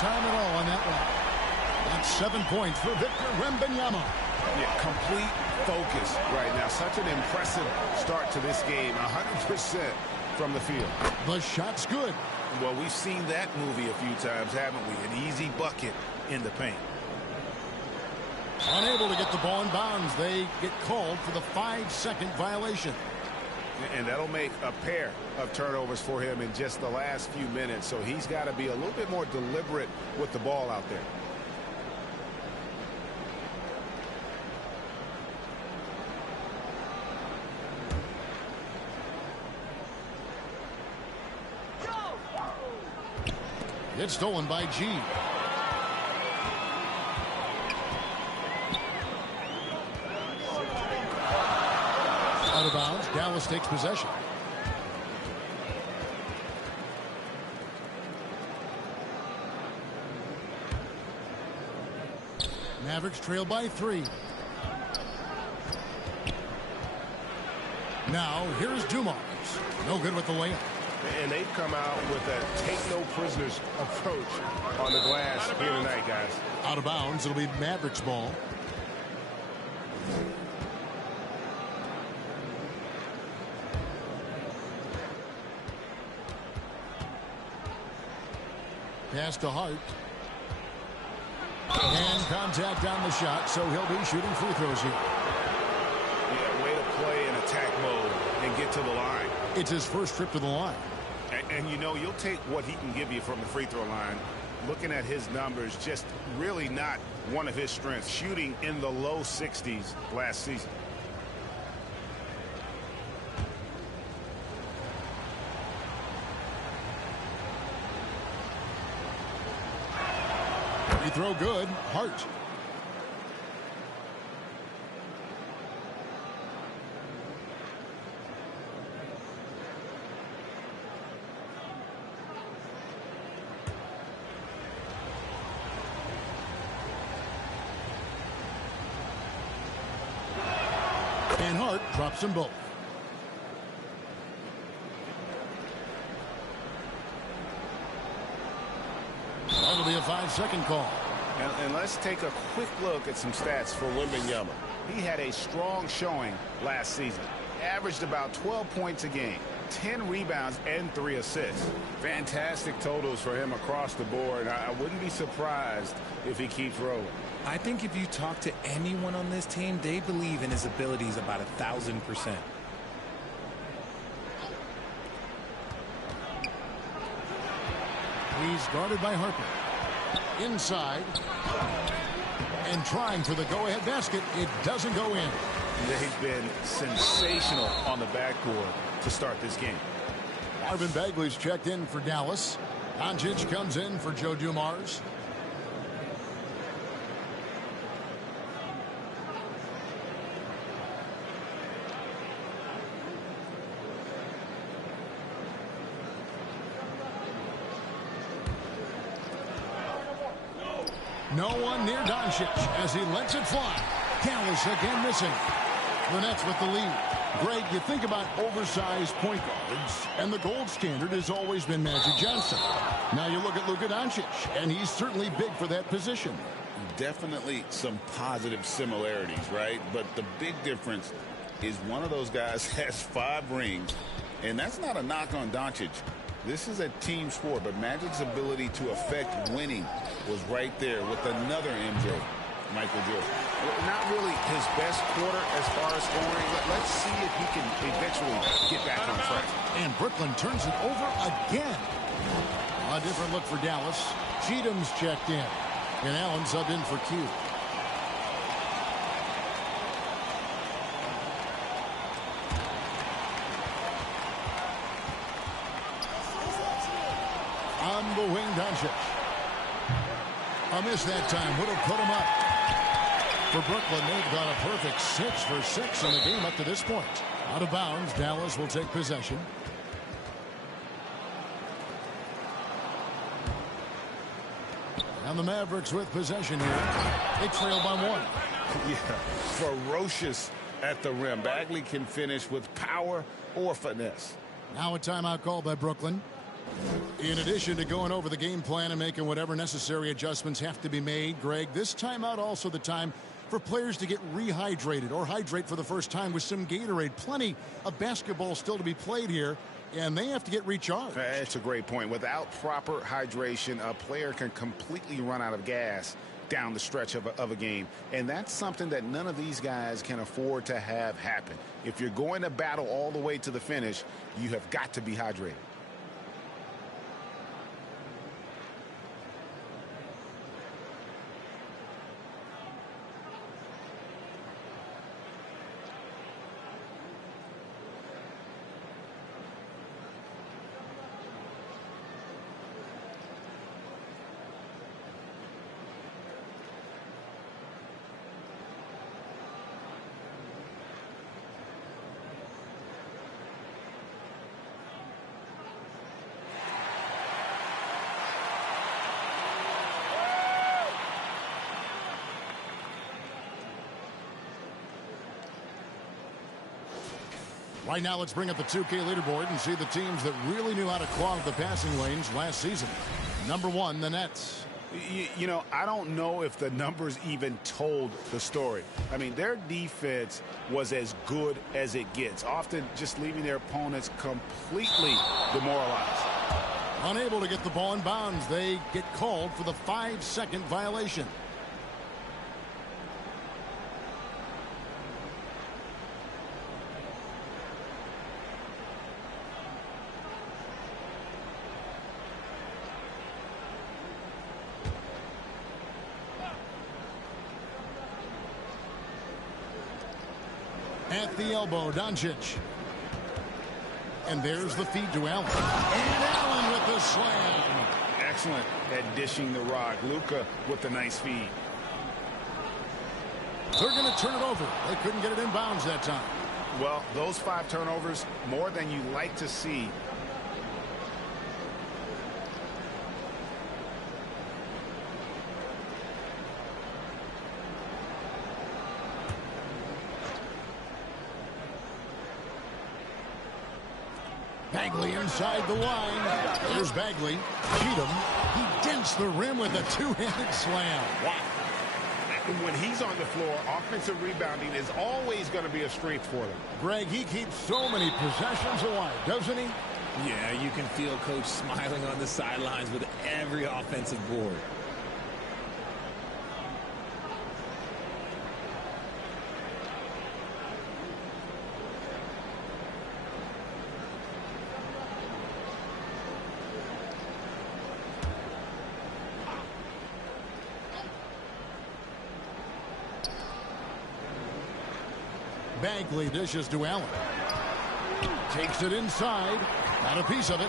time at all on that one. That's 7 points for Victor Wembanyama. Yeah, complete focus right now. Such an impressive start to this game. 100% from the field. The shot's good. Well, we've seen that movie a few times, haven't we? An easy bucket in the paint. Unable to get the ball in bounds. They get called for the 5-second violation. And that'll make a pair of turnovers for him in just the last few minutes. So he's got to be a little bit more deliberate with the ball out there. It's stolen by G. Out of bounds. Dallas takes possession. Mavericks trail by 3. Now here's Dumars. No good with the layup. And they've come out with a take-no-prisoners approach on the glass here tonight, guys. Out of bounds. It'll be Mavericks ball. Pass to Hart. And contact on the shot, so he'll be shooting free throws here. Yeah, way to play in attack mode and get to the line. It's his first trip to the line. And you know, you'll take what he can give you from the free throw line. Looking at his numbers, just really not one of his strengths. Shooting in the low 60s last season. Free throw good. Hart. And Hart drops them both. That'll be a 5-second call. And let's take a quick look at some stats for Wembanyama. He had a strong showing last season. Averaged about 12 points a game, 10 rebounds, and 3 assists. Fantastic totals for him across the board. I wouldn't be surprised if he keeps rolling. I think if you talk to anyone on this team, they believe in his abilities about 1,000%. He's guarded by Harper. Inside. And trying for the go-ahead basket. It doesn't go in. They've been sensational on the backboard to start this game. Marvin Bagley's checked in for Dallas. Doncic comes in for Joe Dumars. No one near Doncic as he lets it fly. Dallas again missing. The Nets with the lead. Greg, you think about oversized point guards, and the gold standard has always been Magic Johnson. Now you look at Luka Doncic, and he's certainly big for that position. Definitely some positive similarities, right? But the big difference is one of those guys has 5 rings, and that's not a knock on Doncic. This is a team sport, but Magic's ability to affect winning was right there with another MJ, Michael Jordan. Not really his best quarter as far as scoring. Let's see if he can eventually get back on track. And Brooklyn turns it over again. A different look for Dallas. Cheatham's checked in. And Allen subbed in for Q. On the wing, Doncic. A miss that time would have put him up. For Brooklyn, they've got a perfect 6 for 6 in the game up to this point. Out of bounds, Dallas will take possession. And the Mavericks with possession here. They trail by 1. Yeah, ferocious at the rim. Bagley can finish with power or finesse. Now a timeout called by Brooklyn. In addition to going over the game plan and making whatever necessary adjustments have to be made, Greg, this timeout also the time for players to get rehydrated or hydrate for the first time with some Gatorade. Plenty of basketball still to be played here, and they have to get recharged. That's a great point. Without proper hydration, a player can completely run out of gas down the stretch of a game. And that's something that none of these guys can afford to have happen. If you're going to battle all the way to the finish, you have got to be hydrated. Right now, let's bring up the 2K leaderboard and see the teams that really knew how to clog the passing lanes last season. Number 1, the Nets. You know, I don't know if the numbers even told the story. I mean, their defense was as good as it gets, often just leaving their opponents completely demoralized. Unable to get the ball in bounds, they get called for the 5-second violation. At the elbow, Doncic. And there's the feed to Allen. And Allen with the slam. Excellent at dishing the rock. Luka with the nice feed. They're going to turn it over. They couldn't get it in bounds that time. Well, those 5 turnovers, more than you like to see. Bagley inside the line. There's Bagley. Cheatham. He dents the rim with a two-handed slam. Wow. When he's on the floor, offensive rebounding is always going to be a strength for them. Greg, he keeps so many possessions alive, doesn't he? Yeah, you can feel Coach smiling on the sidelines with every offensive board. Bagley dishes to Allen. Takes it inside. Got a piece of it.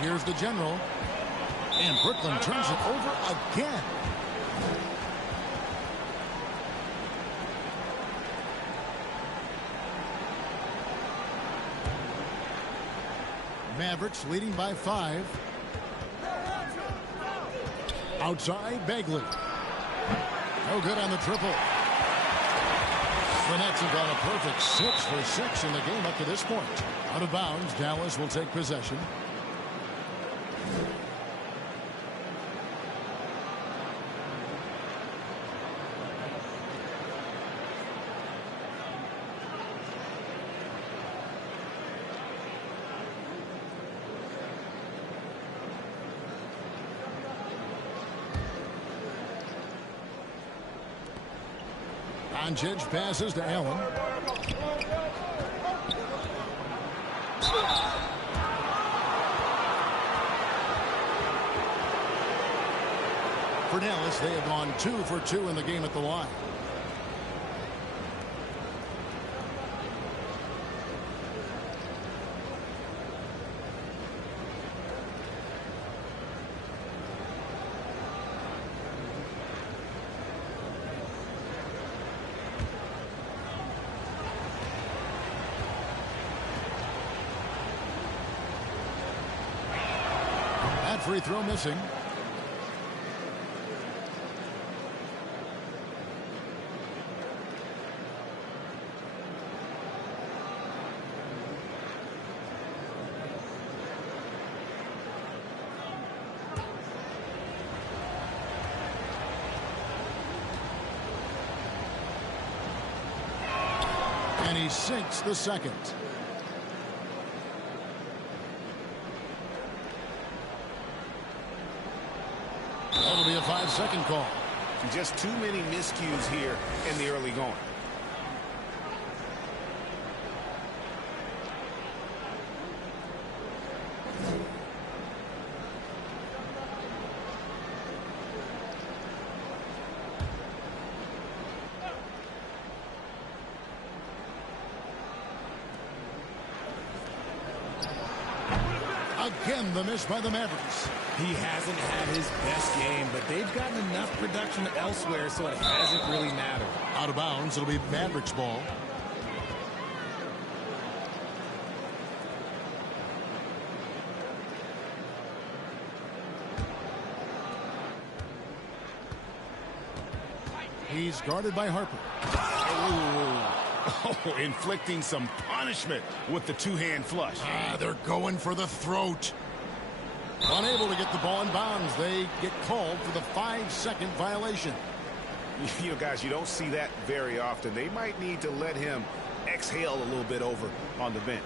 Here's the general. And Brooklyn turns it over again. Mavericks leading by 5. Outside, Bagley. No good on the triple. The Nets have got a perfect 6 for 6 in the game up to this point. Out of bounds, Dallas will take possession. Doncic passes to Allen. For Dallas, they have gone 2 for 2 in the game at the line. Free throw missing. he sinks the second. That'll be a 5-second call. Just too many miscues here in the early going. Again, the miss by the Mavericks. He hasn't had his best game, but they've gotten enough production elsewhere, so it hasn't really mattered. Out of bounds, it'll be Mavericks ball. He's guarded by Harper. Oh, inflicting some punishment with the two-hand flush. They're going for the throat. Unable to get the ball in bounds. They get called for the 5-second violation. You know, guys, you don't see that very often. They might need to let him exhale a little bit over on the bench.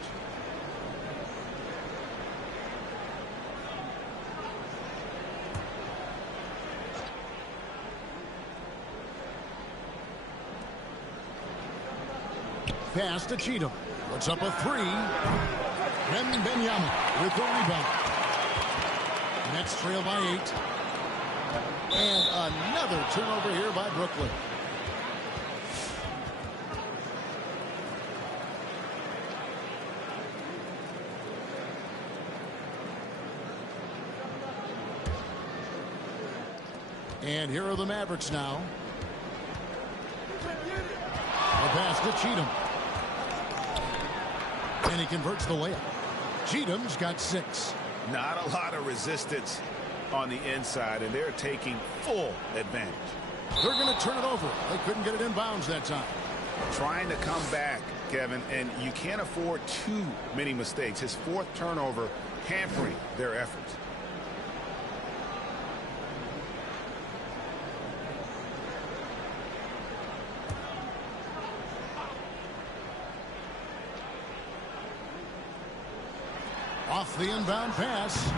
Pass to Cheatham. Puts up a three. Benyama with the rebound. Nets trail by 8. And another turnover here by Brooklyn. And here are the Mavericks now. The pass to Cheatham. And he converts the layup. Cheatham's got 6. Not a lot of resistance on the inside, and they're taking full advantage. They're going to turn it over. They couldn't get it in bounds that time. Trying to come back, Kevin, and you can't afford too many mistakes. His 4th turnover hampering their efforts. Off the inbound pass.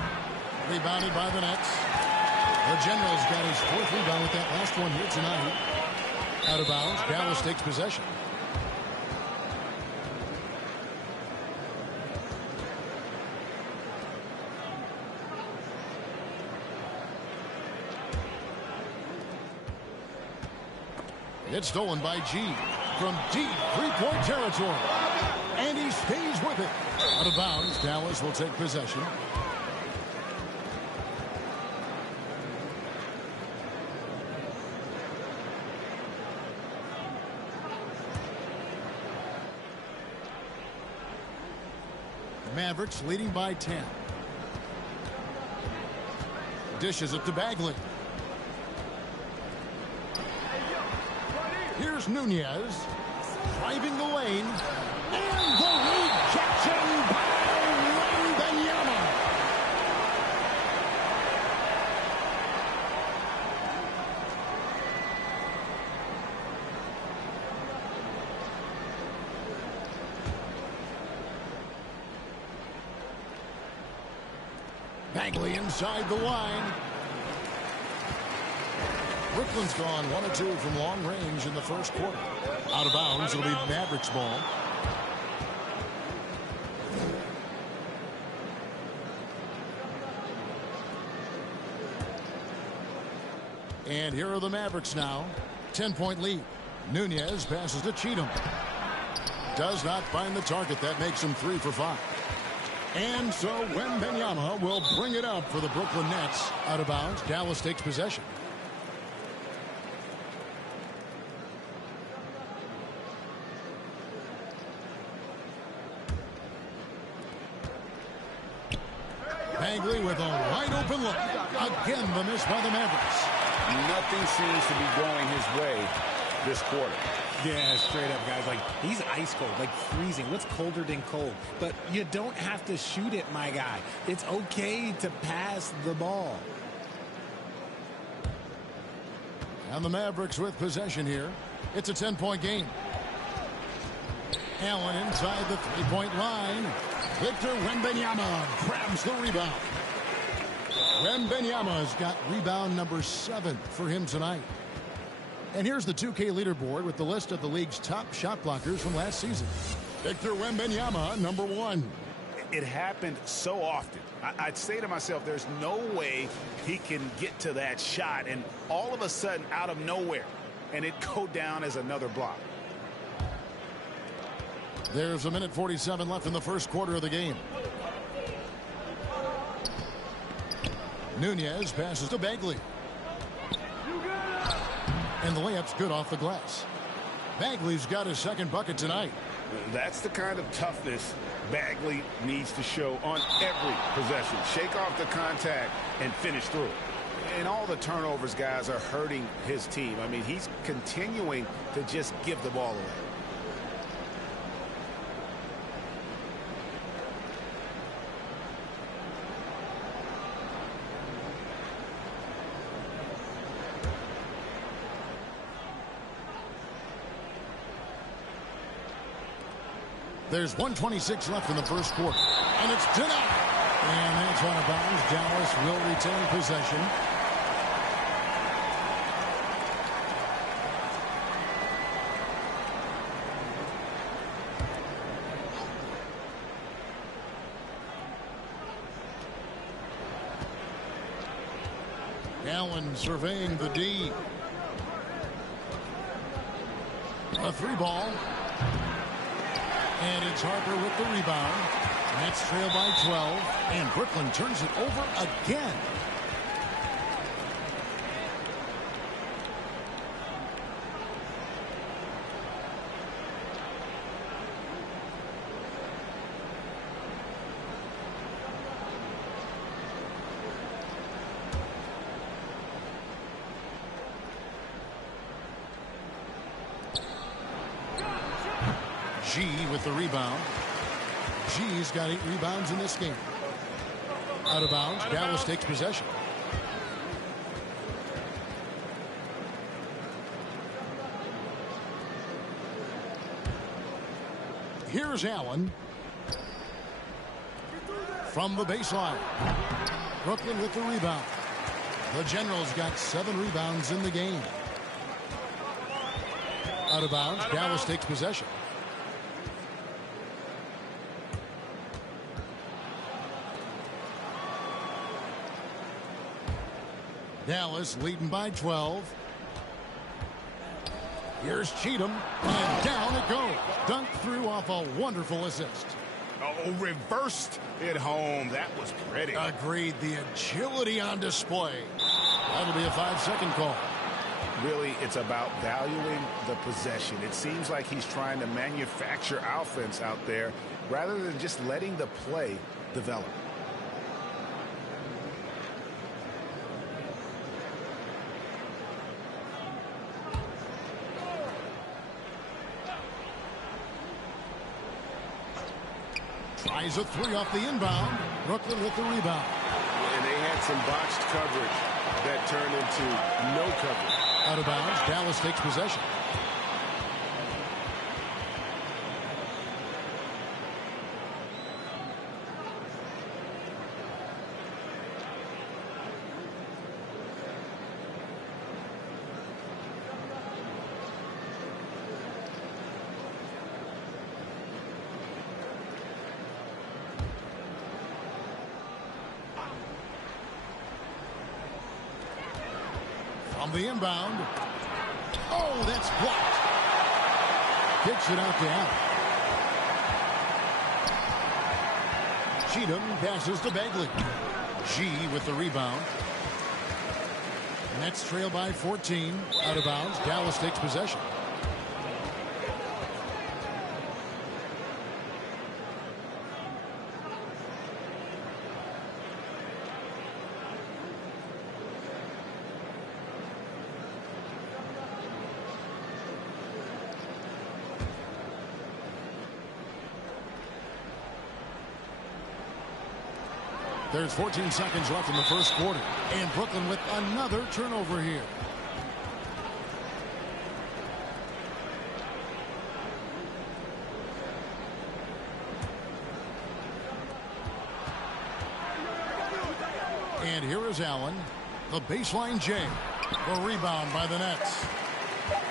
Rebounded by the Nets. The General's got his 4th rebound with that last one here tonight. Out of bounds. Dallas takes possession. It's stolen by G from deep 3-point territory. And he stays with it. Out of bounds. Dallas will take possession. Mavericks leading by 10. Dishes it to Bagley. Here's Nunez driving the lane, and the rejection by Benyama. Bagley inside the line. Brooklyn's gone 1 of 2 from long range in the first quarter. Out of bounds, it'll be Mavericks ball. And here are the Mavericks now. 10-point lead. Nunez passes to Cheatham. Does not find the target. That makes him 3 for 5. And so Benyama will bring it up for the Brooklyn Nets. Out of bounds, Dallas takes possession. Bagley with a wide open look. Again, the miss by the Mavericks. Nothing seems to be going his way this quarter. Yeah, straight up, guys. Like, he's ice cold, like freezing. What's colder than cold? But you don't have to shoot it, my guy. It's okay to pass the ball. And the Mavericks with possession here. It's a 10-point game. Allen inside the three-point line. Victor Wembanyama grabs the rebound. Wembanyama's got rebound number 7 for him tonight. And here's the 2K leaderboard with the list of the league's top shot blockers from last season. Victor Wembanyama, number 1. It happened so often. I'd say to myself, there's no way he can get to that shot, and all of a sudden, out of nowhere, and it go down as another block. There's a minute 47 left in the first quarter of the game. Nunez passes to Bagley. And the layup's good off the glass. Bagley's got his second bucket tonight. That's the kind of toughness Bagley needs to show on every possession. Shake off the contact and finish through. And all the turnovers, guys, are hurting his team. I mean, he's continuing to just give the ball away. There's 1:26 left in the first quarter. And it's denied. And that's out of bounds. Dallas will retain possession. Allen surveying the D. A 3-ball. And it's Harper with the rebound. Nets trail by 12. And Brooklyn turns it over again. G with the rebound. G's got 8 rebounds in this game. Out of bounds. Dallas takes possession. Here's Allen. From the baseline. Brooklyn with the rebound. The Generals got 7 rebounds in the game. Out of bounds. Dallas takes possession. Dallas leading by 12. Here's Cheatham, and down it goes. Dunked through off a wonderful assist. Oh, reversed it home. That was pretty. Agreed. The agility on display. That'll be a 5-second call. Really, it's about valuing the possession. It seems like he's trying to manufacture offense out there rather than just letting the play develop. Tries a 3 off the inbound. Brooklyn with the rebound. And they had some botched coverage that turned into no coverage. Out of bounds. Dallas takes possession. On the inbound. Oh, that's blocked. Kicks it out to Allen. Cheatham passes to Bagley. G with the rebound. Nets trail by 14. Out of bounds. Dallas takes possession. There's 14 seconds left in the first quarter. And Brooklyn with another turnover here. And here is Allen. The baseline J. The rebound by the Nets.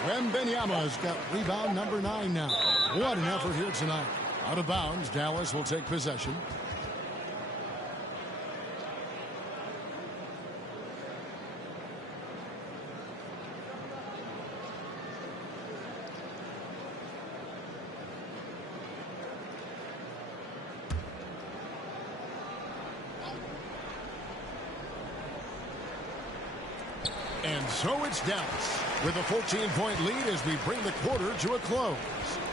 Wembanyama's got rebound number 9 now. What an effort here tonight. Out of bounds, Dallas will take possession. And so it's Dallas with a 14-point lead as we bring the quarter to a close.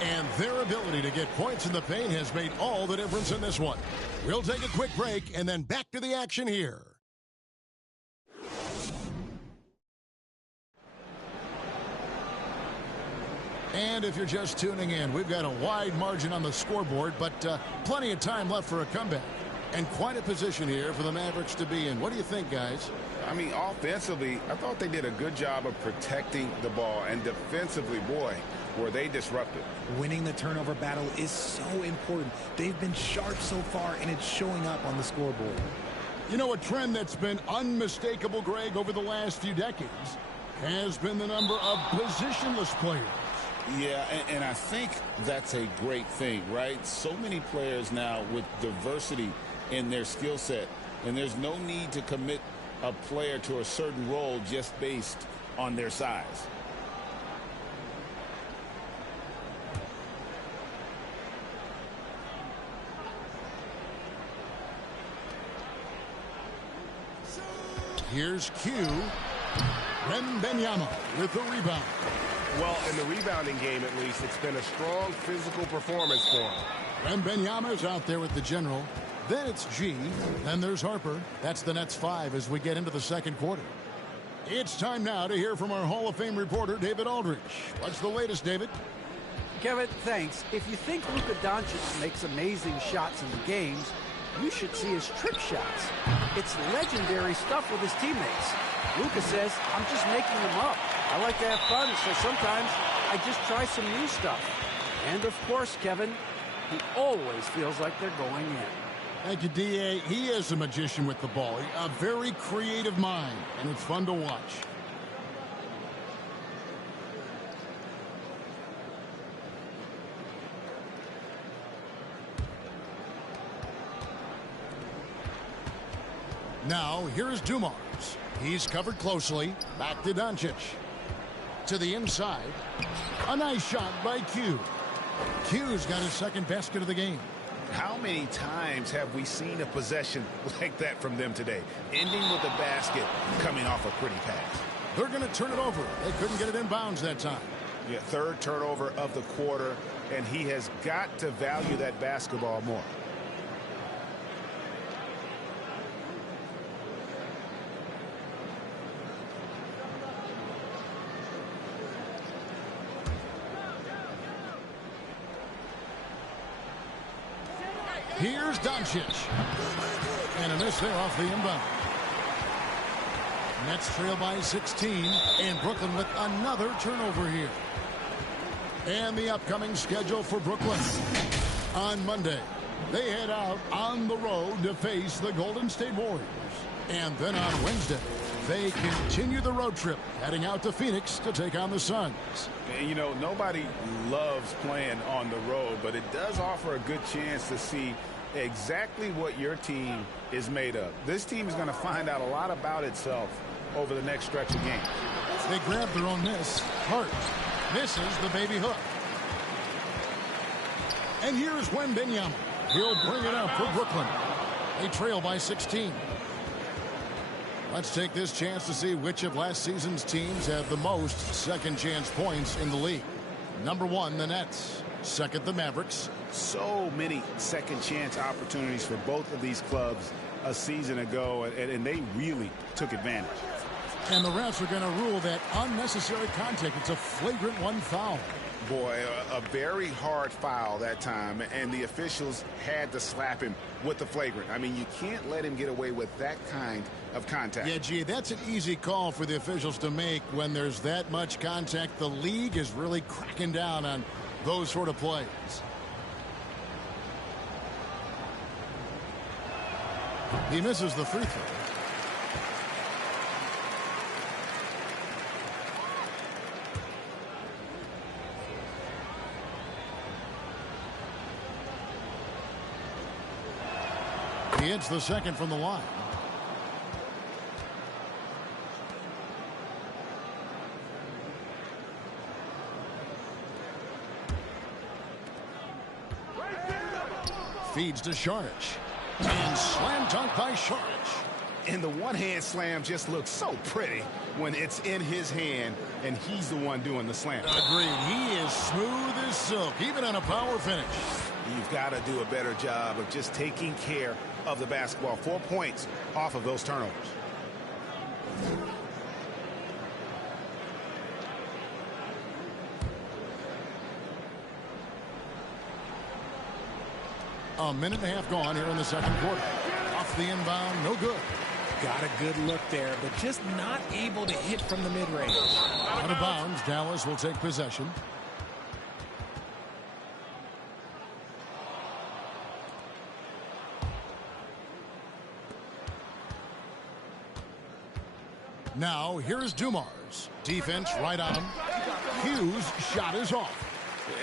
And their ability to get points in the paint has made all the difference in this one. We'll take a quick break and then back to the action here. And if you're just tuning in, we've got a wide margin on the scoreboard, but plenty of time left for a comeback. And quite a position here for the Mavericks to be in. What do you think, guys? I mean, offensively, I thought they did a good job of protecting the ball. And defensively, boy, were they disruptive. Winning the turnover battle is so important. They've been sharp so far, and it's showing up on the scoreboard. You know, a trend that's been unmistakable, Greg, over the last few decades has been the number of positionless players. Yeah, and I think that's a great thing, right? So many players now with diversity in their skill set, and there's no need to commit a player to a certain role just based on their size. Here's Q. Wembanyama with the rebound. Well, in the rebounding game, at least, it's been a strong physical performance for him. Wembanyama's out there with the general. Then it's G. Then there's Harper. That's the Nets 5 as we get into the second quarter. It's time now to hear from our Hall of Fame reporter, David Aldridge. What's the latest, David? Kevin, thanks. If you think Luka Doncic makes amazing shots in the games, you should see his trick shots. It's legendary stuff with his teammates. Luka says, I'm just making them up. I like to have fun, so sometimes I just try some new stuff. And of course, Kevin, he always feels like they're going in. Thank you, D.A. He is a magician with the ball. A very creative mind, and it's fun to watch. Now, here's Dumars. He's covered closely. Back to Doncic. To the inside. A nice shot by Q. Q's got his second basket of the game. How many times have we seen a possession like that from them today? Ending with a basket, coming off a pretty pass. They're going to turn it over. They couldn't get it in bounds that time. Yeah, third turnover of the quarter, and he has got to value that basketball more. Here's Doncic. And a miss there off the inbound. Nets trail by 16. And Brooklyn with another turnover here. And the upcoming schedule for Brooklyn. On Monday, they head out on the road to face the Golden State Warriors. And then on Wednesday, they continue the road trip, heading out to Phoenix to take on the Suns. And, you know, nobody loves playing on the road, but it does offer a good chance to see exactly what your team is made of. This team is going to find out a lot about itself over the next stretch of games. They grab their own miss. Hart misses the baby hook. And here's Wembanyama. He'll bring it up for Brooklyn. They trail by 16. Let's take this chance to see which of last season's teams have the most second chance points in the league. Number 1, the Nets. Second, the Mavericks. So many second chance opportunities for both of these clubs a season ago, and they really took advantage. And the refs are going to rule that unnecessary contact. It's a flagrant 1 foul. Boy, a very hard foul that time, and the officials had to slap him with the flagrant. I mean, you can't let him get away with that kind of contact. Yeah, gee, that's an easy call for the officials to make when there's that much contact. The league is really cracking down on those sort of plays. He misses the free throw. He hits the second from the line. Feeds to Sharich. And slam dunk by Sharich. And the one-hand slam just looks so pretty when it's in his hand and he's the one doing the slam. Agreed. He is smooth as silk, even on a power finish. You've got to do a better job of just taking care of the basketball. 4 points off of those turnovers. A minute and a half gone here in the second quarter. Off the inbound, no good. Got a good look there, but just not able to hit from the mid-range. Out of bounds, Dallas will take possession. Now, here's Dumars. Defense right on him. Hughes' shot is off.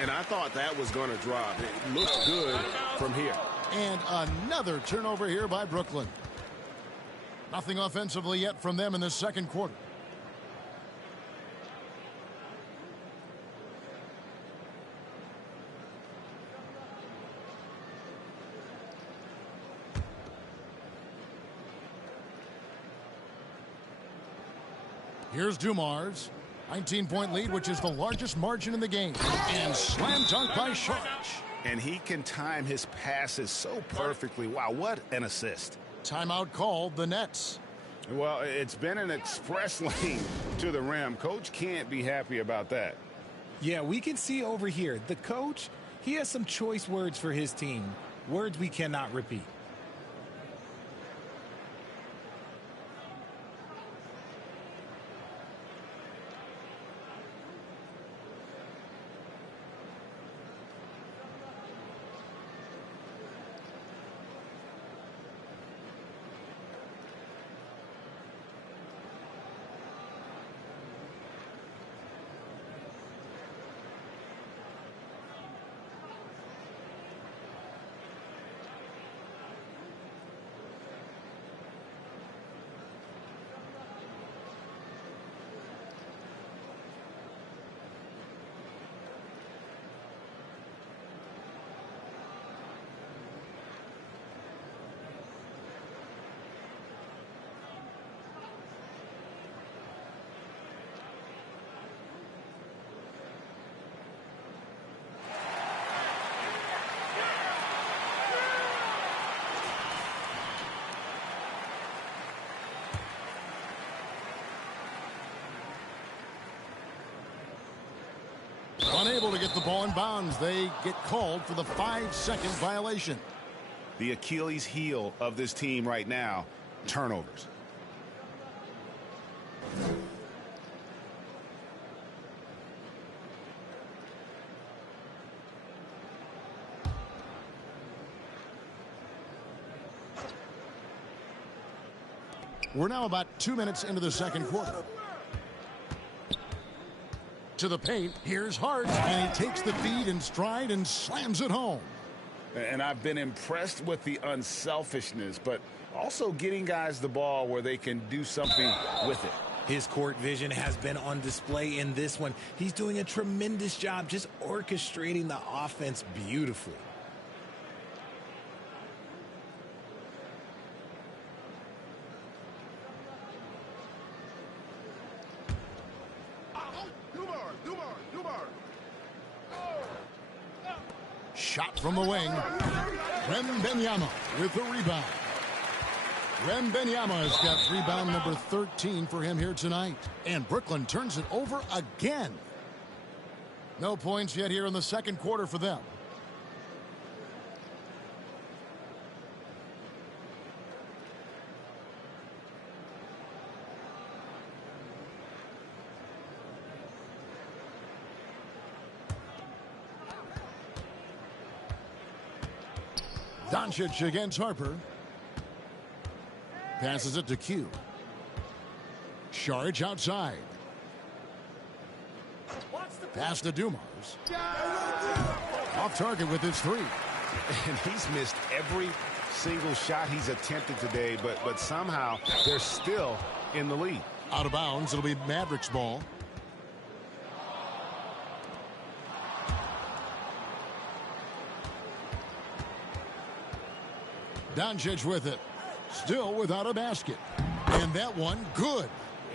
And I thought that was going to drop. It looked good from here. And another turnover here by Brooklyn. Nothing offensively yet from them in the second quarter. Here's Dumars. 19-point lead, which is the largest margin in the game. And slam dunk by Sharich. And he can time his passes so perfectly. Wow, what an assist. Timeout called, the Nets. Well, it's been an express lane to the rim. Coach can't be happy about that. Yeah, we can see over here, the coach, he has some choice words for his team. Words we cannot repeat. Unable to get the ball in bounds. They get called for the 5-second violation. The Achilles heel of this team right now, turnovers. We're now about 2 minutes into the second quarter. To the paint, here's Hart, and he takes the feed in stride and slams it home. And I've been impressed with the unselfishness, but also getting guys the ball where they can do something with it. His court vision has been on display in this one. He's doing a tremendous job just orchestrating the offense beautifully. Shot from the wing. Wembanyama with the rebound. Wembanyama has got rebound number 13 for him here tonight. And Brooklyn turns it over again. No points yet here in the second quarter for them. Doncic against Harper. Passes it to Q. Sharich outside. Pass to Dumars. Off target with his three. And he's missed every single shot he's attempted today, but somehow they're still in the lead. Out of bounds. It'll be Mavericks ball. Doncic with it. Still without a basket. And that one good.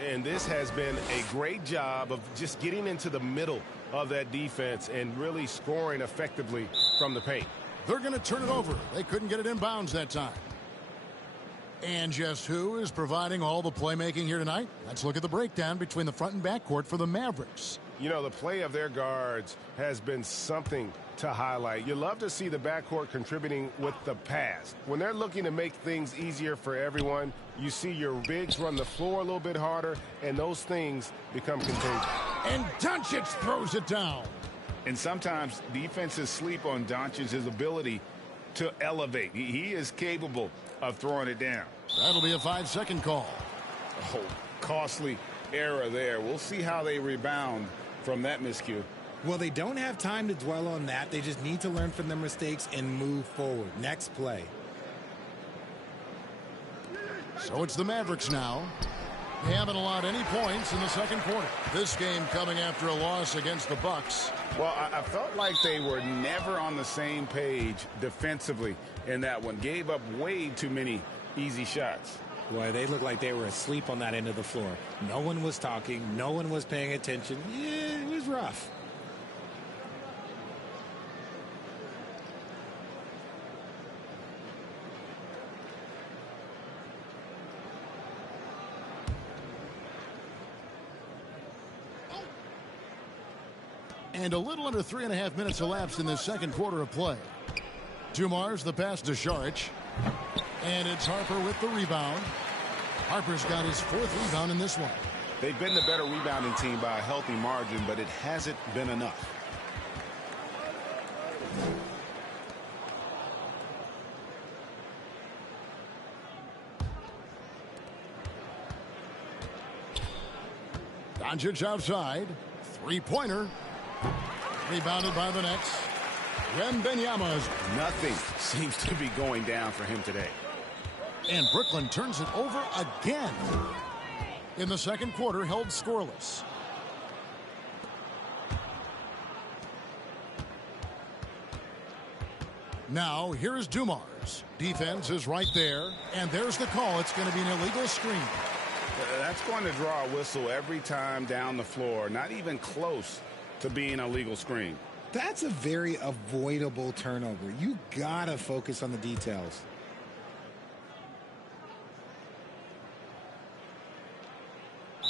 And this has been a great job of just getting into the middle of that defense and really scoring effectively from the paint. They're going to turn it over. They couldn't get it in bounds that time. And just who is providing all the playmaking here tonight? Let's look at the breakdown between the front and back court for the Mavericks. You know, the play of their guards has been something to highlight. You love to see the backcourt contributing with the pass. When they're looking to make things easier for everyone, you see your bigs run the floor a little bit harder, and those things become contagious. And Doncic throws it down. And sometimes defenses sleep on Doncic's ability to elevate. He is capable of throwing it down. That'll be a 5-second call. Oh, costly error there. We'll see how they rebound from that miscue. Well, they don't have time to dwell on that. They just need to learn from their mistakes and move forward. Next play. So it's the Mavericks now. They haven't allowed any points in the second quarter. This game coming after a loss against the Bucks. Well, I felt like they were never on the same page defensively in that one. Gave up way too many easy shots. Boy, they looked like they were asleep on that end of the floor. No one was talking. No one was paying attention. Yeah, it was rough. And a little under 3.5 minutes elapsed in the second quarter of play. Dumars the pass to Saric. And it's Harper with the rebound. Harper's got his 4th rebound in this one. They've been the better rebounding team by a healthy margin, but it hasn't been enough. Doncic outside. Three-pointer. Rebounded by the Nets. Wembanyama's. Nothing seems to be going down for him today. And Brooklyn turns it over again. In the second quarter, held scoreless. Now, here's Dumars. Defense is right there. And there's the call. It's going to be an illegal screen. That's going to draw a whistle every time down the floor. Not even close to being a legal screen. That's a very avoidable turnover. You got to focus on the details.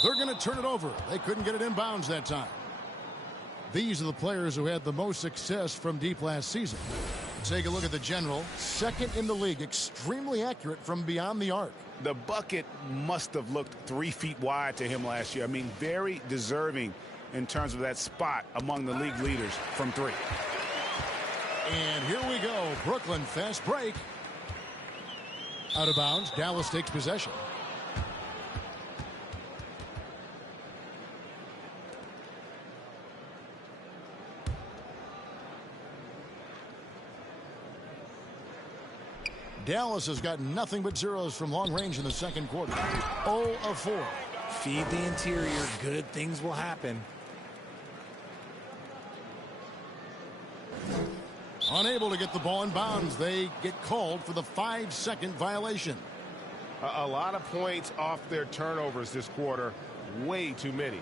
They're going to turn it over. They couldn't get it in bounds that time. These are the players who had the most success from deep last season. Take a look at the general. Second in the league. Extremely accurate from beyond the arc. The bucket must have looked 3 feet wide to him last year. I mean, very deserving in terms of that spot among the league leaders from 3. And here we go. Brooklyn fast break. Out of bounds. Dallas takes possession. Dallas has got nothing but zeros from long range in the second quarter. 0 of 4. Feed the interior. Good things will happen. Unable to get the ball in bounds. They get called for the 5-second violation. A lot of points off their turnovers this quarter. Way too many.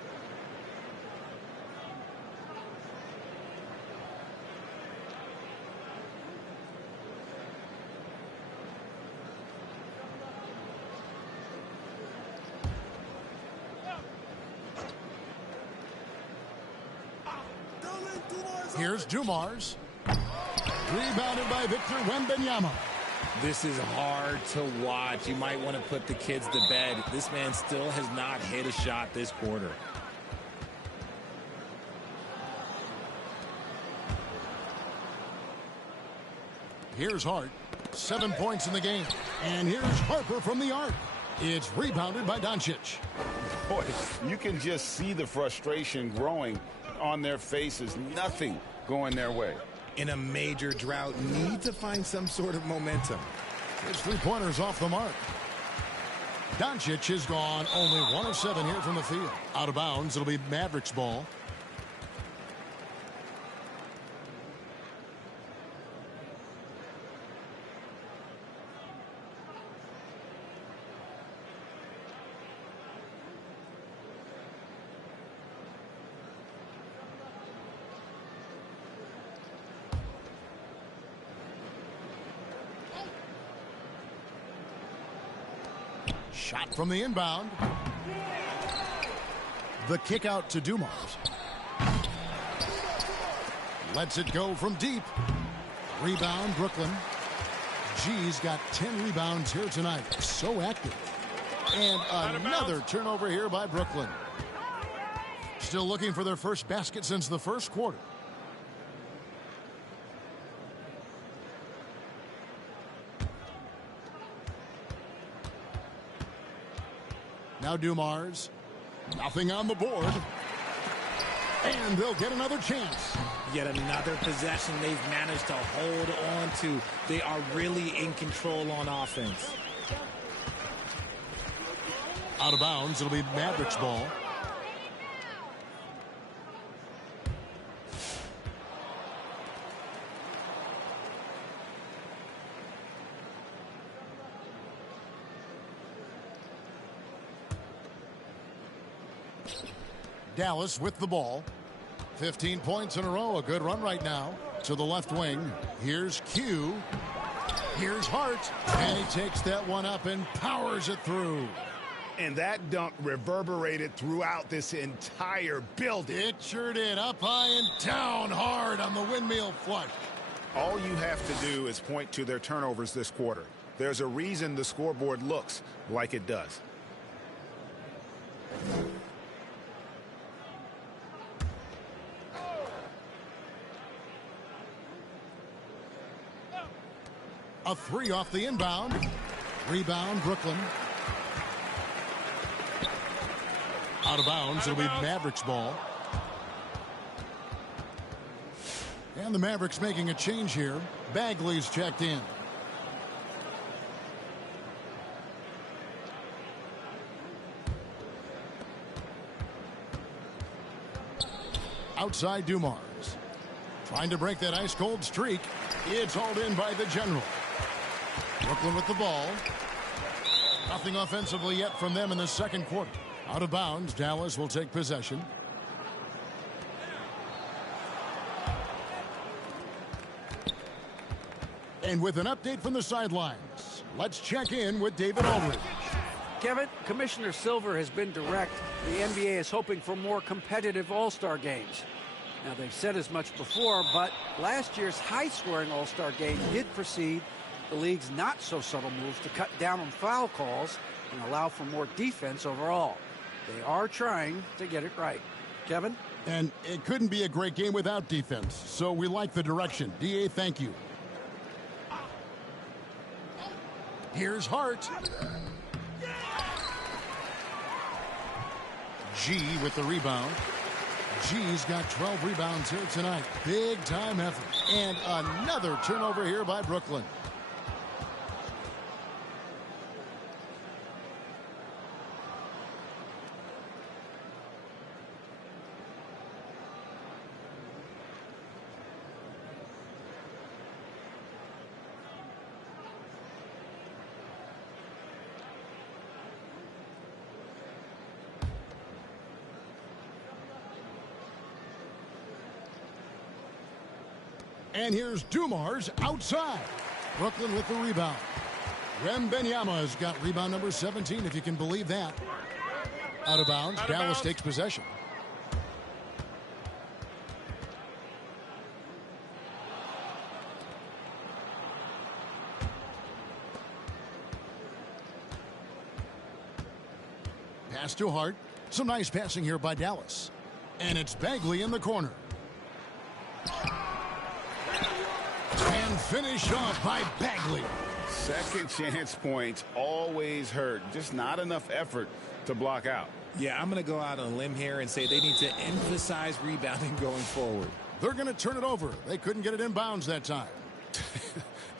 Here's Dumars. Rebounded by Victor Wembanyama. This is hard to watch. You might want to put the kids to bed. This man still has not hit a shot this quarter. Here's Hart. 7 points in the game. And here's Harper from the arc. It's rebounded by Doncic. Boy, you can just see the frustration growing on their faces. Nothing going their way. In a major drought, need to find some sort of momentum. His three-pointers off the mark. Doncic has gone only 1 of 7 here from the field. Out of bounds. It'll be Mavericks ball. Shot from the inbound. The kick out to Dumars. Lets it go from deep. Rebound, Brooklyn. G's got 10 rebounds here tonight. So active. And another turnover here by Brooklyn. Still looking for their first basket since the first quarter. Now Dumars. Nothing on the board. And they'll get another chance. Yet another possession they've managed to hold on to. They are really in control on offense. Out of bounds. It'll be Mavericks ball. Dallas with the ball. 15 points in a row. A good run right now. To the left wing. Here's Q. Here's Hart. And he takes that one up and powers it through. And that dunk reverberated throughout this entire building. It sure did. Up high and down hard on the windmill flush. All you have to do is point to their turnovers this quarter. There's a reason the scoreboard looks like it does. A three off the inbound. Rebound, Brooklyn. Out of bounds. It'll be Mavericks ball. And the Mavericks making a change here. Bagley's checked in. Outside Dumars. Trying to break that ice-cold streak. It's hauled in by the general. Brooklyn with the ball. Nothing offensively yet from them in the second quarter. Out of bounds. Dallas will take possession. And with an update from the sidelines, let's check in with David Aldridge. Kevin, Commissioner Silver has been direct. The NBA is hoping for more competitive All-Star games. Now, they've said as much before, but last year's high-scoring All-Star game did precede the league's not-so-subtle moves to cut down on foul calls and allow for more defense overall. They are trying to get it right. Kevin? And it couldn't be a great game without defense, so we like the direction. DA, thank you. Here's Hart. G with the rebound. G's got 12 rebounds here tonight. Big time effort. And another turnover here by Brooklyn. And here's Dumars outside. Brooklyn with the rebound. Wembanyama has got rebound number 17, if you can believe that. Out of bounds. Dallas takes possession. Pass to Hart. Some nice passing here by Dallas. And it's Bagley in the corner. And finish off by Bagley. Second chance points always hurt. Just not enough effort to block out. Yeah, I'm going to go out on a limb here and say they need to emphasize rebounding going forward. They're going to turn it over. They couldn't get it in bounds that time.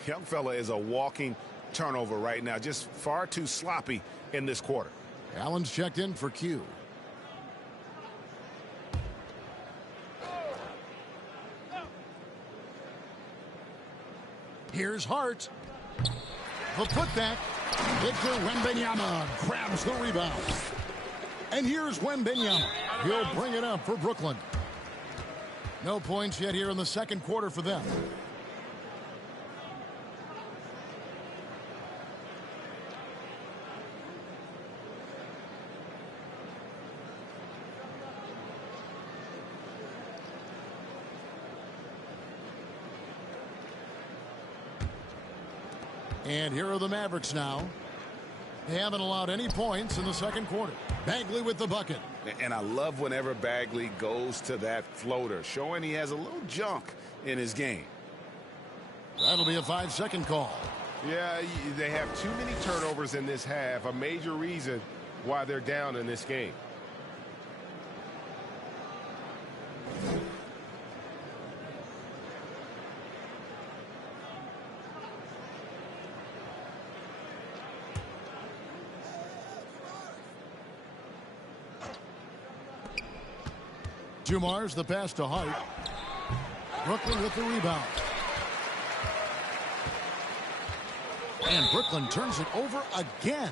Young fella is a walking turnover right now. Just far too sloppy in this quarter. Allen's checked in for Q. Here's Hart. The putback. Victor Wembanyama grabs the rebound. And here's Wembanyama. He'll bring it up for Brooklyn. No points yet here in the second quarter for them. And here are the Mavericks now. They haven't allowed any points in the second quarter. Bagley with the bucket. And I love whenever Bagley goes to that floater, showing he has a little junk in his game. That'll be a 5-second call. Yeah, they have too many turnovers in this half, a major reason why they're down in this game. Dumars the pass to Hart. Brooklyn with the rebound. And Brooklyn turns it over again.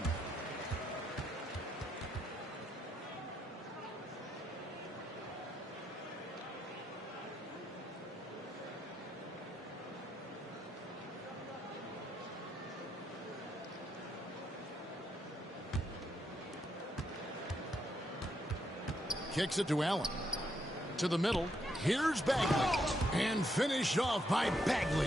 Kicks it to Allen. To the middle. Here's Bagley. And finished off by Bagley.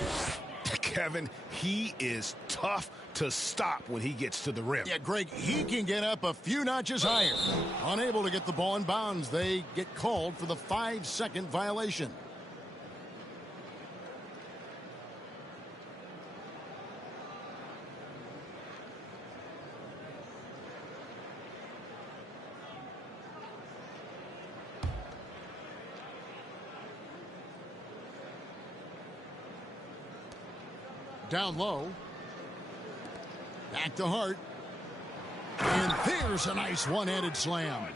Kevin, he is tough to stop when he gets to the rim. Yeah, Greg, he can get up a few notches higher. Unable to get the ball in bounds. They get called for the 5-second violation. Down low. Back to Hart. And there's a nice one-handed slam.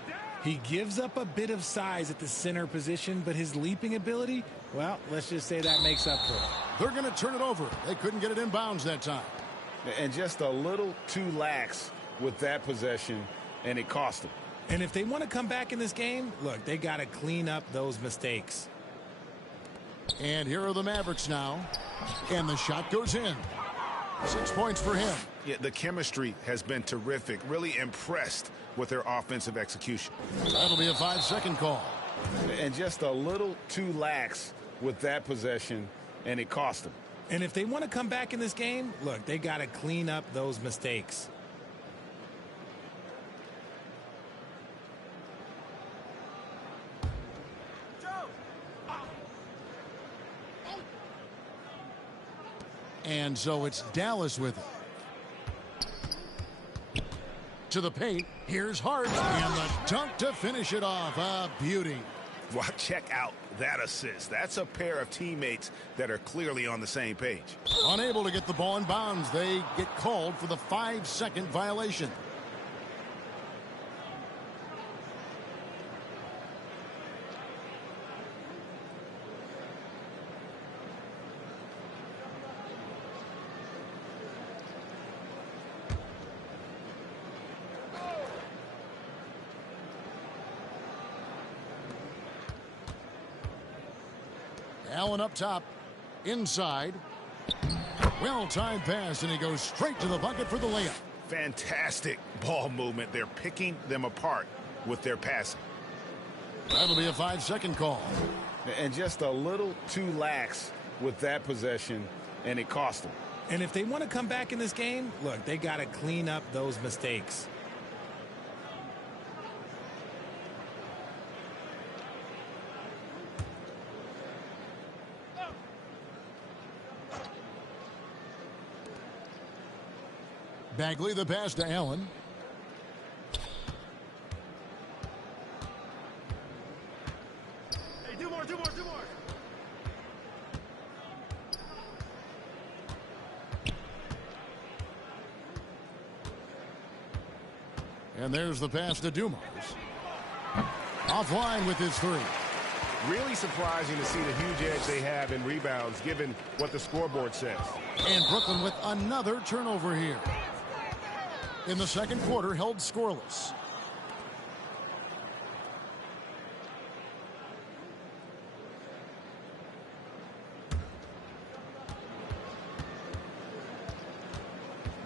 He gives up a bit of size at the center position, but his leaping ability, well, let's just say that makes up for it. They're going to turn it over. They couldn't get it in bounds that time. And just a little too lax with that possession, and it cost them. And if they want to come back in this game, look, they got to clean up those mistakes. And here are the Mavericks now. And the shot goes in. 6 points for him. Yeah, the chemistry has been terrific. Really impressed with their offensive execution. That'll be a 5-second call. And just a little too lax with that possession, and it cost them. And if they want to come back in this game, look, they got to clean up those mistakes. And so it's Dallas with it. To the paint. Here's Hart. And the dunk to finish it off. A beauty. Well, check out that assist. That's a pair of teammates that are clearly on the same page. Unable to get the ball in bounds. They get called for the 5-second violation. Allen up top. Inside. Well-timed pass, and he goes straight to the bucket for the layup. Fantastic ball movement. They're picking them apart with their passing. That'll be a 5-second call. And just a little too lax with that possession, and it cost them. And if they want to come back in this game, look, they got to clean up those mistakes. Bagley the pass to Allen. Hey, do more. And there's the pass to Dumars. Offline with his three. Really surprising to see the huge edge they have in rebounds, given what the scoreboard says. And Brooklyn with another turnover here. In the second quarter, held scoreless.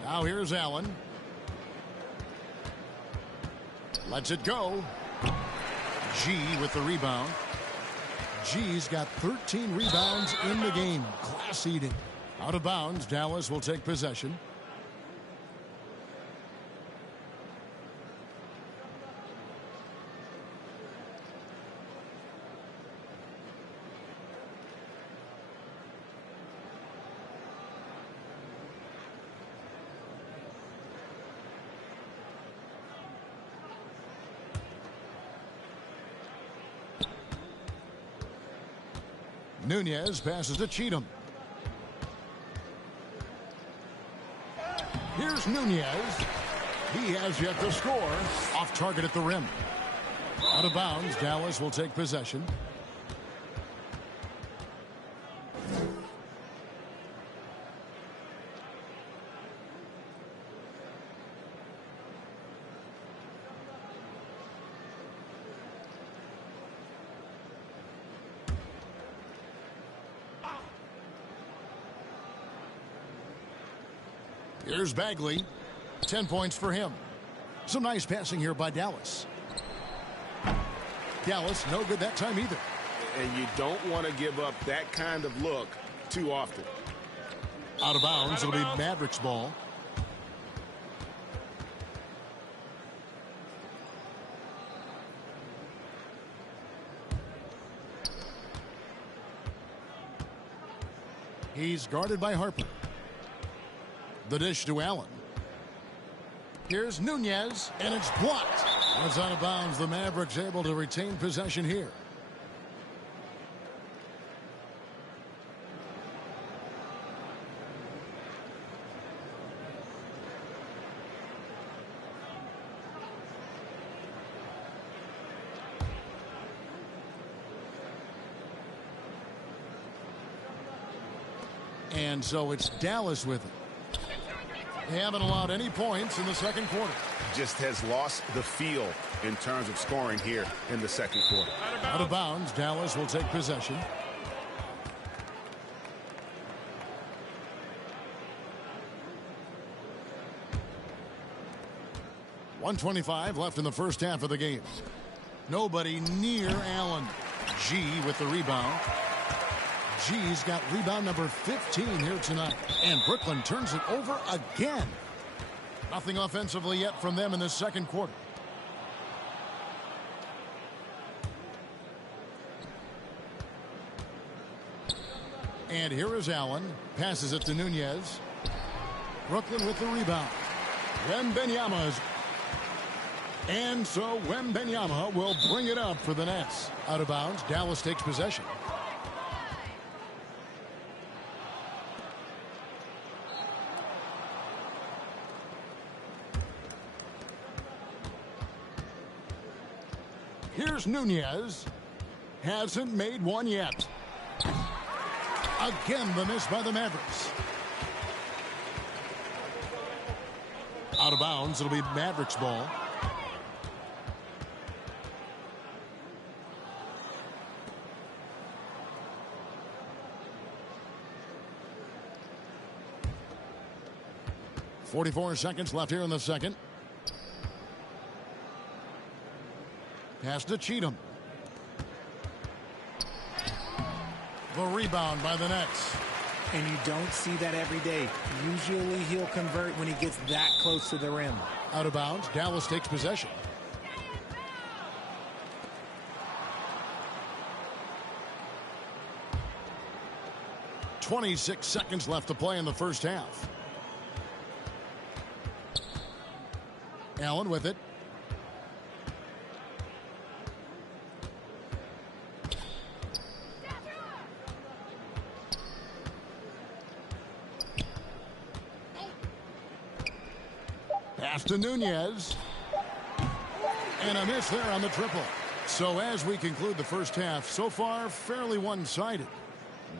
Now here's Allen. Lets it go. G with the rebound. G's got 13 rebounds in the game. Class eating. Out of bounds, Dallas will take possession. Nunez passes to Cheatham. Here's Nunez. He has yet to score. Off target at the rim. Out of bounds, Dallas will take possession. Here's Bagley. 10 points for him. Some nice passing here by Dallas. Dallas, no good that time either. And you don't want to give up that kind of look too often. Out of bounds, it'll be Mavericks ball. He's guarded by Harper. The dish to Allen. Here's Nunez, and it's blocked. It's out of bounds. The Mavericks able to retain possession here. And so it's Dallas with it. They haven't allowed any points in the second quarter. Just has lost the feel in terms of scoring here in the second quarter. Out of bounds, Dallas will take possession. .125 left in the first half of the game. Nobody near Allen. G with the rebound. G's got rebound number 15 here tonight. And Brooklyn turns it over again. Nothing offensively yet from them in the second quarter. And here is Allen. Passes it to Nunez. Brooklyn with the rebound. Wembanyama is... And so Wembanyama will bring it up for the Nets. Out of bounds, Dallas takes possession. Here's Nunez. Hasn't made one yet. Again, the miss by the Mavericks. Out of bounds, it'll be Mavericks ball. .44 seconds left here in the second. Pass to Cheatham. The rebound by the Nets. And you don't see that every day. Usually he'll convert when he gets that close to the rim. Out of bounds, Dallas takes possession. .26 seconds left to play in the first half. Allen with it. Pass to Nunez. And a miss there on the triple. So as we conclude the first half, so far fairly one-sided.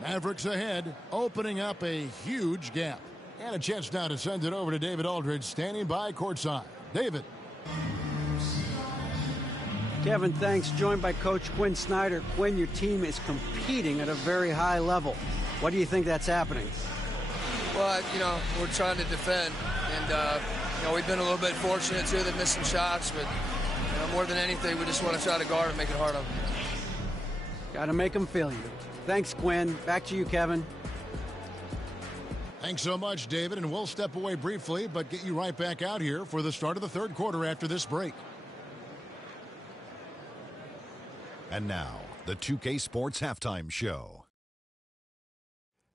Mavericks ahead, opening up a huge gap. And a chance now to send it over to David Aldridge, standing by courtside. David. Kevin, thanks. Joined by Coach Quinn Snyder. Quinn, your team is competing at a very high level. What do you think that's happening? Well, we're trying to defend. And, we've been a little bit fortunate, too. They missed some shots. But, more than anything, we just want to try to guard and make it hard on them. Got to make them feel you. Thanks, Quinn. Back to you, Kevin. Thanks so much, David. And we'll step away briefly, but get you right back out here for the start of the third quarter after this break. And now, the 2K Sports Halftime Show.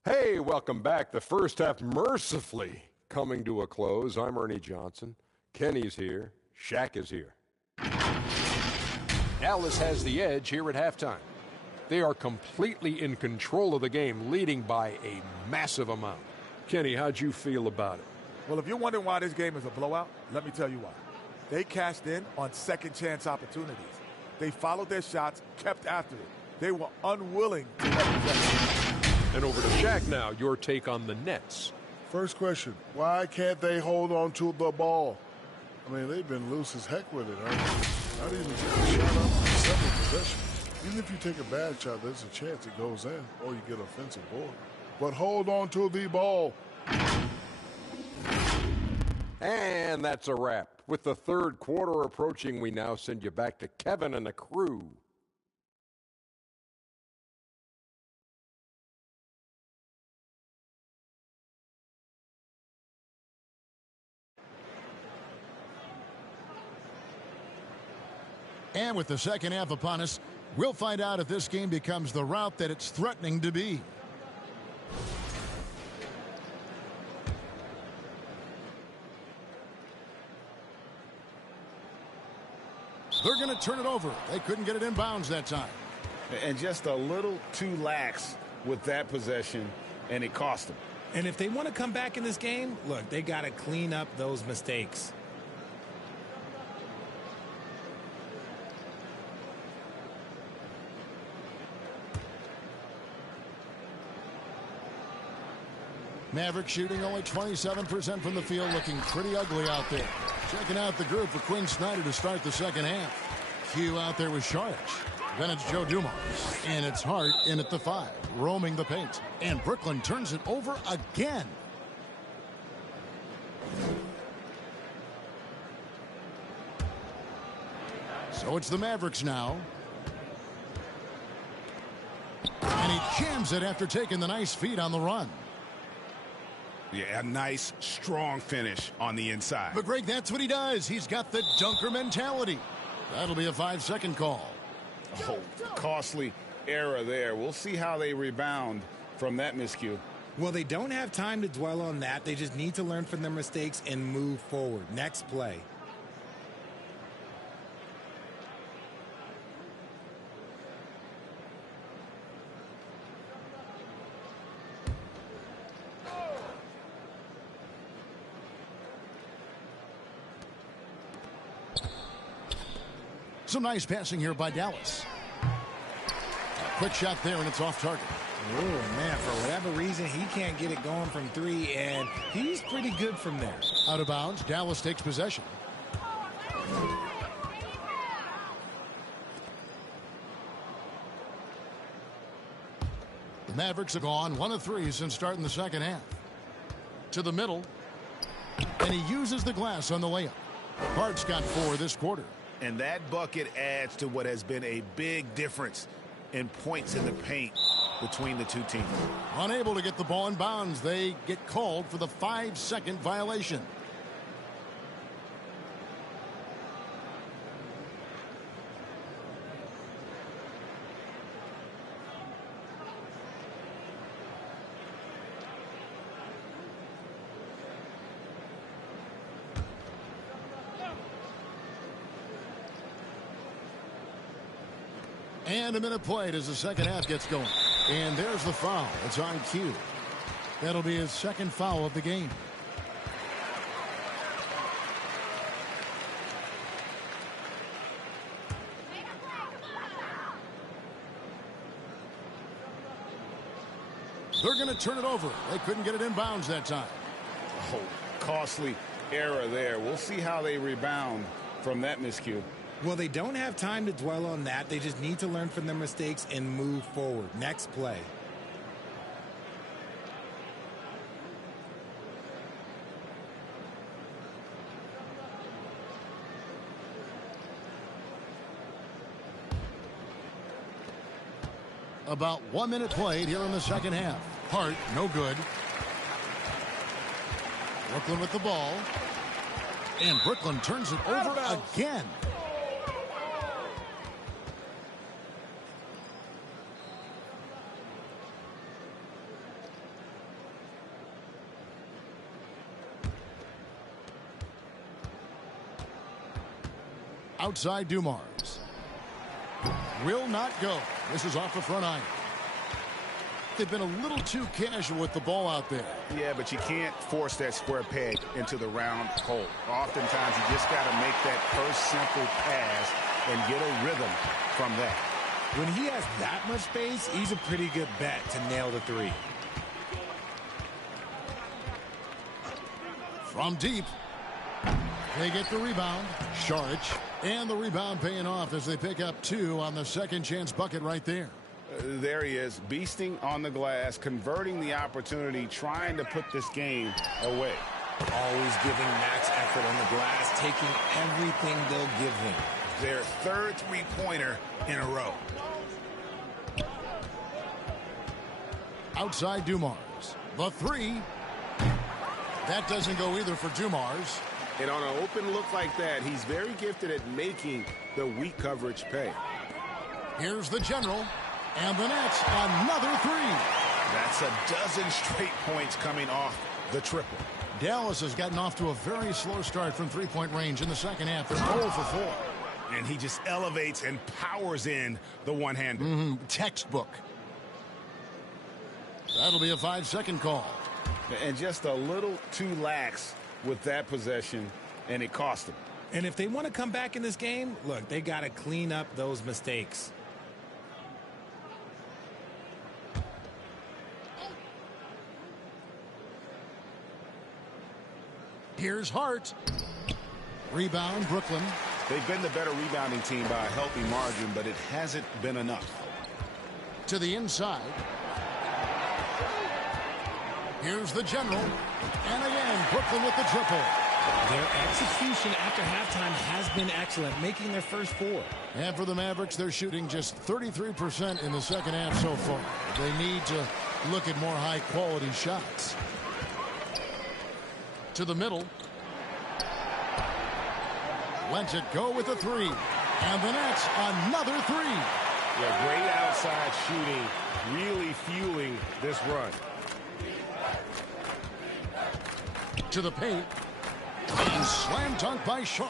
Hey, welcome back. The first half mercifully coming to a close. I'm Ernie Johnson. Kenny's here. Shaq is here. Dallas has the edge here at halftime. They are completely in control of the game, leading by a massive amount. Kenny, how'd you feel about it? Well, if you're wondering why this game is a blowout, let me tell you why. They cashed in on second chance opportunities. They followed their shots, kept after it. They were unwilling to let possession. And over to Shaq now, your take on the Nets. First question, why can't they hold on to the ball? I mean, they've been loose as heck with it. Not even take a shot on several possessions. Even if you take a bad shot, there's a chance it goes in or you get offensive board. But hold on to the ball. And that's a wrap. With the third quarter approaching, we now send you back to Kevin and the crew. And with the second half upon us, we'll find out if this game becomes the route that it's threatening to be. They're going to turn it over. They couldn't get it in bounds that time. And just a little too lax with that possession, and it cost them. And if they want to come back in this game, look, they got to clean up those mistakes. Mavericks shooting only 27% from the field, looking pretty ugly out there. Checking out the group for Quinn Snyder to start the second half. Q out there with Saric. Then it's Joe Dumars. And it's Hart in at the 5, roaming the paint. And Brooklyn turns it over again. So it's the Mavericks now. And he jams it after taking the nice feed on the run. Yeah, a nice, strong finish on the inside. But, Greg, that's what he does. He's got the dunker mentality. That'll be a 5-second call. Oh, costly error there. We'll see how they rebound from that miscue. Well, they don't have time to dwell on that. They just need to learn from their mistakes and move forward. Next play. Some nice passing here by Dallas. A quick shot there, and it's off target. Oh, man, for whatever reason, he can't get it going from 3, and he's pretty good from there. Out of bounds, Dallas takes possession. The Mavericks have gone 1 of 3 since starting the second half. To the middle, and he uses the glass on the layup. Hart's got 4 this quarter. And that bucket adds to what has been a big difference in points in the paint between the two teams. Unable to get the ball in bounds, they get called for the 5-second violation. And a minute played as the second half gets going. And there's the foul. It's on cue. That'll be his second foul of the game. They're going to turn it over. They couldn't get it in bounds that time. Oh, costly error there. We'll see how they rebound from that miscue. Well, they don't have time to dwell on that. They just need to learn from their mistakes and move forward. Next play. About 1 minute played here in the second half. Hart, no good. Brooklyn with the ball. And Brooklyn turns it over again. Outside Dumars. Will not go. This is off the front iron. They've been a little too casual with the ball out there. Yeah, but you can't force that square peg into the round hole. Oftentimes, you just got to make that first simple pass and get a rhythm from that. When he has that much space, he's a pretty good bet to nail the three. From deep. They get the rebound. Sharich. And the rebound paying off as they pick up 2 on the second chance bucket right there. There he is, beasting on the glass, converting the opportunity, trying to put this game away. Always giving max effort on the glass, taking everything they'll give him. Their third three-pointer in a row. Outside Dumars. The 3. That doesn't go either for Dumars. And on an open look like that, he's very gifted at making the weak coverage pay. Here's the general. And the Nets, another 3. That's a dozen straight points coming off the triple. Dallas has gotten off to a very slow start from three-point range in the second half. They're 0 for 4. And he just elevates and powers in the one-hander. Textbook. That'll be a 5-second call. And just a little too lax with that possession, and it cost them. And if they want to come back in this game, look, they got to clean up those mistakes. Here's Hart. Rebound, Brooklyn. They've been the better rebounding team by a healthy margin, but it hasn't been enough. To the inside. Here's the general. And again, Brooklyn with the triple. Their execution after halftime has been excellent, making their first 4. And for the Mavericks, they're shooting just 33% in the second half so far. They need to look at more high-quality shots. To the middle. Lets it go with a 3. And the Nets, another 3. Yeah, great outside shooting, really fueling this run. To the paint. And slam dunk by Sharich.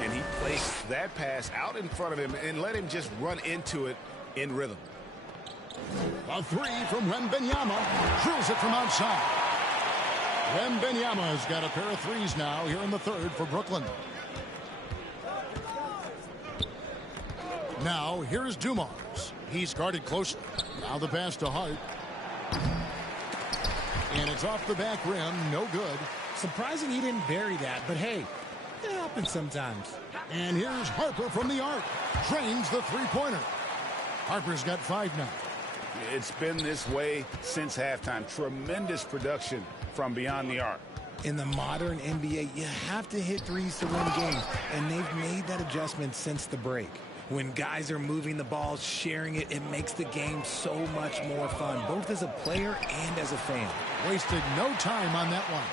And he placed that pass out in front of him and let him just run into it in rhythm. A 3 from Wembanyama. Drills it from outside. Wembanyama has got a pair of 3s now here in the third for Brooklyn. Now, here's Dumars. He's guarded closely. Now the pass to Hart. And it's off the back rim. No good. Surprising he didn't bury that, but hey, it happens sometimes. And here's Harper from the arc. Drains the three-pointer. Harper's got 5 now. It's been this way since halftime. Tremendous production from beyond the arc. In the modern NBA, you have to hit 3s to win games, and they've made that adjustment since the break. When guys are moving the ball, sharing it, it makes the game so much more fun, both as a player and as a fan. Wasted no time on that one.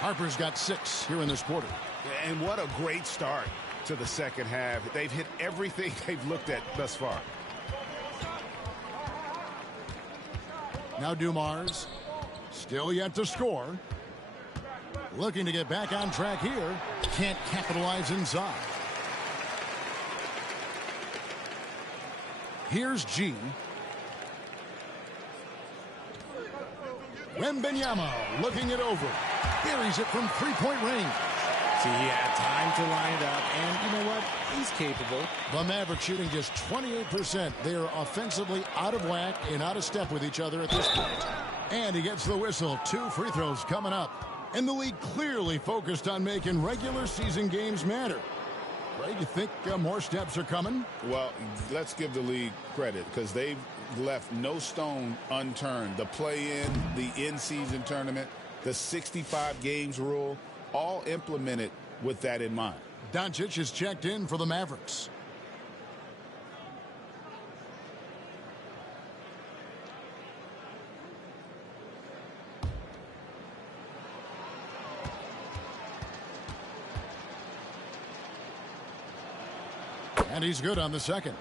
Harper's got 6 here in this quarter. And what a great start to the second half. They've hit everything they've looked at thus far. Now Dumars, still yet to score. Looking to get back on track here. Can't capitalize inside. Here's G. Wembanyama looking it over. Buries it from three-point range. See, he had time to line it up, and you know what? he's capable. The Mavericks shooting just 28%. They are offensively out of whack and out of step with each other at this point. And he gets the whistle. 2 free throws coming up. And the league clearly focused on making regular season games matter. Ray, you think more steps are coming? Well, let's give the league credit because they've left no stone unturned. The play-in, the in-season tournament, the 65 games rule, all implemented with that in mind. Doncic is checked in for the Mavericks. And he's good on the second.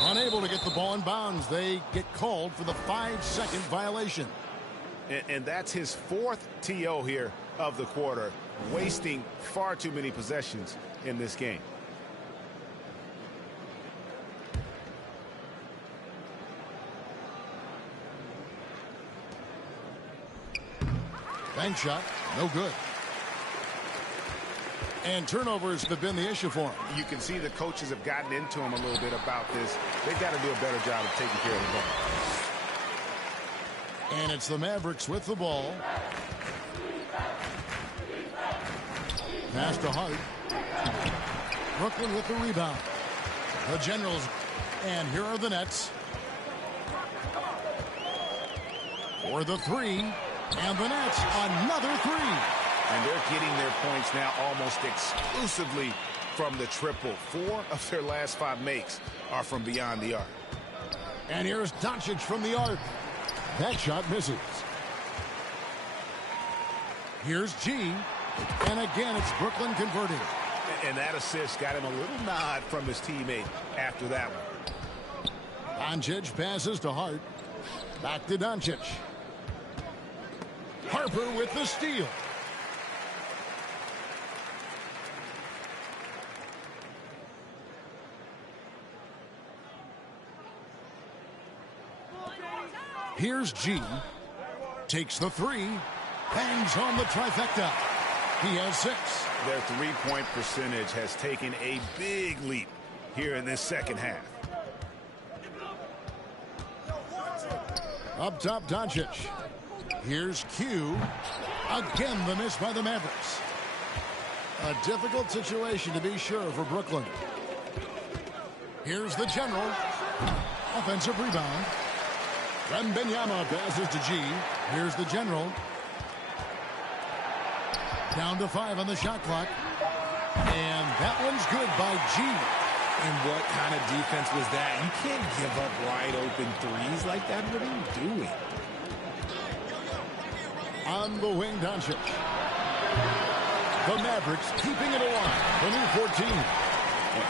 Unable to get the ball in bounds. They get called for the 5-second violation. And that's his 4th TO here of the quarter, wasting far too many possessions in this game. Bank shot, no good. And turnovers have been the issue for him. You can see the coaches have gotten into him a little bit about this. They've got to do a better job of taking care of the ball. And it's the Mavericks with the ball. Pass to Hart. Brooklyn with the rebound. The Generals. And here are the Nets. For the 3. And the Nets, another 3. And they're getting their points now almost exclusively from the triple. 4 of their last 5 makes are from beyond the arc. And here's Doncic from the arc. That shot misses. Here's G. And again, it's Brooklyn converting. And that assist got him a little nod from his teammate after that one. Doncic passes to Hart. Back to Doncic. Harper with the steal. Here's G. Takes the 3. Bangs on the trifecta. He has 6. Their 3-point percentage has taken a big leap here in this second half. Up top, Doncic. Here's Q. Again, the miss by the Mavericks. A difficult situation to be sure for Brooklyn. Here's the General. Offensive rebound. Wembanyama passes to G. Here's the General. Down to 5 on the shot clock. And that one's good by G. And what kind of defense was that? You can't give up wide open threes like that. What are you doing? On the wing, Doncic. The Mavericks keeping it alive. The new 14.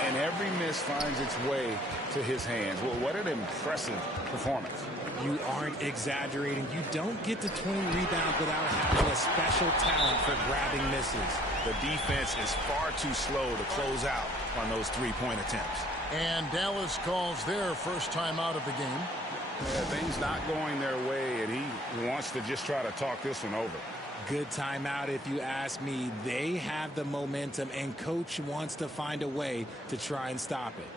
And every miss finds its way to his hands. Well, what an impressive performance. You aren't exaggerating. You don't get to 20 rebounds without having a special talent for grabbing misses. The defense is far too slow to close out on those 3-point attempts. And Dallas calls their first time out of the game. Yeah, things not going their way, and he wants to just try to talk this one over. Good timeout if you ask me. They have the momentum, and coach wants to find a way to try and stop it.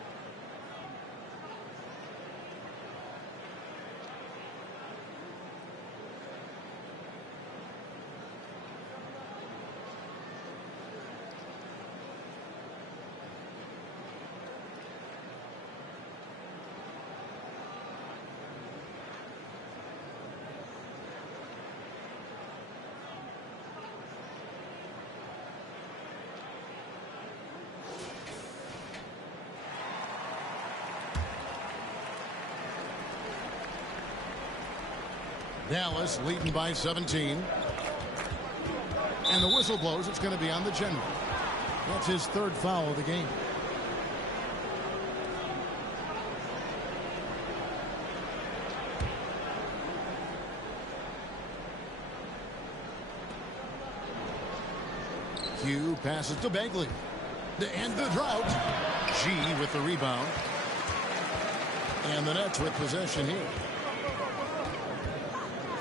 Dallas leading by 17. And the whistle blows. It's going to be on the General. That's his 3rd foul of the game. Q passes to Bagley. To end the drought. G with the rebound. And the Nets with possession here.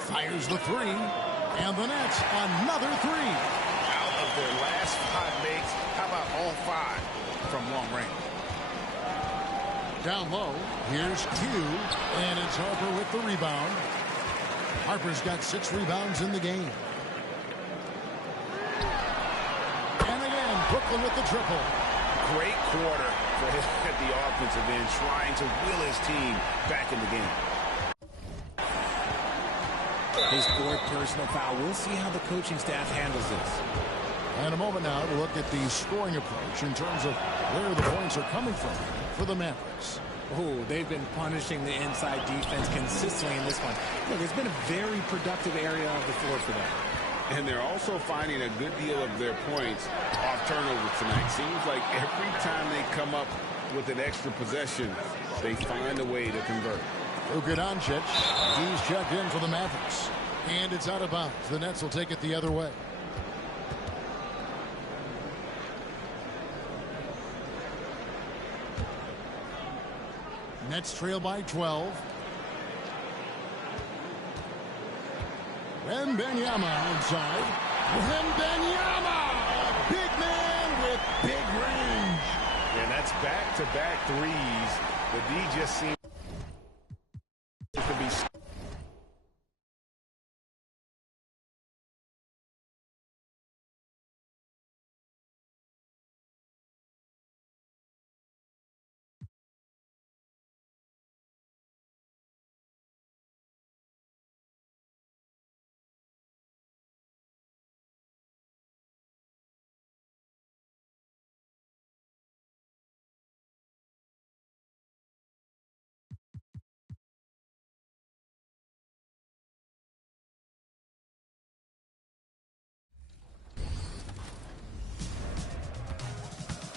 Fires the 3. And the Nets, another three. Out of their last 5 makes, how about all 5 from long range? Down low, here's Q, and it's Harper with the rebound. Harper's got 6 rebounds in the game. And again, Brooklyn with the triple. Great quarter for him at the offensive end, trying to will his team back in the game. His 4th personal foul. We'll see how the coaching staff handles this. And a moment now to look at the scoring approach in terms of where the points are coming from for the Mavericks. Oh, they've been punishing the inside defense consistently in this one. Look, it's been a very productive area of the floor for them. And they're also finding a good deal of their points off turnovers tonight. Seems like every time they come up with an extra possession, they find a way to convert. Luka Doncic, he's checked in for the Mavericks. And it's out of bounds. The Nets will take it the other way. Nets trail by 12. Wembanyama inside. Wembanyama! A big man with big range. And that's back-to-back threes. The D just seems to be...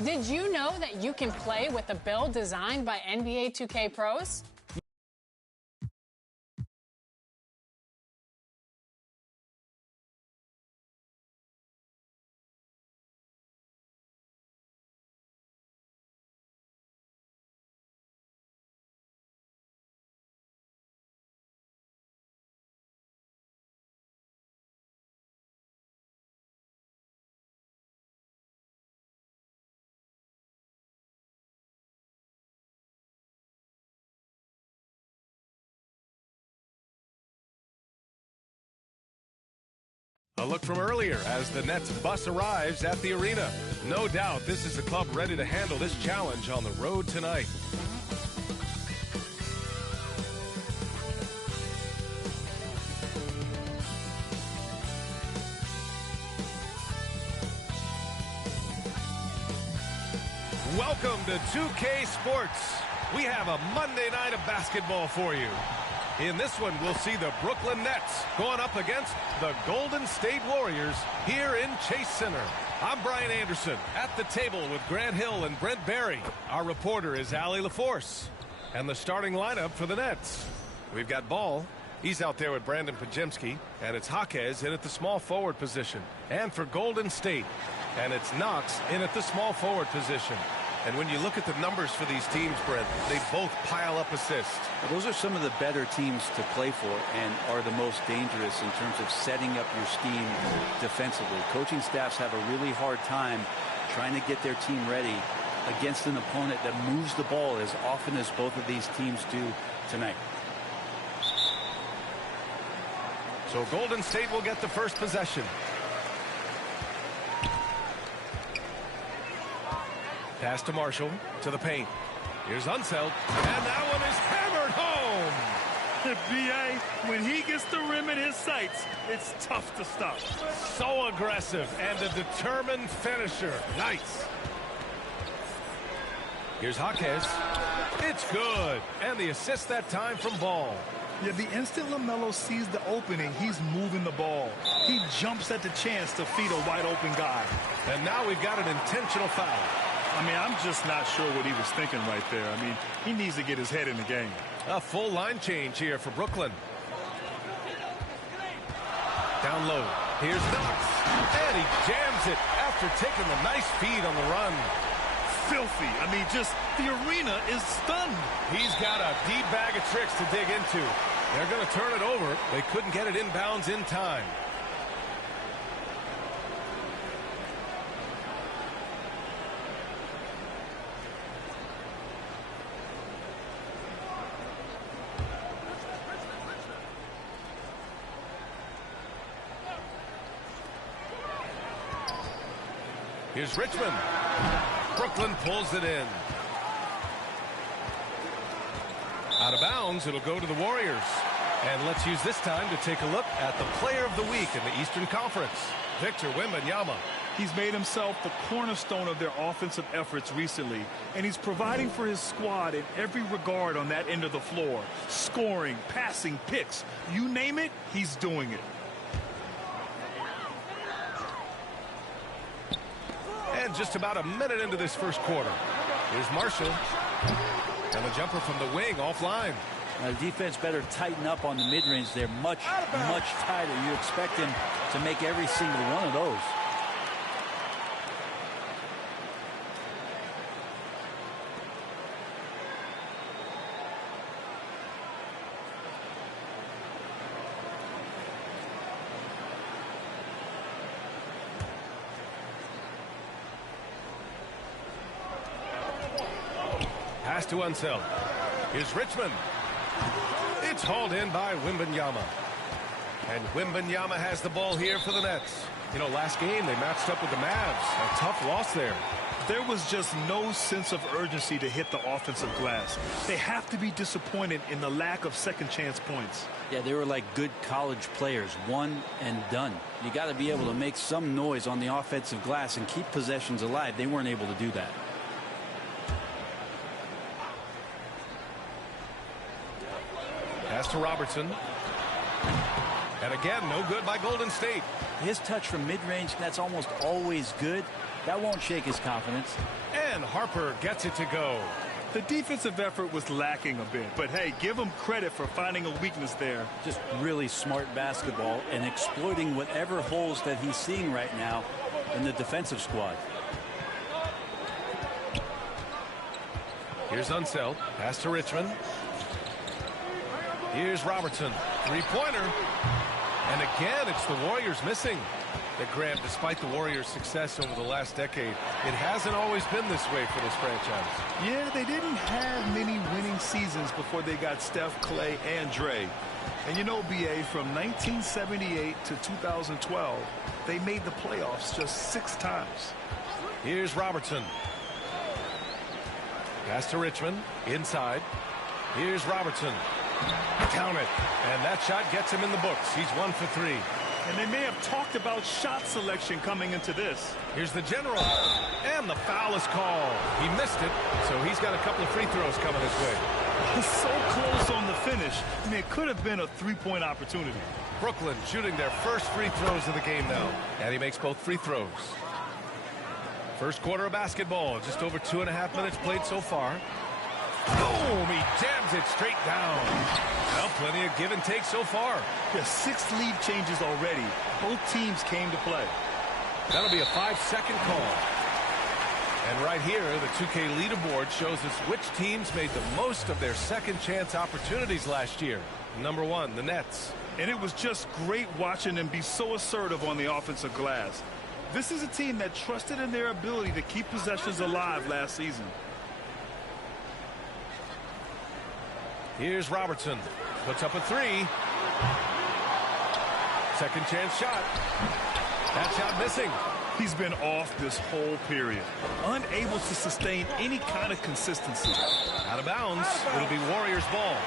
Did you know that you can play with a build designed by NBA 2K pros? A look from earlier as the Nets bus arrives at the arena. No doubt this is a club ready to handle this challenge on the road tonight. Welcome to 2K Sports. We have a Monday night of basketball for you. In this one, we'll see the Brooklyn Nets going up against the Golden State Warriors here in Chase Center. I'm Brian Anderson at the table with Grant Hill and Brent Barry. Our reporter is Allie LaForce. And the starting lineup for the Nets. We've got Ball. He's out there with Brandon Pajemski. And it's Jaquez in at the small forward position. And for Golden State. And it's Knox in at the small forward position. And when you look at the numbers for these teams, Brent, they both pile up assists. Well, those are some of the better teams to play for and are the most dangerous in terms of setting up your scheme defensively. Coaching staffs have a really hard time trying to get their team ready against an opponent that moves the ball as often as both of these teams do tonight. So Golden State will get the first possession. Pass to Marshall, to the paint. Here's Unseld, and that one is hammered home. B.A., when he gets the rim in his sights, it's tough to stop. So aggressive and a determined finisher. Nice. Here's Jaquez. It's good. And the assist that time from Ball. Yeah, the instant LaMelo sees the opening, he's moving the ball. He jumps at the chance to feed a wide-open guy. And now we've got an intentional foul. I mean, I'm just not sure what he was thinking right there. I mean, he needs to get his head in the game. A full line change here for Brooklyn. Down low. Here's Knox. And he jams it after taking the nice feed on the run. Filthy. I mean, just the arena is stunned. He's got a deep bag of tricks to dig into. They're going to turn it over. They couldn't get it inbounds in time. Here's Richmond. Brooklyn pulls it in. Out of bounds, it'll go to the Warriors. And let's use this time to take a look at the player of the week in the Eastern Conference, Victor Wembanyama. He's made himself the cornerstone of their offensive efforts recently, and he's providing for his squad in every regard on that end of the floor. Scoring, passing, picks, you name it, he's doing it. And just about a minute into this first quarter. Here's Marshall. And the jumper from the wing offline. Now, the defense better tighten up on the mid-range. They're much tighter. You expect him to make every single one of those. Pass to Unseld. Here's Richmond. It's hauled in by Wembanyama. And Wembanyama has the ball here for the Nets. You know, last game they matched up with the Mavs. A tough loss there. There was just no sense of urgency to hit the offensive glass. They have to be disappointed in the lack of second chance points. Yeah, they were like good college players, one and done. You got to be able to make some noise on the offensive glass and keep possessions alive. They weren't able to do that. Pass to Robertson. And again, no good by Golden State. His touch from mid-range, that's almost always good. That won't shake his confidence. And Harper gets it to go. The defensive effort was lacking a bit, but hey, give him credit for finding a weakness there. Just really smart basketball and exploiting whatever holes that he's seeing right now in the defensive squad. Here's Unseld. Pass to Richmond. Here's Robertson. Three-pointer. And again, it's the Warriors missing. That Graham, despite the Warriors' success over the last decade, it hasn't always been this way for this franchise. Yeah, they didn't have many winning seasons before they got Steph, Clay, and Dre. And you know, BA, from 1978 to 2012, they made the playoffs just 6 times. Here's Robertson. Pass to Richmond. Inside. Here's Robertson. Count it. And that shot gets him in the books. He's 1 for 3. And they may have talked about shot selection coming into this. Here's the general. And the foul is called. He missed it, so he's got a couple of free throws coming his way. So close on the finish. I mean, it could have been a 3-point opportunity. Brooklyn shooting their first free throws of the game now. And he makes both free throws. First quarter of basketball. Just over 2.5 minutes played so far. Boom! He jams it straight down. Well, plenty of give and take so far. Yeah, 6 lead changes already. Both teams came to play. That'll be a 5-second call. And right here, the 2K leaderboard shows us which teams made the most of their second chance opportunities last year. Number 1, the Nets. And it was just great watching them be so assertive on the offensive glass. This is a team that trusted in their ability to keep possessions alive last season. Here's Robertson. Puts up a 3. Second chance shot. That shot missing. He's been off this whole period. Unable to sustain any kind of consistency. Out of bounds. It'll be Warriors ball.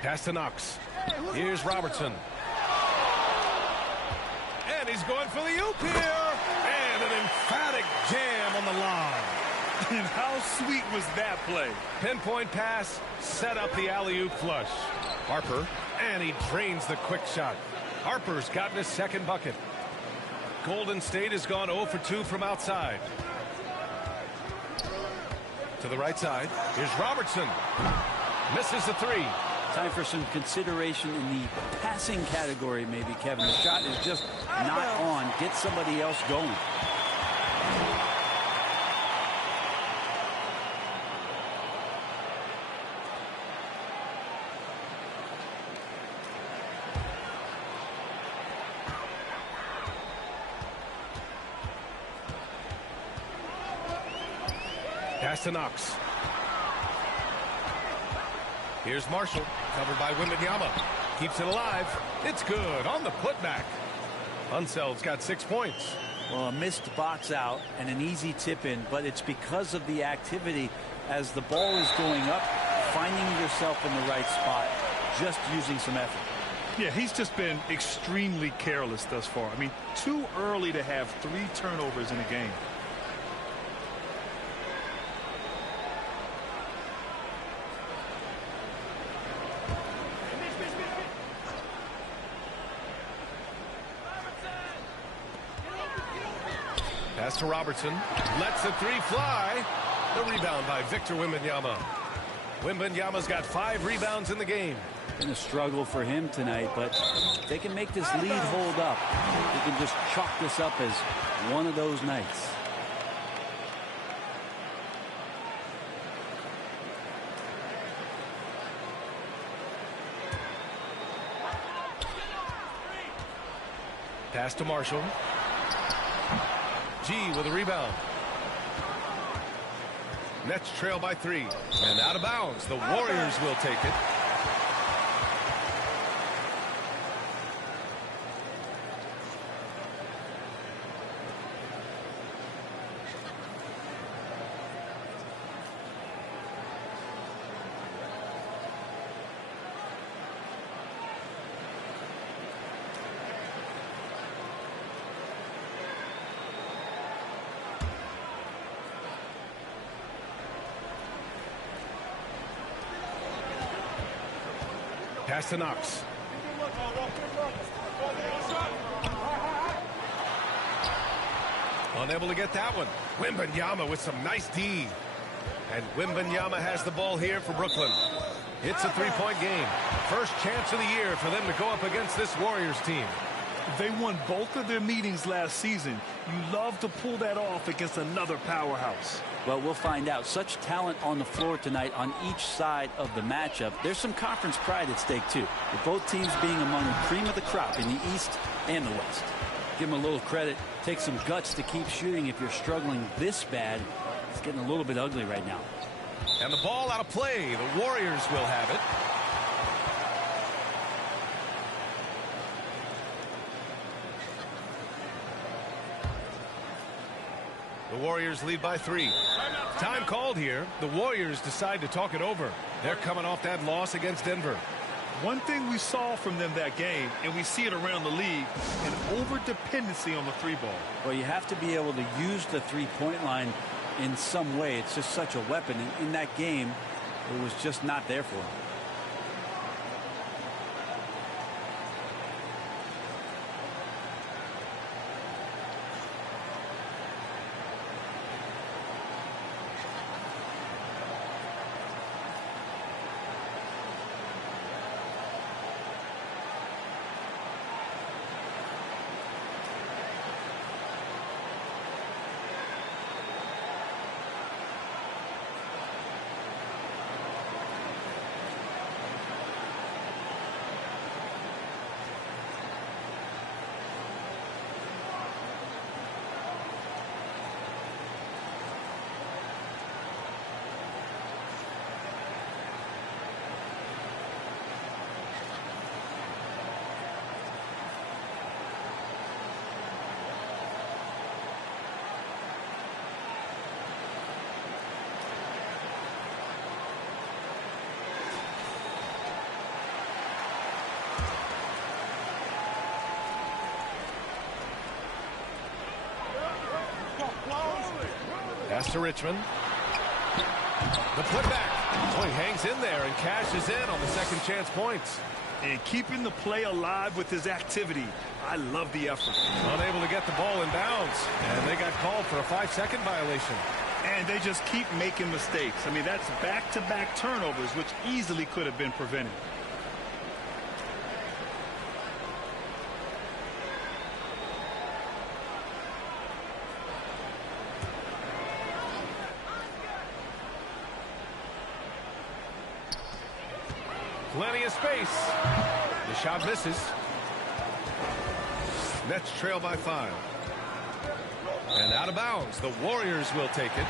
Pass to Knox. Here's Robertson. And he's going for the oop here. And an emphatic jam on the line. And how sweet was that play? Pinpoint pass, set up the alley-oop flush. Harper, and he drains the quick shot. Harper's gotten his second bucket. Golden State has gone 0 for 2 from outside. To the right side, here's Robertson. Misses the 3. Time for some consideration in the passing category, maybe, Kevin. The shot is just not on. Get somebody else going. Pass to Knox. Here's Marshall, covered by Wembanyama. Keeps it alive. It's good on the putback. Unseld's got 6 points. Well, a missed box out and an easy tip in, but it's because of the activity as the ball is going up, finding yourself in the right spot, just using some effort. Yeah, he's just been extremely careless thus far. I mean, too early to have 3 turnovers in a game. Pass to Robertson. Lets the 3 fly. The rebound by Victor Wembanyama. Wembanyama's got 5 rebounds in the game. Been a struggle for him tonight, but if they can make this lead hold up, they can just chalk this up as one of those nights. Pass to Marshall. G with a rebound. Nets trail by 3. And out of bounds. The Warriors will take it. Pass to Knox. Unable to get that one. Wembanyama with some nice D. And Wembanyama has the ball here for Brooklyn. It's a 3-point game. First chance of the year for them to go up against this Warriors team. They won both of their meetings last season. You love to pull that off against another powerhouse. Well, we'll find out. Such talent on the floor tonight on each side of the matchup. There's some conference pride at stake, too, with both teams being among the cream of the crop in the East and the West. Give them a little credit. Take some guts to keep shooting if you're struggling this bad. It's getting a little bit ugly right now. And the ball out of play. The Warriors will have it. The Warriors lead by 3. Time called here. The Warriors decide to talk it over. They're coming off that loss against Denver. One thing we saw from them that game, and we see it around the league, an over-dependency on the 3-ball. Well, you have to be able to use the 3-point line in some way. It's just such a weapon. And in that game, it was just not there for him. Pass to Richmond. The putback. Oh, he hangs in there and cashes in on the second chance points. And keeping the play alive with his activity. I love the effort. Unable to get the ball in bounds. And they got called for a 5-second violation. And they just keep making mistakes. I mean, that's back-to-back turnovers, which easily could have been prevented. Plenty of space. The shot misses. Nets trail by 5. And out of bounds. The Warriors will take it.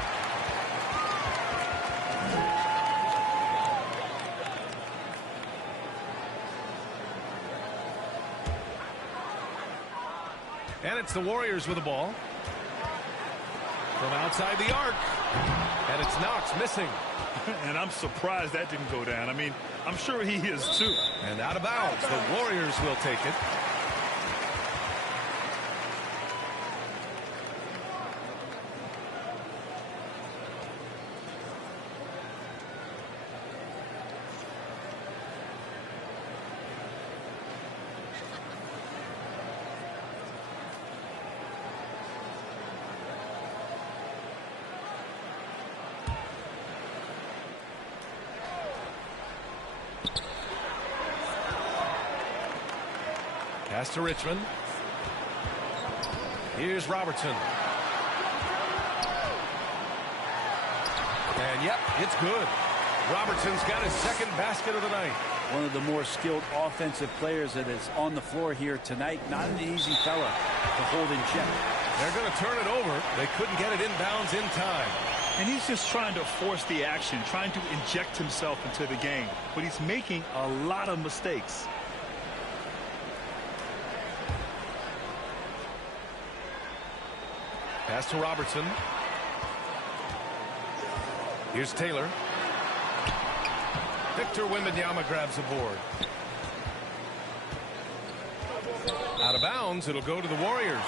And it's the Warriors with the ball. From outside the arc. And it's Knox missing. And I'm surprised that didn't go down. I mean, I'm sure he is too. And out of bounds. The Warriors will take it. Pass to Richmond. Here's Robertson. And yep, it's good. Robertson's got his second basket of the night. One of the more skilled offensive players that is on the floor here tonight. Not an easy fella to hold in check. They're going to turn it over. They couldn't get it inbounds in time. And he's just trying to force the action, trying to inject himself into the game. But he's making a lot of mistakes. Pass to Robertson. Here's Taylor. Victor Wembanyama grabs a board. Out of bounds, it'll go to the Warriors.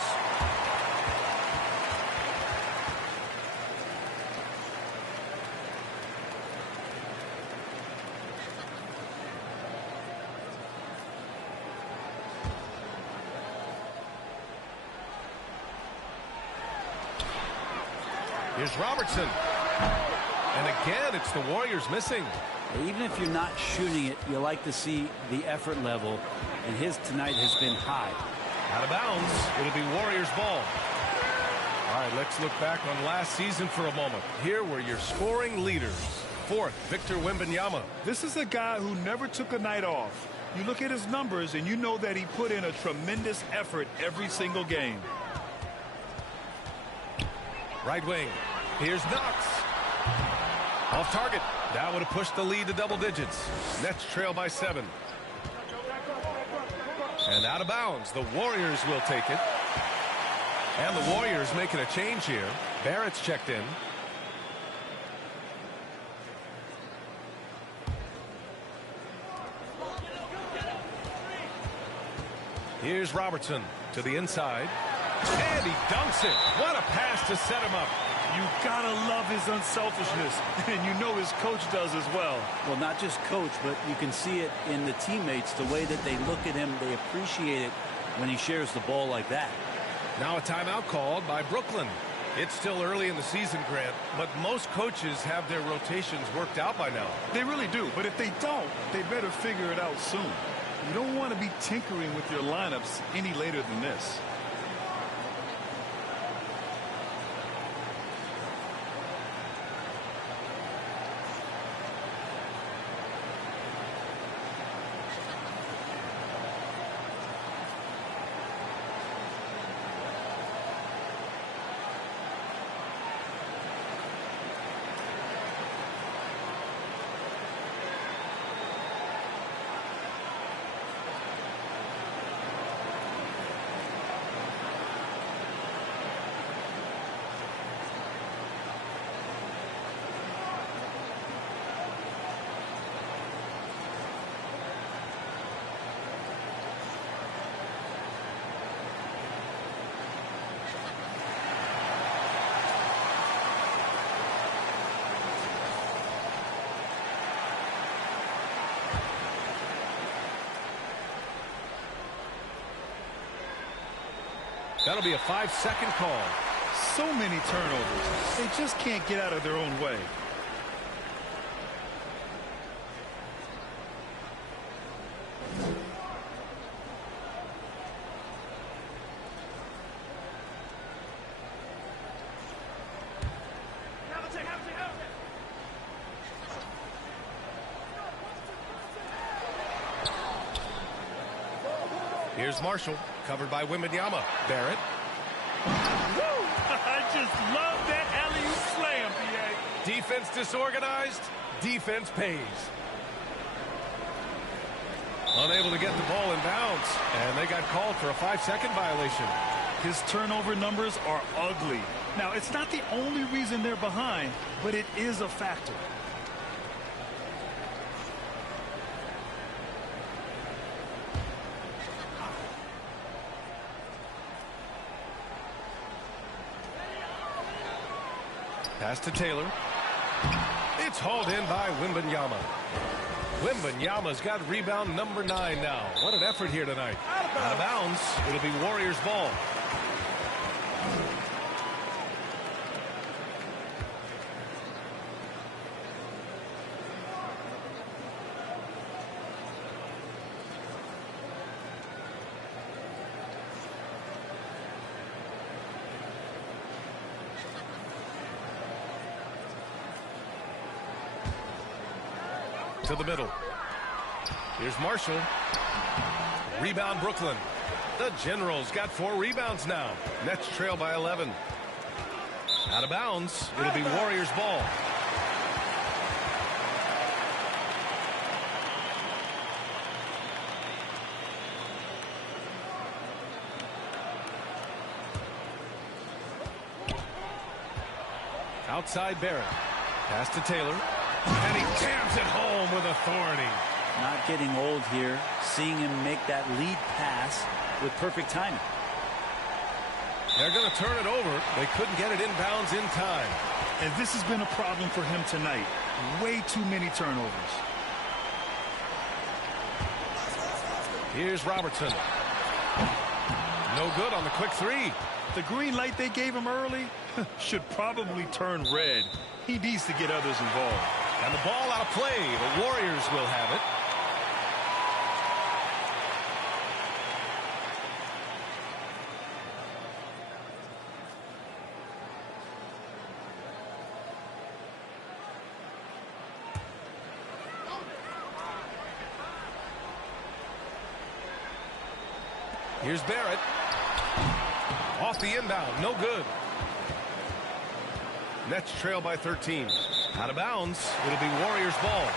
Here's Robertson. And again, it's the Warriors missing. Even if you're not shooting it, you like to see the effort level, and his tonight has been high. Out of bounds. It'll be Warriors ball. All right, let's look back on last season for a moment. Here were your scoring leaders. Fourth, Victor Wembanyama. This is a guy who never took a night off. You look at his numbers, and you know that he put in a tremendous effort every single game. Right wing. Here's Knox. Off target. That would have pushed the lead to double digits. Nets trail by 7. And out of bounds. The Warriors will take it. And the Warriors making a change here. Barrett's checked in. Here's Robertson to the inside. And he dunks it. What a pass to set him up. You gotta love his unselfishness, and you know his coach does as well. Well, not just coach, but you can see it in the teammates, the way that they look at him. They appreciate it when he shares the ball like that. Now a timeout called by Brooklyn. It's still early in the season, Grant, but most coaches have their rotations worked out by now. They really do, but if they don't, they better figure it out soon. You don't want to be tinkering with your lineups any later than this. That'll be a 5-second call. So many turnovers. They just can't get out of their own way. Here's Marshall, covered by Wembanyama. Barrett. Woo! I just love that alley-oop slam, PA. Defense disorganized. Defense pays. Unable to get the ball in bounds, and they got called for a 5-second violation. His turnover numbers are ugly. Now, it's not the only reason they're behind, but it is a factor. Pass to Taylor. It's hauled in by Wembanyama. Wembanyama's got rebound number 9 now. What an effort here tonight. Out of bounds. It'll be Warriors ball. To the middle. Here's Marshall. Rebound Brooklyn. The Generals got 4 rebounds now. Nets trail by 11. Out of bounds. It'll be Warriors ball. Outside Barrett. Pass to Taylor. And he jams it home with authority. Not getting old here. Seeing him make that lead pass with perfect timing. They're going to turn it over. They couldn't get it inbounds in time. And this has been a problem for him tonight. Way too many turnovers. Here's Robertson. No good on the quick 3. The green light they gave him early should probably turn red. He needs to get others involved. And the ball out of play. The Warriors will have it. Here's Barrett. Off the inbound. No good. Nets trail by 13. Out of bounds. It'll be Warriors ball.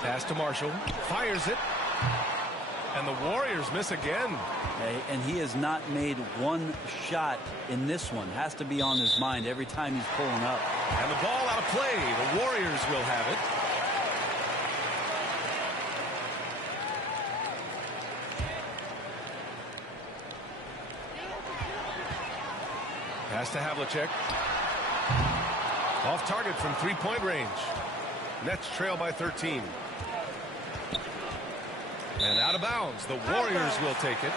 Pass to Marshall. Fires it. And the Warriors miss again. And he has not made one shot in this one. Has to be on his mind every time he's pulling up. And the ball out of play. The Warriors will have it. Pass to Havlicek. Off target from 3-point range. Nets trail by 13. And out of bounds. The Warriors will take it.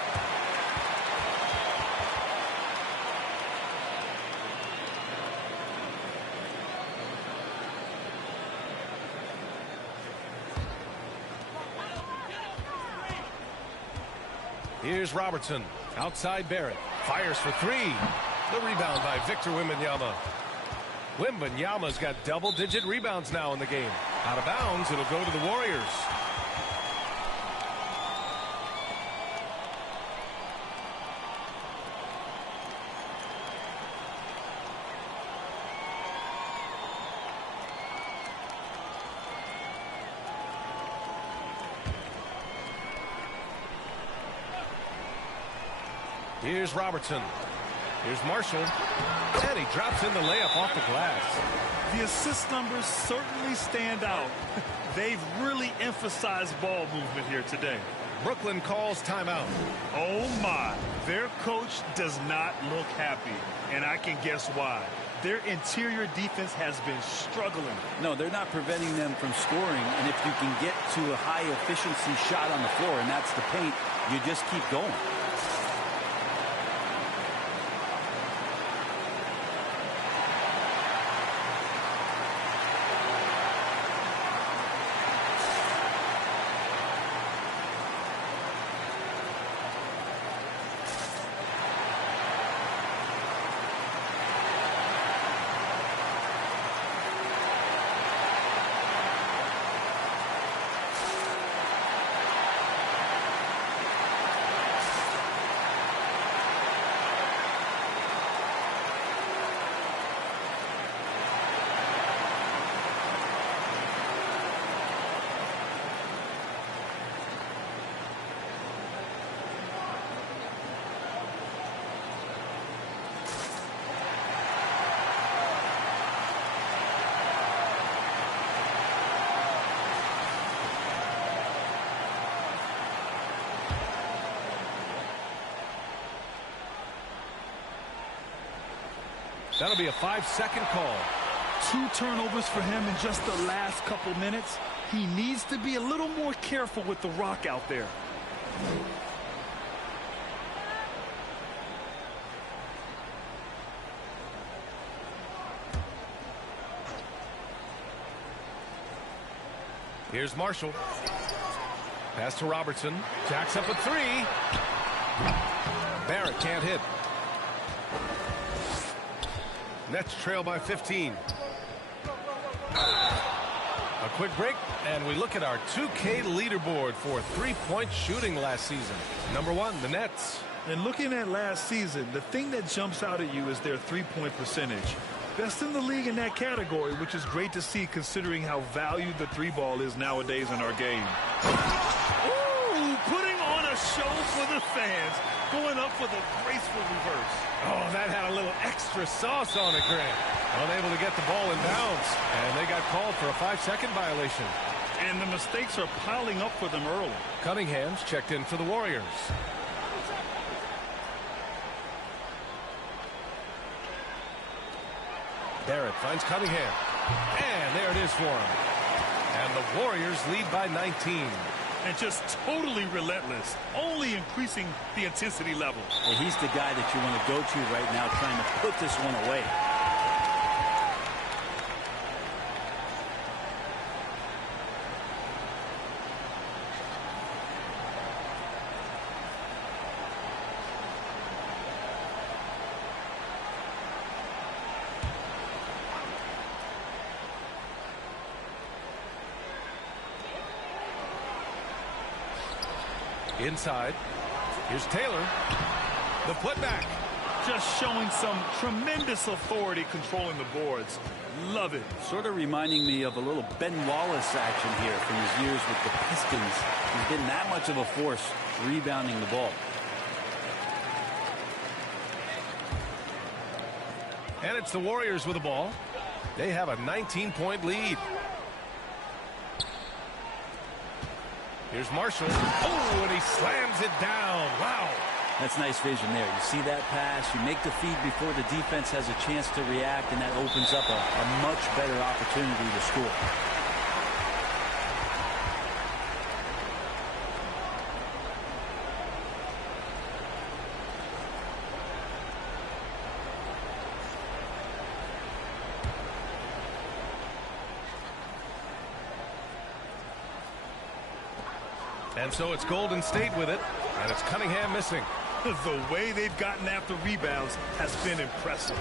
Here's Robertson. Outside Barrett. Fires for 3. The rebound by Victor Wembanyama. Wembanyama's got double-digit rebounds now in the game. Out of bounds. It'll go to the Warriors. Here's Robertson. Here's Marshall. And he drops in the layup off the glass. The assist numbers certainly stand out. They've really emphasized ball movement here today. Brooklyn calls timeout. Oh, my. Their coach does not look happy, and I can guess why. Their interior defense has been struggling. No, they're not preventing them from scoring, and if you can get to a high-efficiency shot on the floor, and that's the paint, you just keep going. That'll be a 5-second call. 2 turnovers for him in just the last couple minutes. He needs to be a little more careful with the rock out there. Here's Marshall. Pass to Robertson. Jacks up a 3. Barrett can't hit. Nets trail by 15. A quick break, and we look at our 2K leaderboard for three-point shooting last season. Number 1, the Nets. And looking at last season, the thing that jumps out at you is their three-point percentage. Best in the league in that category, which is great to see considering how valued the 3-ball is nowadays in our game. Ooh, putting on a show for the fans, going up for the graceful reverse. Oh, that had a little extra sauce on it, Grant. Unable to get the ball in bounds, and they got called for a 5-second violation. And the mistakes are piling up for them early. Cunningham's checked in for the Warriors. Barrett finds Cunningham. And there it is for him. And the Warriors lead by 19. And just totally relentless, only increasing the intensity level. Well, he's the guy that you want to go to right now trying to put this one away. Inside. Here's Taylor. The putback. Just showing some tremendous authority controlling the boards. Love it. Sort of reminding me of a little Ben Wallace action here from his years with the Pistons. He's been that much of a force rebounding the ball. And it's the Warriors with the ball. They have a 19-point lead. Here's Marshall. Oh, and he slams it down. Wow. That's nice vision there. You see that pass, you make the feed before the defense has a chance to react, and that opens up a much better opportunity to score. And so it's Golden State with it, and it's Cunningham missing. The way they've gotten after rebounds has been impressive.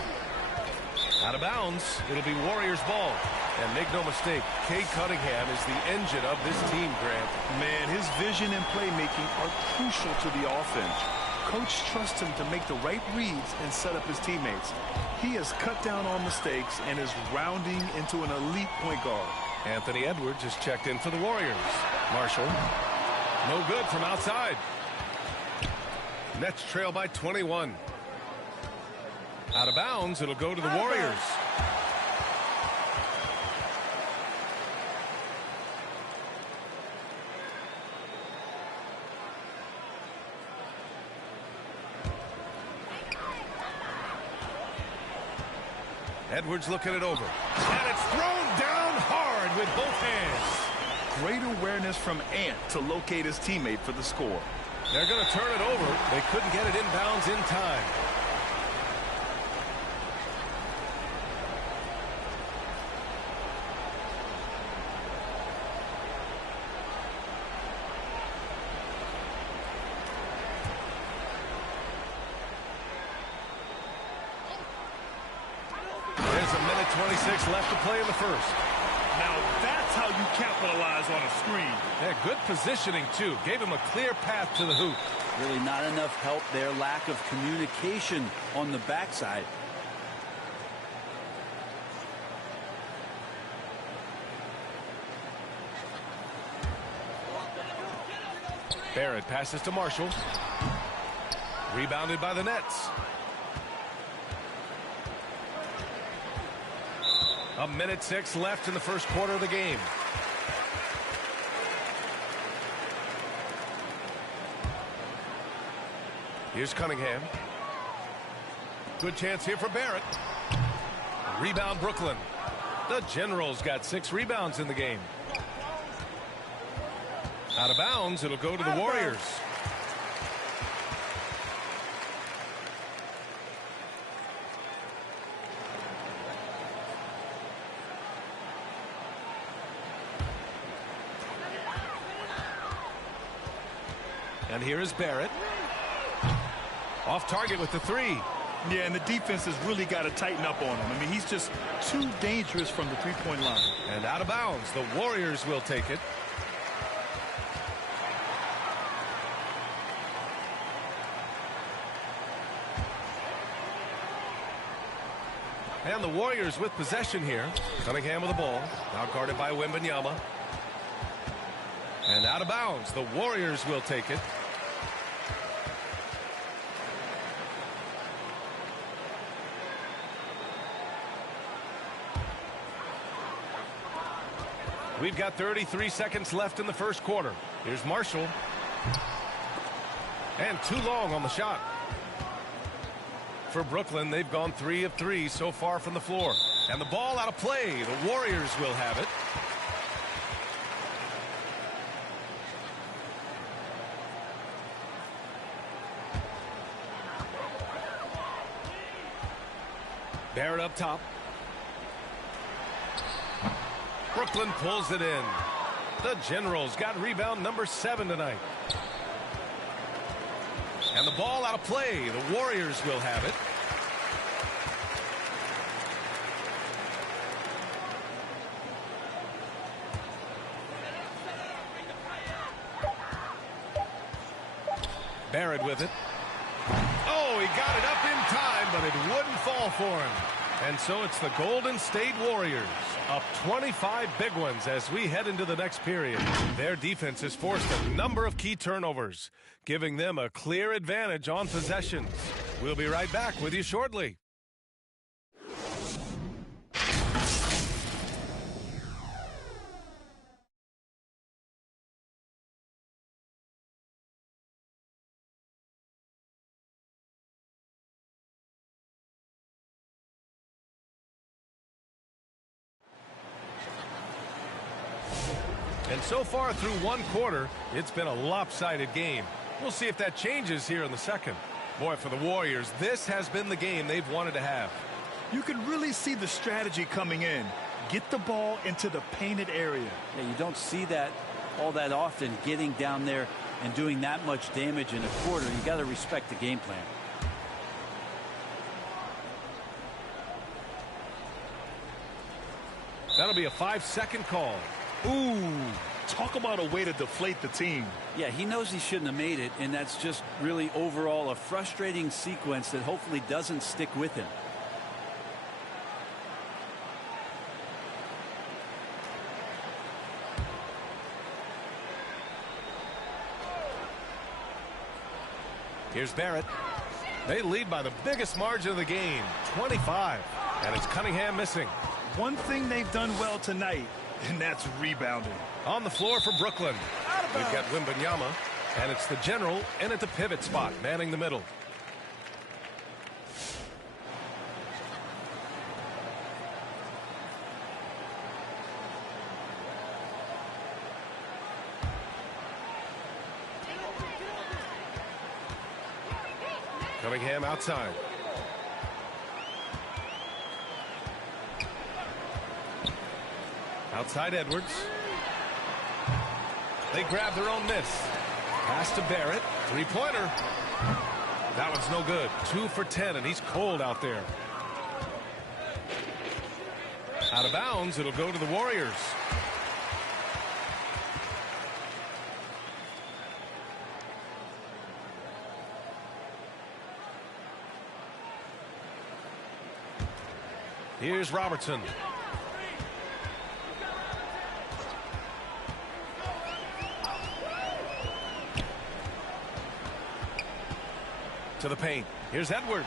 Out of bounds, it'll be Warriors ball. And make no mistake, Cade Cunningham is the engine of this team, Grant. Man, his vision and playmaking are crucial to the offense. Coach trusts him to make the right reads and set up his teammates. He has cut down on mistakes and is rounding into an elite point guard. Anthony Edwards is checked in for the Warriors. Marshall. No good from outside. Nets trail by 21. Out of bounds, it'll go to the Warriors. Edwards looking it over. And it's thrown down hard with both hands. Great awareness from Ant to locate his teammate for the score. They're going to turn it over. They couldn't get it inbounds in time. There's a minute 26 left to play in the first. Now that's how you capitalize on a screen. Yeah, good positioning, too. Gave him a clear path to the hoop. Really not enough help there. Lack of communication on the backside. Barrett passes to Marshall. Rebounded by the Nets. A minute 6 left in the first quarter of the game. Here's Cunningham. Good chance here for Barrett. Rebound Brooklyn. The Generals got 6 rebounds in the game. Out of bounds, it'll go to the Warriors. And here is Barrett. Off target with the 3. Yeah, and the defense has really got to tighten up on him. I mean, he's just too dangerous from the three-point line. And out of bounds, the Warriors will take it. And the Warriors with possession here. Cunningham with the ball. Now guarded by Wembanyama. And out of bounds, the Warriors will take it. We've got 33 seconds left in the first quarter. Here's Marshall. And too long on the shot. For Brooklyn, they've gone 3 of 3 so far from the floor. And the ball out of play. The Warriors will have it. Barrett up top. Brooklyn pulls it in. The Generals got rebound number 7 tonight. And the ball out of play. The Warriors will have it. Barrett with it. Oh, he got it up in time, but it wouldn't fall for him. And so it's the Golden State Warriors up 25 big ones as we head into the next period. Their defense has forced a number of key turnovers, giving them a clear advantage on possessions. We'll be right back with you shortly. And so far through one quarter, it's been a lopsided game. We'll see if that changes here in the second. Boy, for the Warriors, this has been the game they've wanted to have. You can really see the strategy coming in. Get the ball into the painted area. Yeah, you don't see that all that often, getting down there and doing that much damage in a quarter. You got to respect the game plan. That'll be a 5-second call. Ooh, talk about a way to deflate the team. Yeah, he knows he shouldn't have made it, and that's just really overall a frustrating sequence that hopefully doesn't stick with him. Here's Barrett. They lead by the biggest margin of the game, 25, and it's Cunningham missing. One thing they've done well tonight, and that's rebounding. On the floor for Brooklyn. We've got Wembanyama, and it's the General in at the pivot spot, manning the middle. Cunningham outside. Outside Edwards. They grab their own miss. Pass to Barrett. Three-pointer. That one's no good. 2 for 10, and he's cold out there. Out of bounds, it'll go to the Warriors. Here's Robertson. To the paint. Here's Edwards.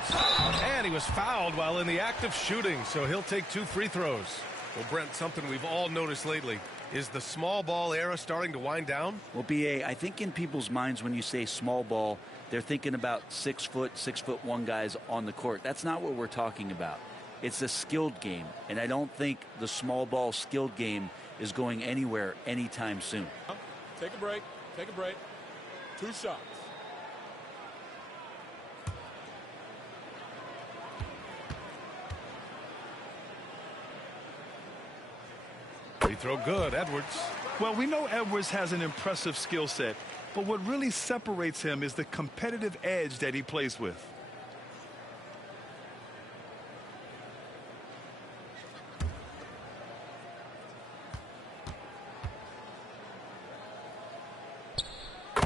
And he was fouled while in the act of shooting, so he'll take 2 free throws. Well, Brent, something we've all noticed lately. Is the small ball era starting to wind down? Well, B.A., I think in people's minds when you say small ball, they're thinking about 6', 6'1" guys on the court. That's not what we're talking about. It's a skilled game, and I don't think the small ball skilled game is going anywhere anytime soon. Take a break. Take a break. 2 shots. Free throw good, Edwards. Well, we know Edwards has an impressive skill set, but what really separates him is the competitive edge that he plays with.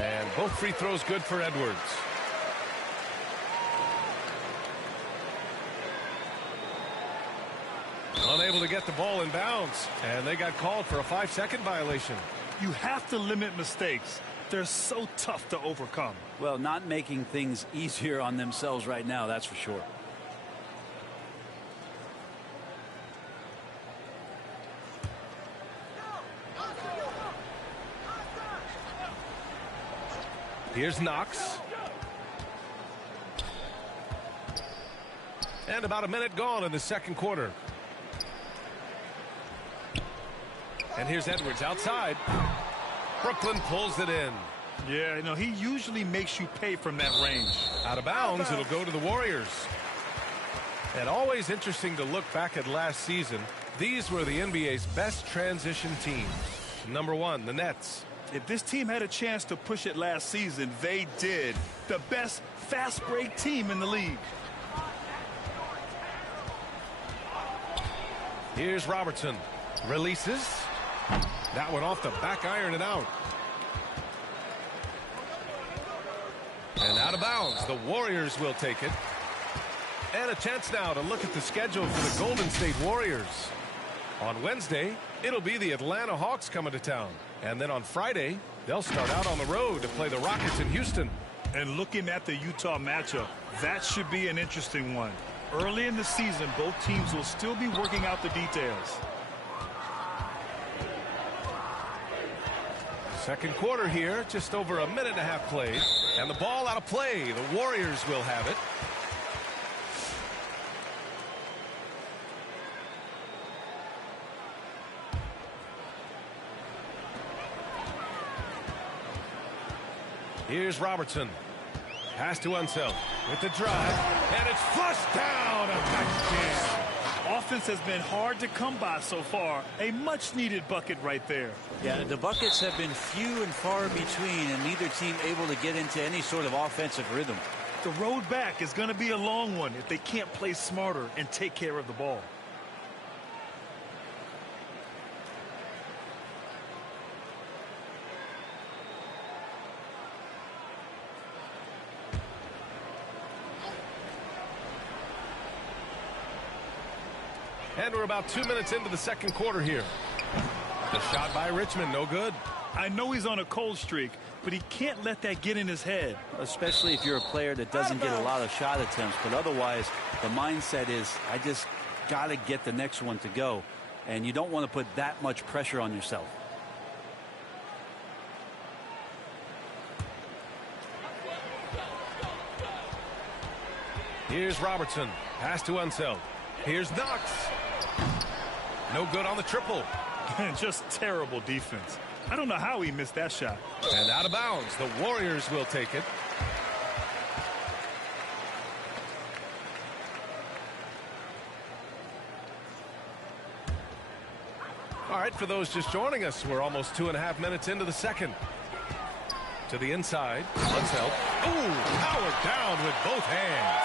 And both free throws good for Edwards. Unable to get the ball in bounds, and they got called for a 5-second violation. You have to limit mistakes. They're so tough to overcome. Well, not making things easier on themselves right now, that's for sure. Here's Knox. And about a minute gone in the second quarter. And here's Edwards outside. Brooklyn pulls it in. Yeah, you know, he usually makes you pay from that range. Out of bounds, it'll go to the Warriors. And always interesting to look back at last season. These were the NBA's best transition teams. Number 1, the Nets. If this team had a chance to push it last season, they did. The best fast break team in the league. Here's Robertson. Releases. That one off the back iron and out. And out of bounds. The Warriors will take it. And a chance now to look at the schedule for the Golden State Warriors. On Wednesday, it'll be the Atlanta Hawks coming to town. And then on Friday, they'll start out on the road to play the Rockets in Houston. And looking at the Utah matchup, that should be an interesting one. Early in the season, both teams will still be working out the details. Second quarter here, just over a minute and a half played. And the ball out of play. The Warriors will have it. Here's Robertson. Pass to Unseld with the drive. And it's flushed down. A nice jam. Offense has been hard to come by so far. A much-needed bucket right there. Yeah, the buckets have been few and far between, and neither team able to get into any sort of offensive rhythm. The road back is going to be a long one if they can't play smarter and take care of the ball. And we're about 2 minutes into the second quarter here. The shot by Richmond, no good. I know he's on a cold streak, but he can't let that get in his head. Especially if you're a player that doesn't get a lot of shot attempts. But otherwise, the mindset is, I just got to get the next one to go. And you don't want to put that much pressure on yourself. Here's Robertson. Pass to Unseld. Here's Knox. No good on the triple. Just terrible defense. I don't know how he missed that shot. And out of bounds. The Warriors will take it. All right, for those just joining us, we're almost 2.5 minutes into the second. To the inside. Unseld. Ooh, powered down with both hands.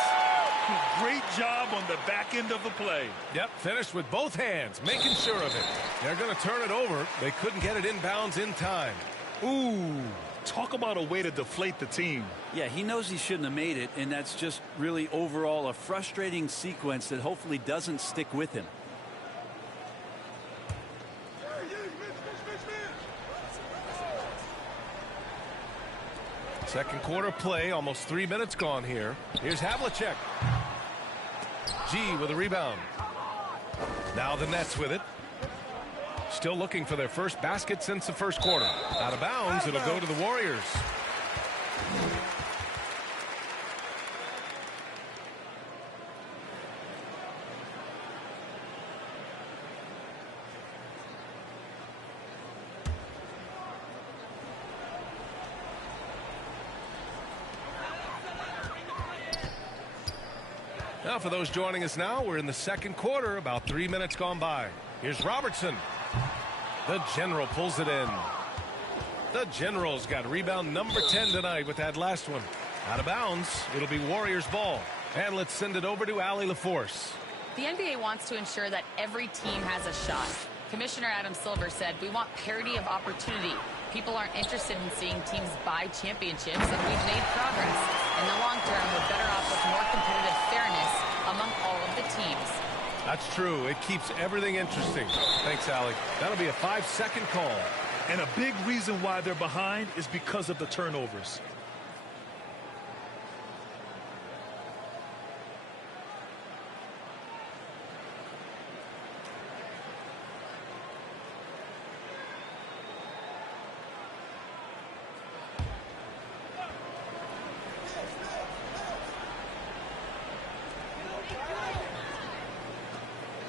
Great job on the back end of the play. Yep, finished with both hands, making sure of it. They're going to turn it over. They couldn't get it inbounds in time. Ooh, talk about a way to deflate the team. Yeah, he knows he shouldn't have made it, and that's just really overall a frustrating sequence that hopefully doesn't stick with him. Second quarter play, almost 3 minutes gone here. Here's Havlicek. G with a rebound. Now the Nets with it. Still looking for their first basket since the first quarter. Out of bounds, it'll go to the Warriors. Now, for those joining us now, we're in the second quarter, about 3 minutes gone by. Here's Robertson. The General pulls it in. The General's got rebound number 10 tonight with that last one. Out of bounds. It'll be Warriors ball. And let's send it over to Allie LaForce. The NBA wants to ensure that every team has a shot. Commissioner Adam Silver said, we want parity of opportunity. People aren't interested in seeing teams buy championships, and we've made progress. In the long term, we're better off with more competitive fairness among all of the teams. That's true. It keeps everything interesting. Thanks, Allie. That'll be a 5-second call. And a big reason why they're behind is because of the turnovers.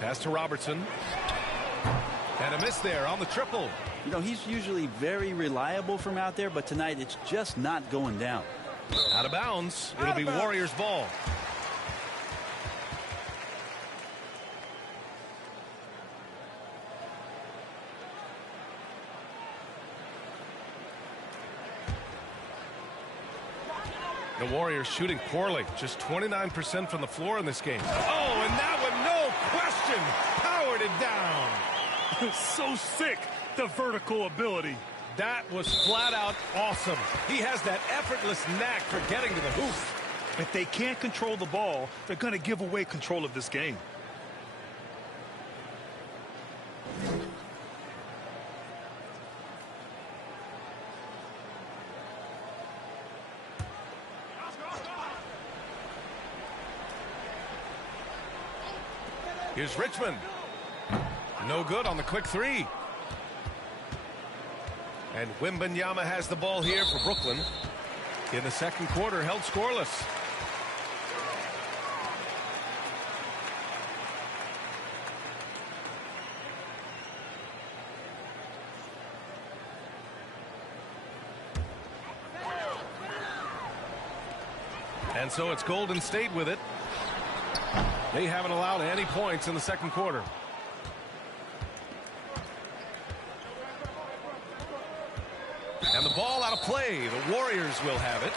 Pass to Robertson. And a miss there on the triple. You know, he's usually very reliable from out there, but tonight it's just not going down. Out of bounds. It'll be Warriors ball. The Warriors shooting poorly. Just 29% from the floor in this game. Oh, and that one, no question, powered it down. So sick, the vertical ability. That was flat out awesome. He has that effortless knack for getting to the hoop. If they can't control the ball, they're going to give away control of this game. Here's Richmond. No good on the quick three. And Wembanyama has the ball here for Brooklyn. In the second quarter, held scoreless. And so it's Golden State with it. They haven't allowed any points in the second quarter. And the ball out of play. The Warriors will have it.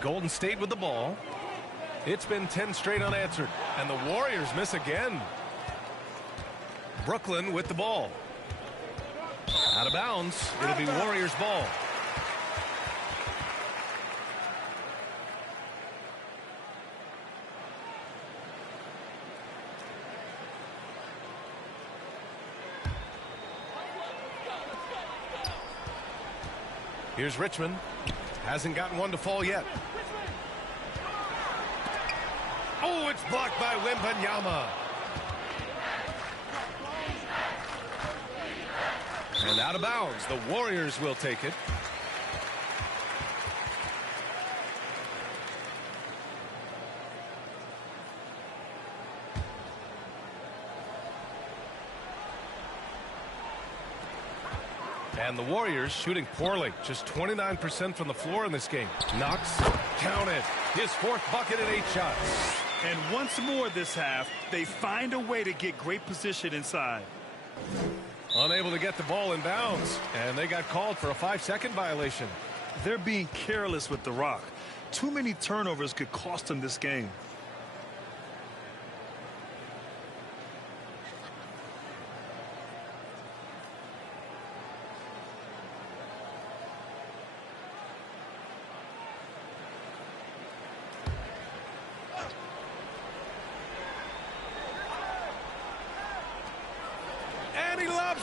Golden State with the ball. It's been 10 straight unanswered. And the Warriors miss again. Brooklyn with the ball. Out of bounds. It'll be Warriors ball. Here's Richmond. Hasn't gotten one to fall yet. Oh, it's blocked by Wembanyama. And out of bounds. The Warriors will take it. And the Warriors shooting poorly. Just 29% from the floor in this game. Knox, count it. His fourth bucket at 8 shots. And once more this half, they find a way to get great position inside. Unable to get the ball in bounds. And they got called for a 5-second violation. They're being careless with the rock. Too many turnovers could cost them this game.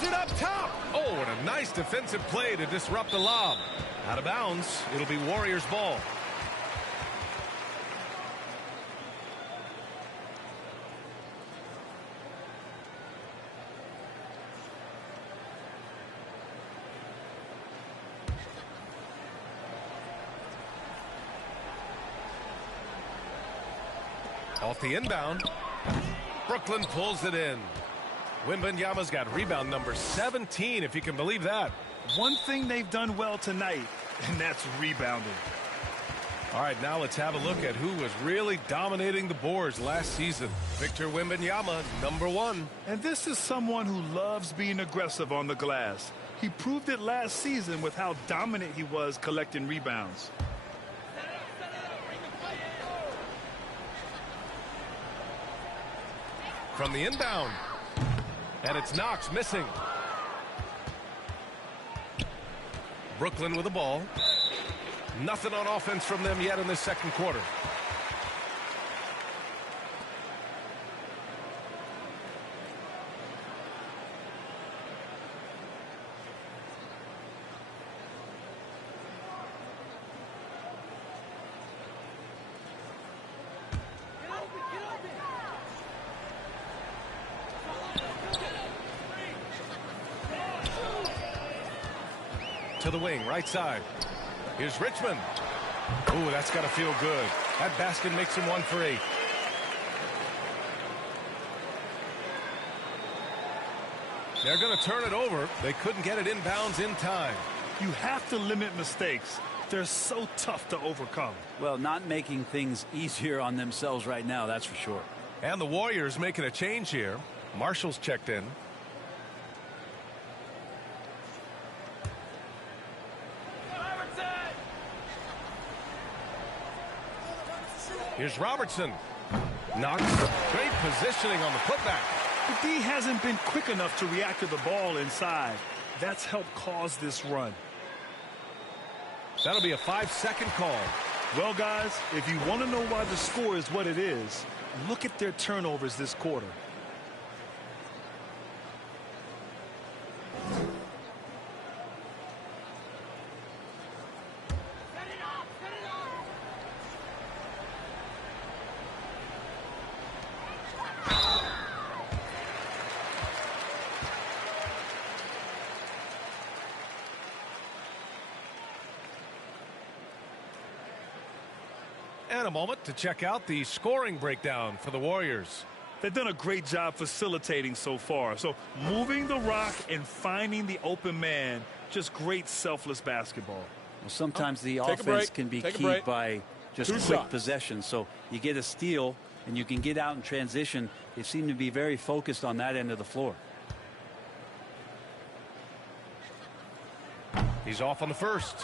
It up top. Oh, and a nice defensive play to disrupt the lob. Out of bounds. It'll be Warriors ball. Off the inbound. Brooklyn pulls it in. Wembanyama's got rebound number 17, if you can believe that. One thing they've done well tonight, and that's rebounding. All right, now let's have a look at who was really dominating the boards last season. Victor Wembanyama, number 1. And this is someone who loves being aggressive on the glass. He proved it last season with how dominant he was collecting rebounds. From the inbound. And it's Knox missing. Brooklyn with the ball. Nothing on offense from them yet in this second quarter. To the wing, right side. Here's Richmond. Ooh, that's got to feel good. That basket makes him 1 for 8. They're going to turn it over. They couldn't get it inbounds in time. You have to limit mistakes. They're so tough to overcome. Well, not making things easier on themselves right now, that's for sure. And the Warriors making a change here. Marshall's checked in. Here's Robertson. Knox. Great positioning on the putback. The D hasn't been quick enough to react to the ball inside. That's helped cause this run. That'll be a 5-second call. Well, guys, if you want to know why the score is what it is, look at their turnovers this quarter. And a moment to check out the scoring breakdown for the Warriors. They've done a great job facilitating so far. So moving the rock and finding the open man, just great selfless basketball. Well, sometimes the offense can be keyed by just quick possession. So you get a steal and you can get out in transition. They seem to be very focused on that end of the floor. He's off on the first.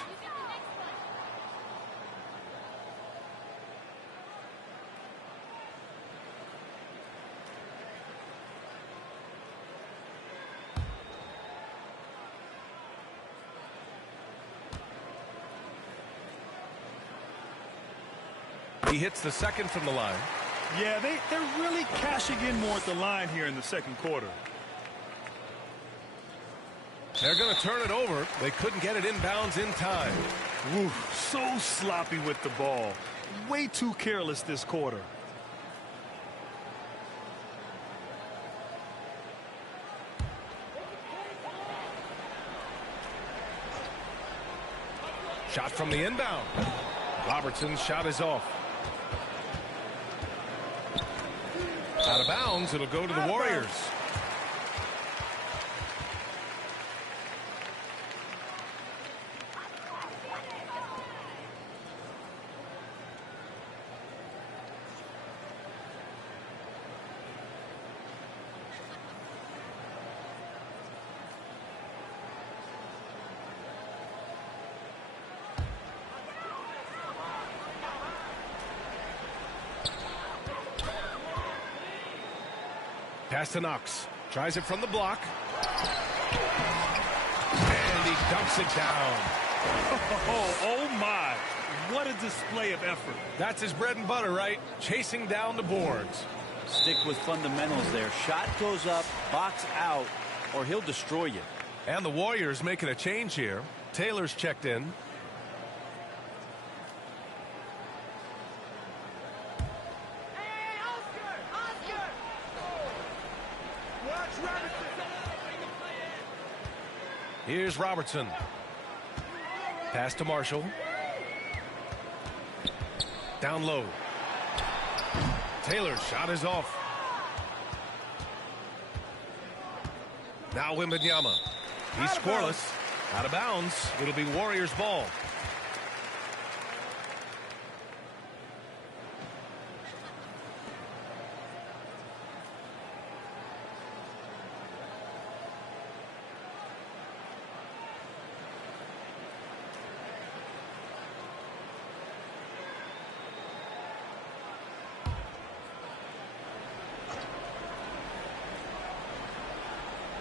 He hits the second from the line. Yeah, they're really cashing in more at the line here in the second quarter. They're going to turn it over. They couldn't get it inbounds in time. Ooh, so sloppy with the ball. Way too careless this quarter. Shot from the inbound. Robertson's shot is off. Out of bounds, it'll go to the Warriors. Pass to Knox. Tries it from the block. And he dumps it down. Oh my. What a display of effort. That's his bread and butter, right? Chasing down the boards. Stick with fundamentals there. Shot goes up, box out, or he'll destroy you. And the Warriors making a change here. Taylor's checked in. Here's Robertson. Pass to Marshall. Down low. Taylor's shot is off. Now Wembanyama. He's scoreless. Out of bounds. It'll be Warriors ball.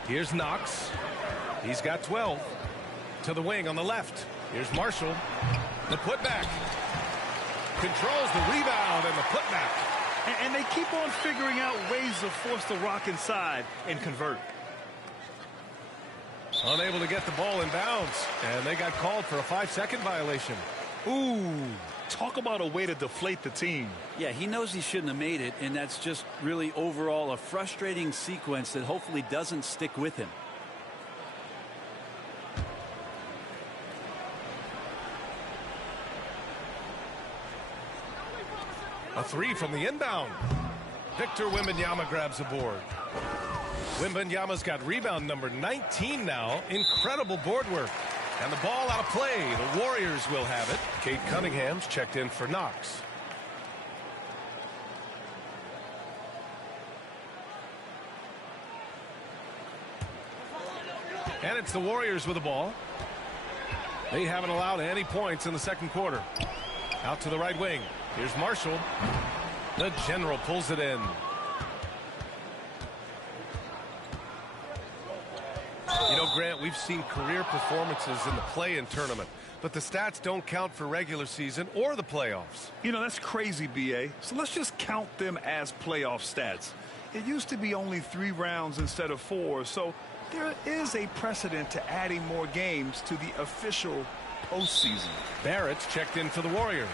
Here's Knox. He's got 12. To the wing on the left. Here's Marshall. The putback. Controls the rebound and the putback. And they keep on figuring out ways to force the Rock inside and convert. Unable to get the ball in bounds. And they got called for a 5-second violation. Ooh, talk about a way to deflate the team. Yeah, he knows he shouldn't have made it, and that's just really overall a frustrating sequence that hopefully doesn't stick with him. A three from the inbound. Victor Wembanyama grabs the board. Wembanyama's got rebound number 19 now. Incredible board work. And the ball out of play. The Warriors will have it. Kate Cunningham's checked in for Knox. And it's the Warriors with the ball. They haven't allowed any points in the second quarter. Out to the right wing. Here's Marshall. The general pulls it in. You know, Grant, we've seen career performances in the play-in tournament, but the stats don't count for regular season or the playoffs. You know, that's crazy, B.A. So let's just count them as playoff stats. It used to be only 3 rounds instead of 4, so there is a precedent to adding more games to the official postseason. Barrett's checked in for the Warriors.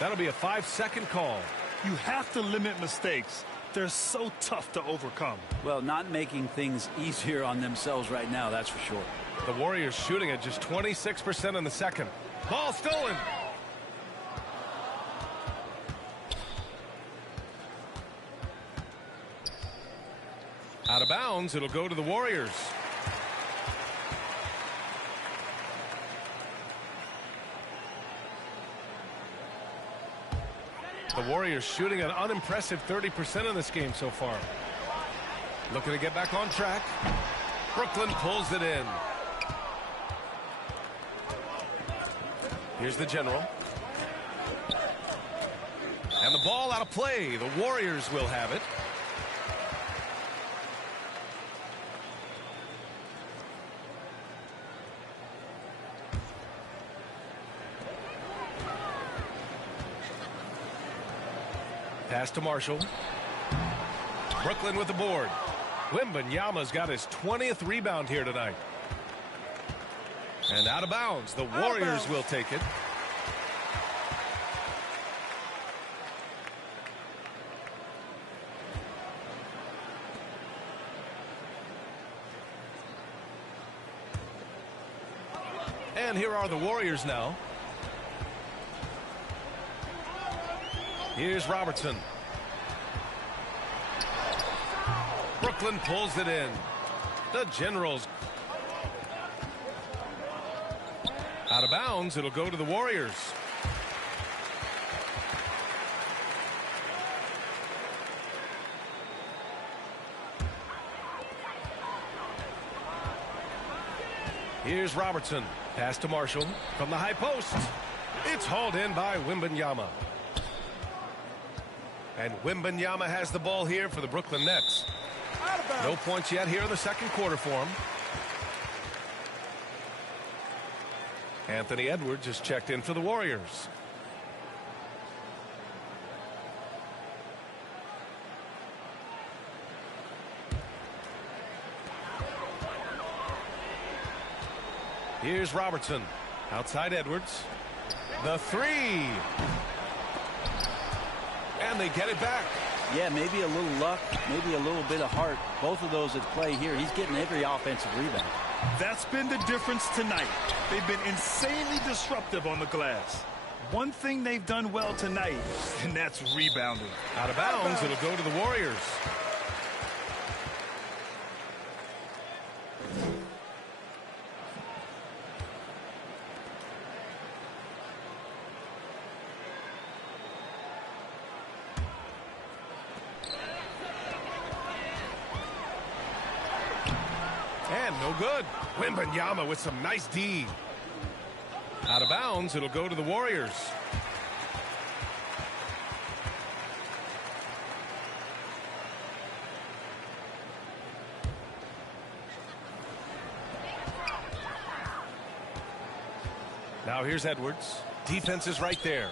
That'll be a 5-second call. You have to limit mistakes. They're so tough to overcome. Well, not making things easier on themselves right now, that's for sure. The Warriors shooting at just 26% in the second. Ball stolen. Out of bounds, it'll go to the Warriors. The Warriors shooting an unimpressive 30% in this game so far. Looking to get back on track. Brooklyn pulls it in. Here's the general. And the ball out of play. The Warriors will have it. Pass to Marshall. Brooklyn with the board. Wembanyama's got his 20th rebound here tonight. And out of bounds. The Warriors will take it. And here are the Warriors now. Here's Robertson. Brooklyn pulls it in. The Generals. Out of bounds. It'll go to the Warriors. Here's Robertson. Pass to Marshall from the high post. It's hauled in by Wembanyama. And Wembanyama has the ball here for the Brooklyn Nets. No points yet here in the second quarter for him. Anthony Edwards just checked in for the Warriors. Here's Robertson. Outside Edwards. The three. And they get it back. Yeah, maybe a little luck, maybe a little bit of heart. Both of those at play here. He's getting every offensive rebound. That's been the difference tonight. They've been insanely disruptive on the glass. One thing they've done well tonight, and that's rebounding. Out of bounds, it'll go to the Warriors. And no good. Wembanyama with some nice D. Out of bounds. It'll go to the Warriors. Now here's Edwards. Defense is right there.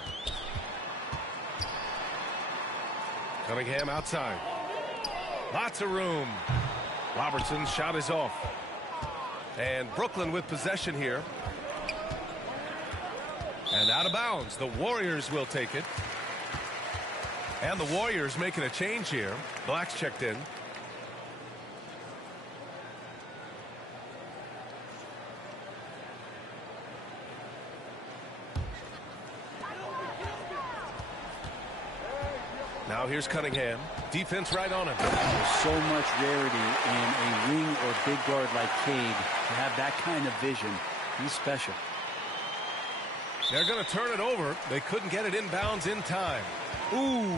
Cunningham outside. Lots of room. Robertson's shot is off. And Brooklyn with possession here. And out of bounds. The Warriors will take it. And the Warriors making a change here. Black's checked in. Now here's Cunningham. Defense right on him. There's so much rarity in a wing or big guard like Cade to have that kind of vision. He's special. They're going to turn it over. They couldn't get it inbounds in time. Ooh,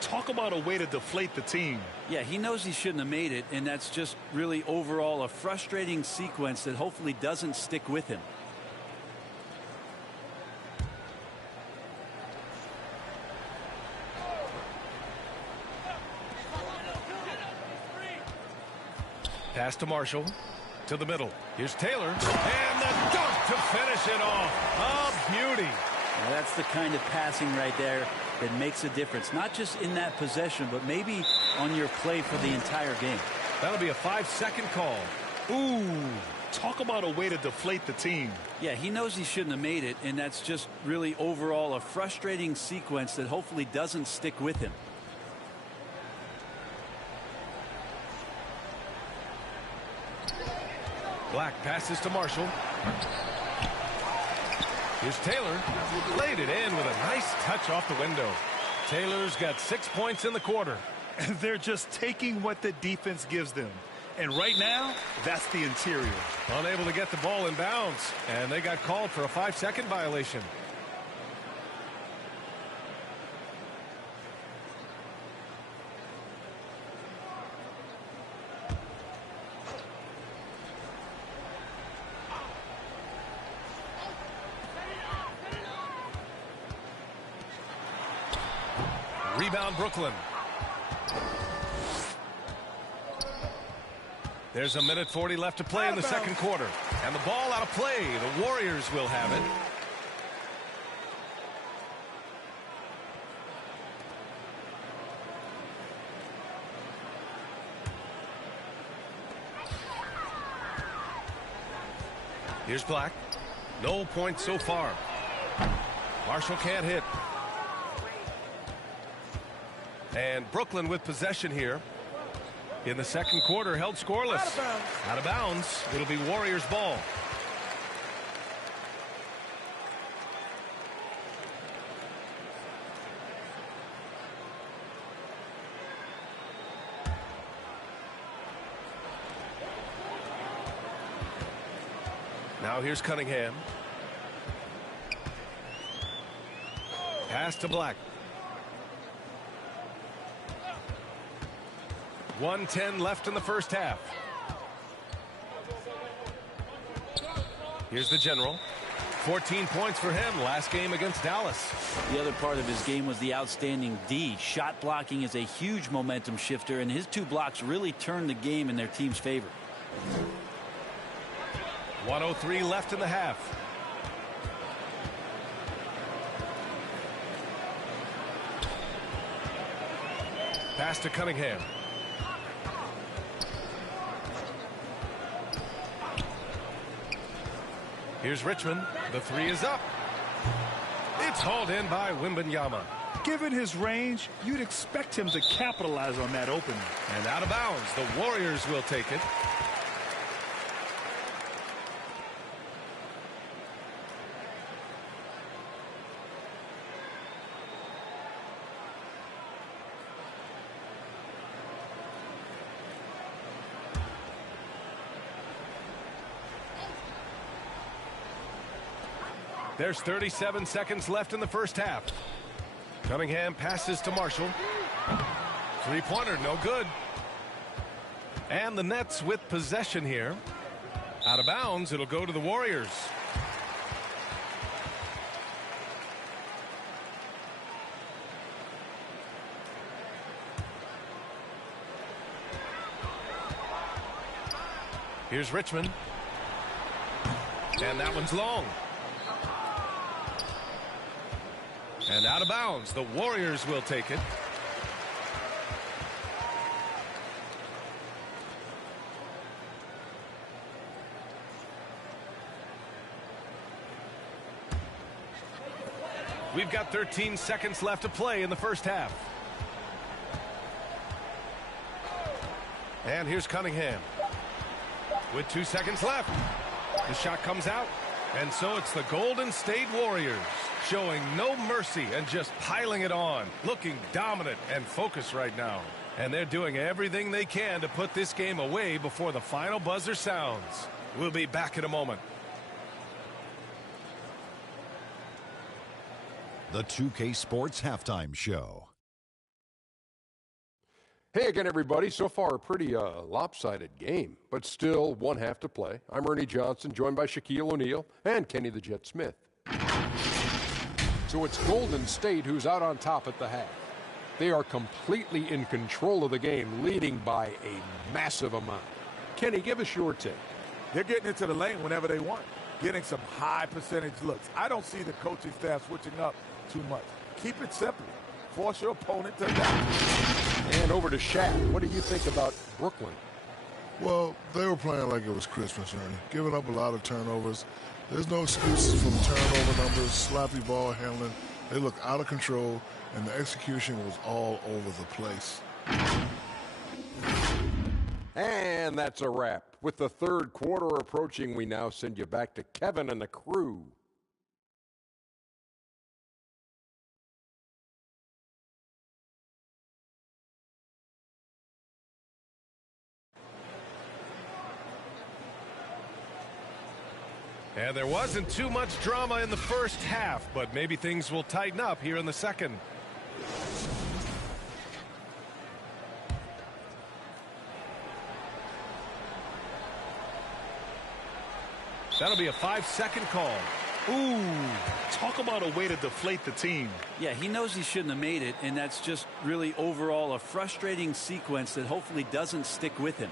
talk about a way to deflate the team. Yeah, he knows he shouldn't have made it, and that's just really overall a frustrating sequence that hopefully doesn't stick with him. Pass to Marshall. To the middle. Here's Taylor. And the dunk to finish it off. A beauty. Now that's the kind of passing right there that makes a difference. Not just in that possession, but maybe on your play for the entire game. That'll be a 5-second call. Ooh, talk about a way to deflate the team. Yeah, he knows he shouldn't have made it, and that's just really overall a frustrating sequence that hopefully doesn't stick with him. Black passes to Marshall. Here's Taylor. Laid it in with a nice touch off the window. Taylor's got 6 points in the quarter. They're just taking what the defense gives them. And right now, that's the interior. Unable to get the ball in bounds. And they got called for a 5-second violation. Rebound Brooklyn. There's a minute 40 left to play in the second quarter. And the ball out of play. The Warriors will have it. Here's Black. No points so far. Marshall can't hit. And Brooklyn with possession here. In the second quarter, held scoreless. Out of bounds. It'll be Warriors ball. Now here's Cunningham. Pass to Black. 1:10 left in the first half. Here's the general. 14 points for him last game against Dallas. The other part of his game was the outstanding D. Shot blocking is a huge momentum shifter, and his 2 blocks really turned the game in their team's favor. 1:03 left in the half. Pass to Cunningham. Here's Richmond. The 3 is up. It's hauled in by Wembanyama. Given his range, you'd expect him to capitalize on that opening. And out of bounds. The Warriors will take it. There's 37 seconds left in the first half. Cunningham passes to Marshall. Three-pointer, no good. And the Nets with possession here. Out of bounds, it'll go to the Warriors. Here's Richmond. And that one's long. And out of bounds. The Warriors will take it. We've got 13 seconds left to play in the first half. And here's Cunningham. With 2 seconds left. The shot comes out. And so it's the Golden State Warriors showing no mercy and just piling it on. Looking dominant and focused right now. And they're doing everything they can to put this game away before the final buzzer sounds. We'll be back in a moment. The 2K Sports Halftime Show. Hey again, everybody. So far, a pretty lopsided game, but still one half to play. I'm Ernie Johnson, joined by Shaquille O'Neal and Kenny the Jet Smith. So it's Golden State who's out on top at the half. They are completely in control of the game, leading by a massive amount. Kenny, give us your take. They're getting into the lane whenever they want, getting some high percentage looks. I don't see the coaching staff switching up too much. Keep it simple. Force your opponent to adapt. And over to Shaq. What do you think about Brooklyn? Well, they were playing like it was Christmas, Ernie. Giving up a lot of turnovers. There's no excuses for the turnover numbers, sloppy ball handling. They look out of control, and the execution was all over the place. And that's a wrap. With the third quarter approaching, we now send you back to Kevin and the crew. And there wasn't too much drama in the first half, but maybe things will tighten up here in the second. That'll be a 5-second call. Ooh, talk about a way to deflate the team. Yeah, he knows he shouldn't have made it, and that's just really overall a frustrating sequence that hopefully doesn't stick with him.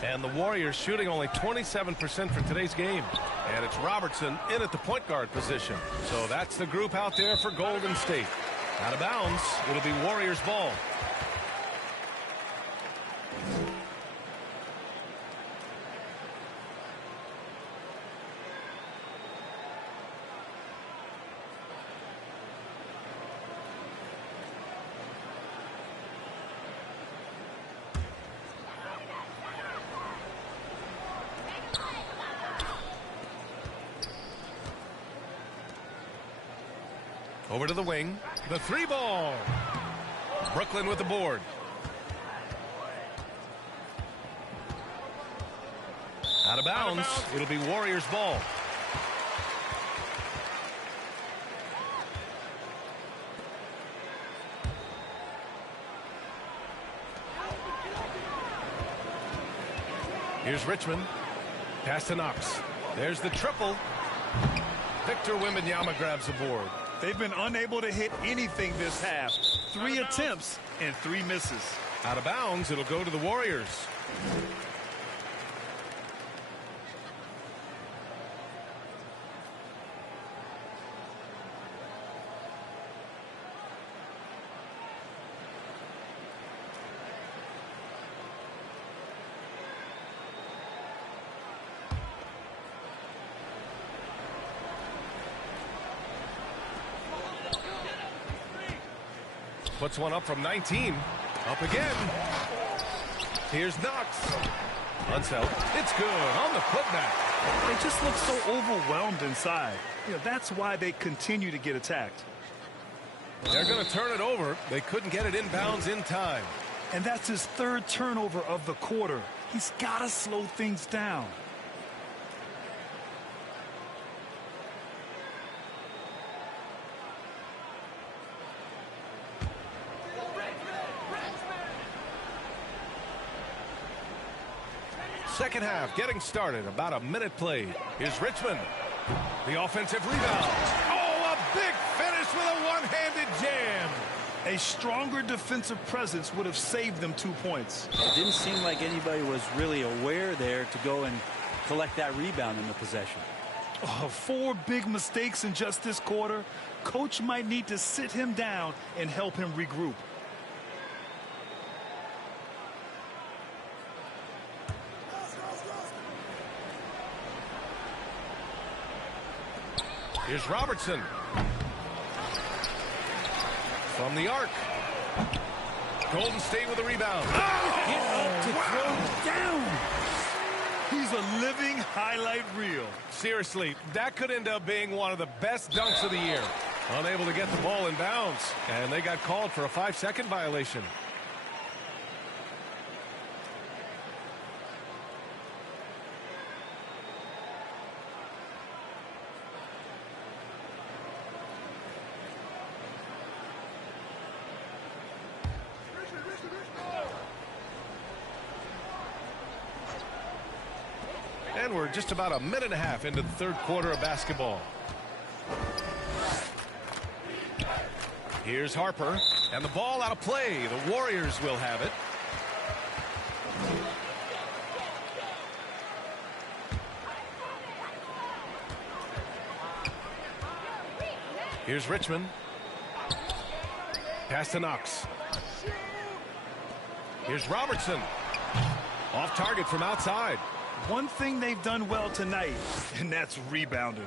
And the Warriors shooting only 27% for today's game. And it's Robertson in at the point guard position. So that's the group out there for Golden State. Out of bounds, it'll be Warriors ball. Over to the wing. The three ball. Brooklyn with the board. Out of bounds. It'll be Warriors ball. Here's Richmond. Pass to Knox. There's the triple. Victor Wembanyama grabs the board. They've been unable to hit anything this half. 3 attempts and 3 misses. Out of bounds, it'll go to the Warriors. Puts one up from 19. Up again. Here's Knox. Unseld. It's good on the putback. They just look so overwhelmed inside. You know, that's why they continue to get attacked. They're going to turn it over. They couldn't get it inbounds in time. And that's his 3rd turnover of the quarter. He's got to slow things down. Second half getting started. About a minute played. Here's Richmond. The offensive rebound. Oh, a big finish with a one-handed jam. A stronger defensive presence would have saved them 2 points. It didn't seem like anybody was really aware there to go and collect that rebound in the possession. 4 big mistakes in just this quarter. Coach might need to sit him down and help him regroup. Here's Robertson. From the arc. Golden State with a rebound. Down. He's a living highlight reel. Seriously, that could end up being one of the best dunks of the year. Unable to get the ball in bounds, and they got called for a 5-second violation. And we're just about a minute and a half into the third quarter of basketball. Here's Harper, and the ball out of play. The Warriors will have it. Here's Richmond. Pass to Knox. Here's Robertson. Off target from outside. One thing they've done well tonight, and that's rebounding.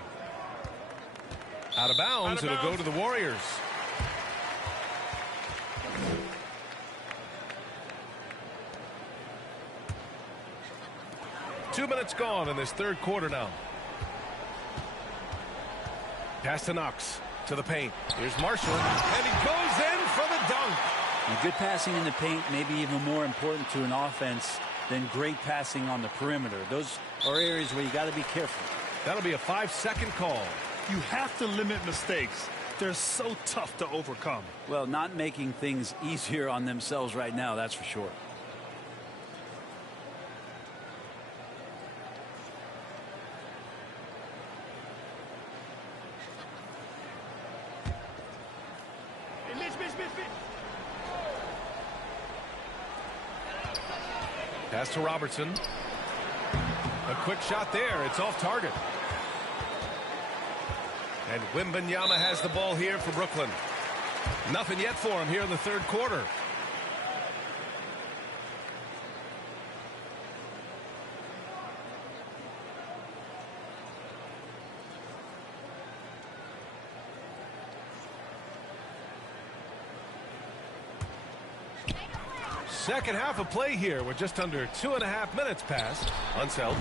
Out of bounds, it'll go to the Warriors. Two minutes gone in this third quarter now. Pass to Knox. To the paint. Here's Marshall. And he goes in for the dunk. And good passing in the paint may be even more important to an offense than great passing on the perimeter. Those are areas where you got to be careful. That'll be a 5-second call. You have to limit mistakes. They're so tough to overcome. Well, not making things easier on themselves right now, that's for sure. Pass to Robertson. A quick shot there. It's off target. And Wembanyama has the ball here for Brooklyn. Nothing yet for him here in the third quarter. Second half of play here with just under 2.5 minutes passed. Unseld.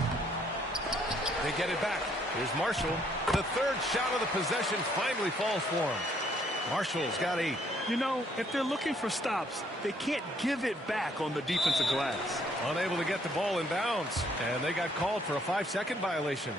They get it back. Here's Marshall. The third shot of the possession finally falls for him. Marshall's got 8. You know, if they're looking for stops, they can't give it back on the defensive glass. Unable to get the ball in bounds, and they got called for a 5-second violation.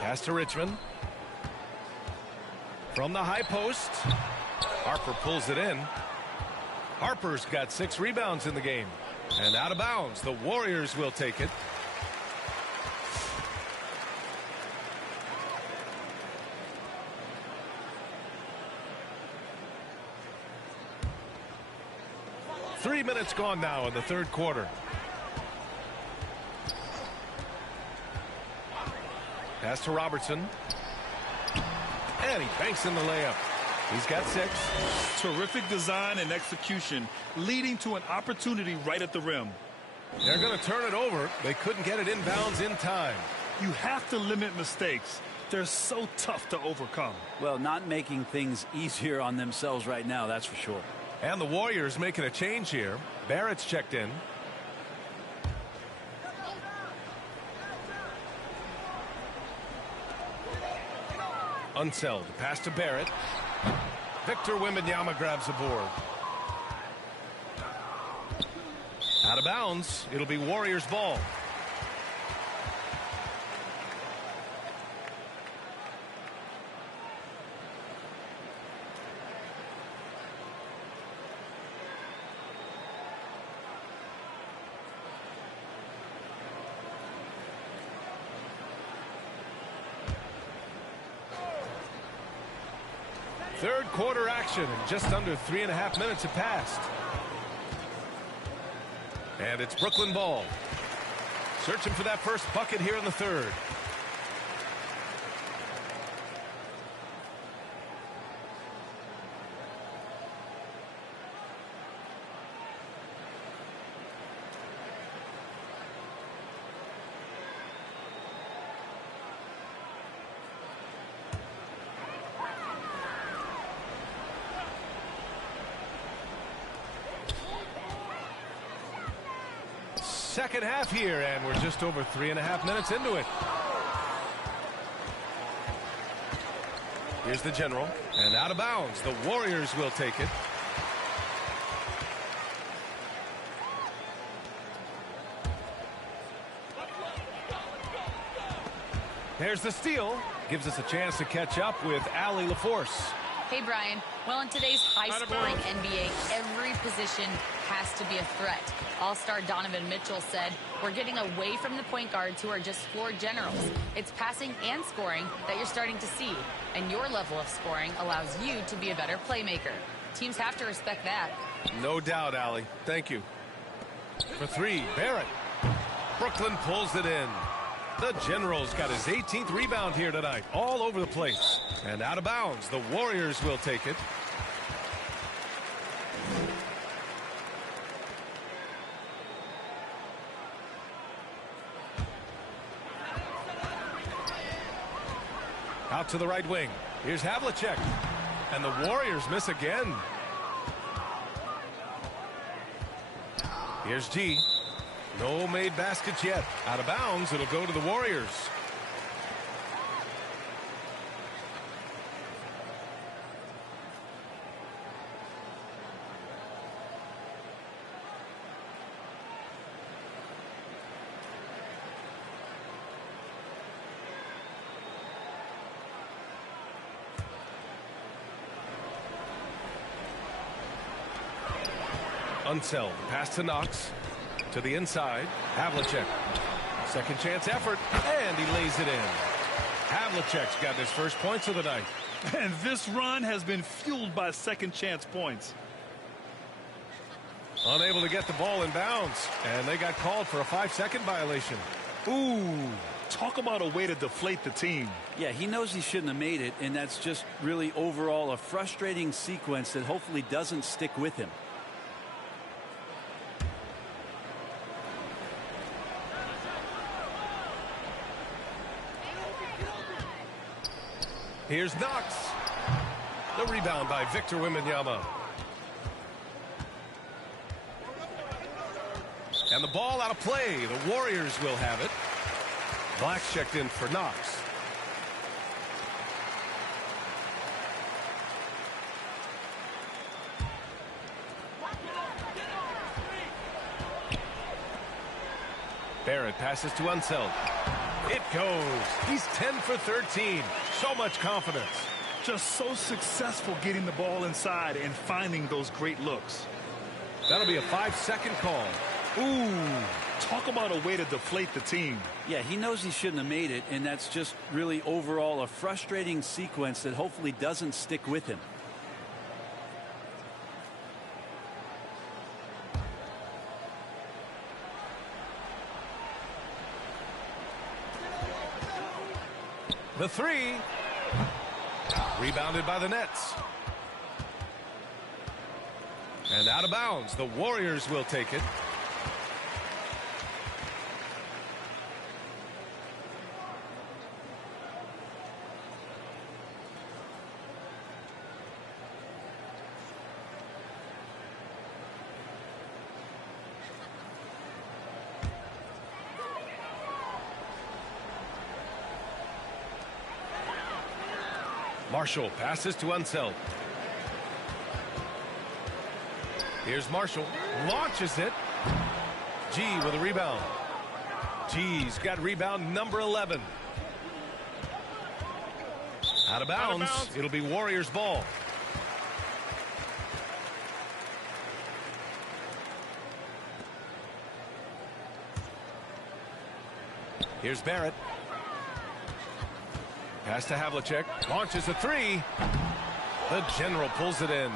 Pass to Richmond. From the high post. Harper pulls it in. Harper's got 6 rebounds in the game. And out of bounds. The Warriors will take it. Three minutes gone now in the third quarter. Pass to Robertson. And he banks in the layup. He's got 6. Terrific design and execution, leading to an opportunity right at the rim. They're going to turn it over. They couldn't get it inbounds in time. You have to limit mistakes. They're so tough to overcome. Well, not making things easier on themselves right now, that's for sure. And the Warriors making a change here. Barrett's checked in. Unseld. Pass to Barrett. Victor Wembanyama grabs the board. Out of bounds. It'll be Warriors ball. Third quarter action, and just under 3.5 minutes have passed. And it's Brooklyn ball. Searching for that first bucket here in the third. Second half here, and we're just over 3.5 minutes into it. Here's the general, and out of bounds. The Warriors will take it. There's the steal. Gives us a chance to catch up with Allie LaForce. Hey, Brian. Well, in today's high-scoring NBA, every position has to be a threat. All-star Donovan Mitchell said, we're getting away from the point guards who are just floor generals. It's passing and scoring that you're starting to see, and your level of scoring allows you to be a better playmaker. Teams have to respect that. No doubt, Allie. Thank you. For three, Barrett. Brooklyn pulls it in. The General's got his 18th rebound here tonight, all over the place. And out of bounds, the Warriors will take it. Out to the right wing. Here's Havlicek. And the Warriors miss again. Here's G. No made baskets yet. Out of bounds, it'll go to the Warriors. Unseld. Pass to Knox. To the inside. Havlicek. Second chance effort. And he lays it in. Havlicek's got his first points of the night. And this run has been fueled by second chance points. Unable to get the ball in bounds. And they got called for a 5-second violation. Ooh. Talk about a way to deflate the team. Yeah, he knows he shouldn't have made it, and that's just really overall a frustrating sequence that hopefully doesn't stick with him. Here's Knox. The rebound by Victor Wembanyama. And the ball out of play. The Warriors will have it. Black's checked in for Knox. Barrett passes to Unseld. It goes. He's 10 for 13. So much confidence. Just so successful getting the ball inside and finding those great looks. That'll be a 5-second call. Ooh. Talk about a way to deflate the team. Yeah, he knows he shouldn't have made it, and that's just really overall a frustrating sequence that hopefully doesn't stick with him. The three. Rebounded by the Nets. And out of bounds. The Warriors will take it. Marshall passes to Unseld. Here's Marshall. Launches it. G with a rebound. G's got rebound number 11. Out of bounds. It'll be Warriors ball. Here's Barrett. Pass to Havlicek. Launches a three. The General pulls it in.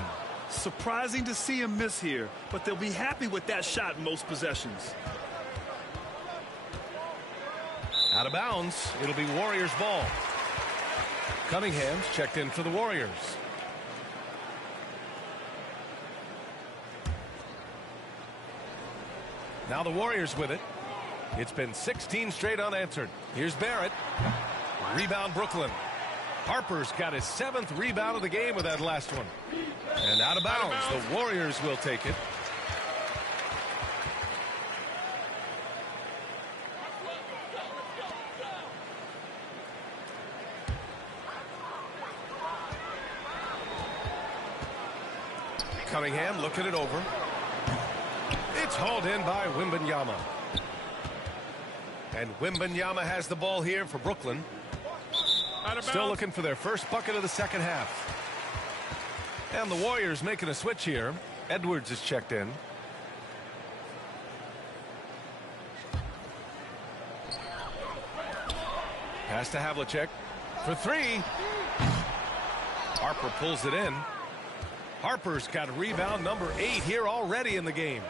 Surprising to see him miss here, but they'll be happy with that shot most possessions. Out of bounds. It'll be Warriors ball. Cunningham's checked in for the Warriors. Now the Warriors with it. It's been 16 straight unanswered. Here's Barrett. Rebound Brooklyn. Harper's got his 7th rebound of the game with that last one. And out of bounds. The Warriors will take it. Cunningham looking it over. It's hauled in by Wembanyama. And Wembanyama has the ball here for Brooklyn. Still looking for their first bucket of the second half. And the Warriors making a switch here. Edwards is checked in. Pass to Havlicek for 3. Harper pulls it in. Harper's got rebound number 8 here already in the game.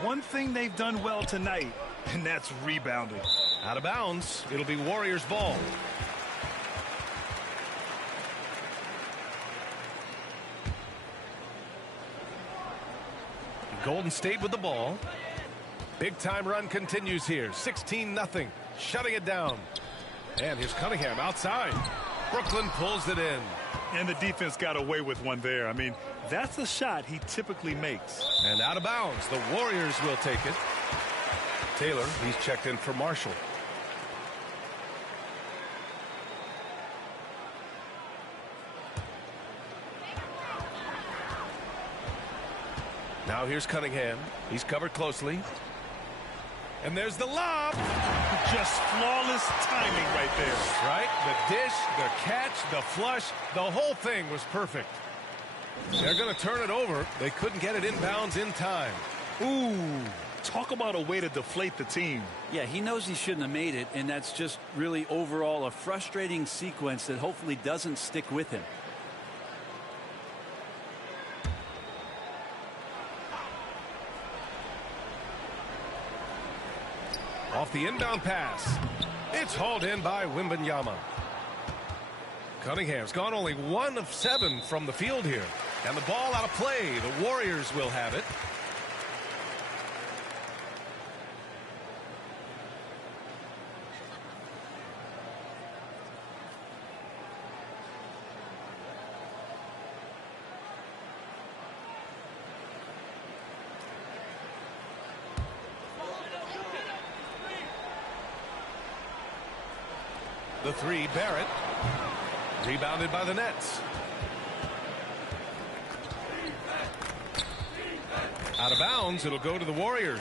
One thing they've done well tonight, and that's rebounding. Out of bounds. It'll be Warriors ball. Golden State with the ball. Big time run continues here. 16-0. Shutting it down. And here's Cunningham outside. Brooklyn pulls it in. And the defense got away with one there. I mean, that's a shot he typically makes. And out of bounds. The Warriors will take it. Taylor, he's checked in for Marshall. Now here's Cunningham. He's covered closely. And there's the lob. Just flawless timing right there. Right? The dish, the catch, the flush, the whole thing was perfect. They're going to turn it over. They couldn't get it inbounds in time. Ooh, talk about a way to deflate the team. Yeah, he knows he shouldn't have made it, and that's just really overall a frustrating sequence that hopefully doesn't stick with him. Off the inbound pass. It's hauled in by Wembanyama. Cunningham's gone only 1 of 7 from the field here. And the ball out of play. The Warriors will have it. The 3, Barrett. Rebounded by the Nets. Out of bounds. It'll go to the Warriors.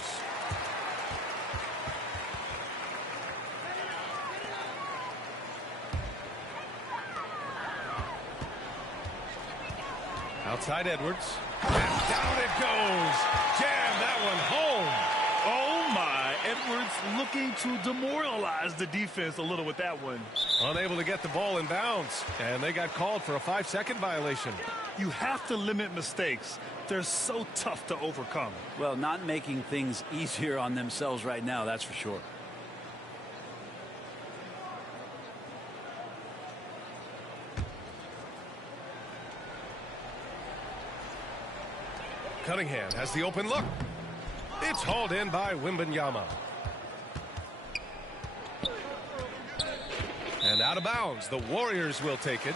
Outside Edwards. And down it goes. Jam that one home. Oh my, Edwards looking to demoralize the defense a little with that one. Unable to get the ball in bounds, and they got called for a 5-second violation. You have to limit mistakes. They're so tough to overcome. Well, not making things easier on themselves right now, that's for sure. Cunningham has the open look. It's hauled in by Wembanyama. And out of bounds. The Warriors will take it.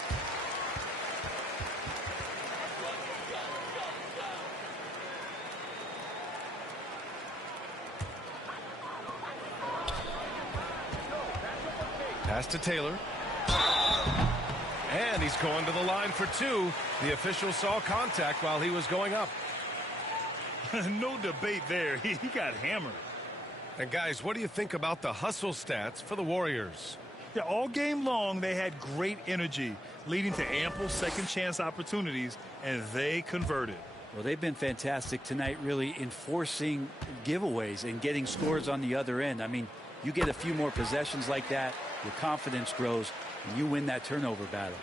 Pass to Taylor. And he's going to the line for 2. The official saw contact while he was going up. No debate there. He got hammered. And guys, what do you think about the hustle stats for the Warriors? Yeah, all game long they had great energy, leading to ample second chance opportunities, and they converted. Well, they've been fantastic tonight, really enforcing giveaways and getting scores on the other end. I mean, you get a few more possessions like that, your confidence grows, and you win that turnover battle.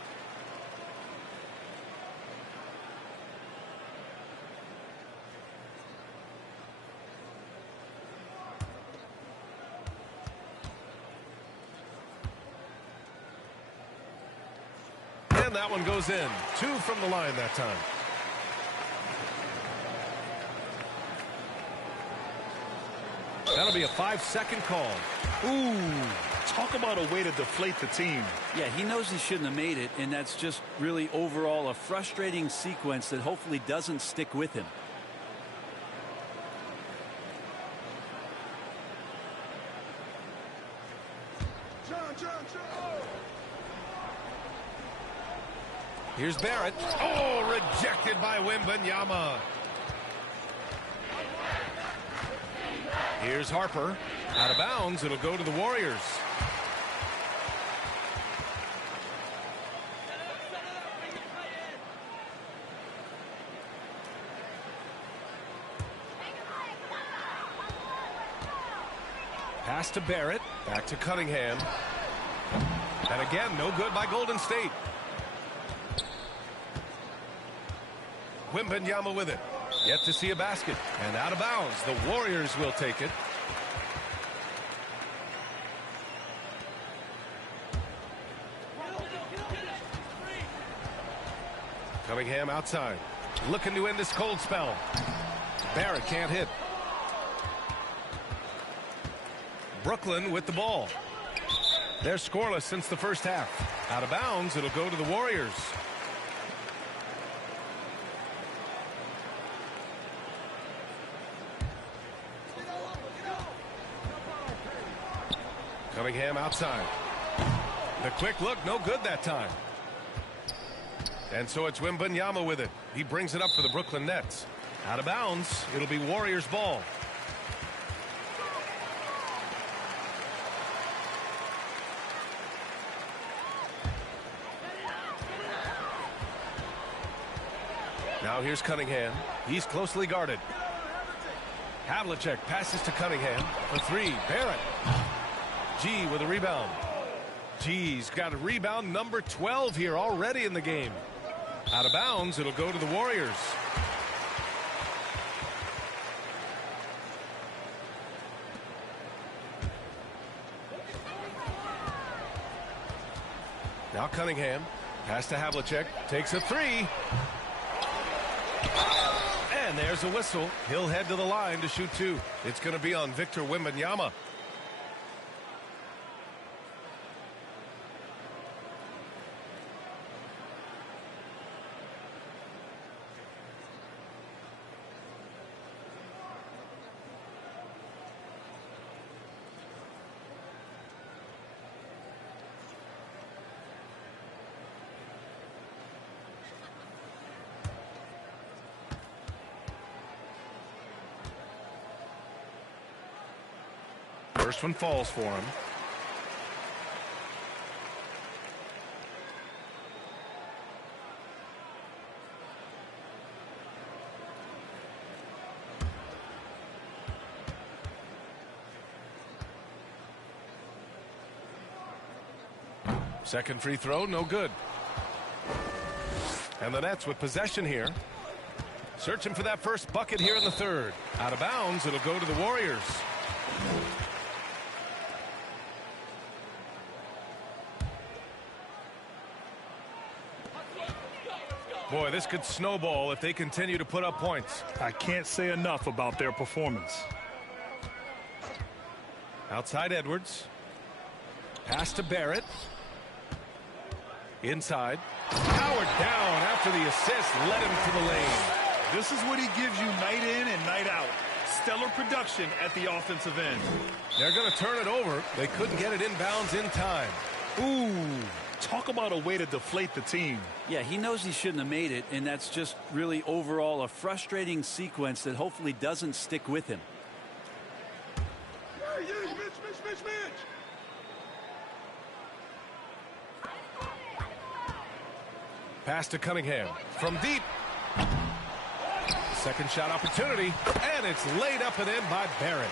And that one goes in. 2 from the line that time. That'll be a 5-second call. Ooh, talk about a way to deflate the team. Yeah, he knows he shouldn't have made it, and that's just really overall a frustrating sequence that hopefully doesn't stick with him. Here's Barrett. Oh, rejected by Wembanyama. Here's Harper. Out of bounds. It'll go to the Warriors. Pass to Barrett. Back to Cunningham. And again, no good by Golden State. Wembanyama with it. Yet to see a basket. And out of bounds. The Warriors will take it. Cunningham outside. Looking to end this cold spell. Barrett can't hit. Brooklyn with the ball. They're scoreless since the first half. Out of bounds. It'll go to the Warriors. Cunningham outside. The quick look, no good that time. And so it's Wembanyama with it. He brings it up for the Brooklyn Nets. Out of bounds. It'll be Warriors ball. Now here's Cunningham. He's closely guarded. Havlicek passes to Cunningham. For 3. Barrett. G with a rebound. G's got a rebound number 12 here already in the game. Out of bounds. It'll go to the Warriors. Now Cunningham. Pass to Havlicek. Takes a 3. And there's a whistle. He'll head to the line to shoot 2. It's going to be on Victor Wembanyama. First one falls for him. Second free throw, no good. And the Nets with possession here. Searching for that first bucket here in the third. Out of bounds, it'll go to the Warriors. Boy, this could snowball if they continue to put up points. I can't say enough about their performance. Outside Edwards. Pass to Barrett. Inside. Howard down after the assist. Led him to the lane. This is what he gives you night in and night out. Stellar production at the offensive end. They're going to turn it over. They couldn't get it inbounds in time. Ooh. Talk about a way to deflate the team. Yeah, he knows he shouldn't have made it, and that's just really overall a frustrating sequence that hopefully doesn't stick with him. Mitch. Pass to Cunningham from deep. Second shot opportunity, and it's laid up and in by Barrett.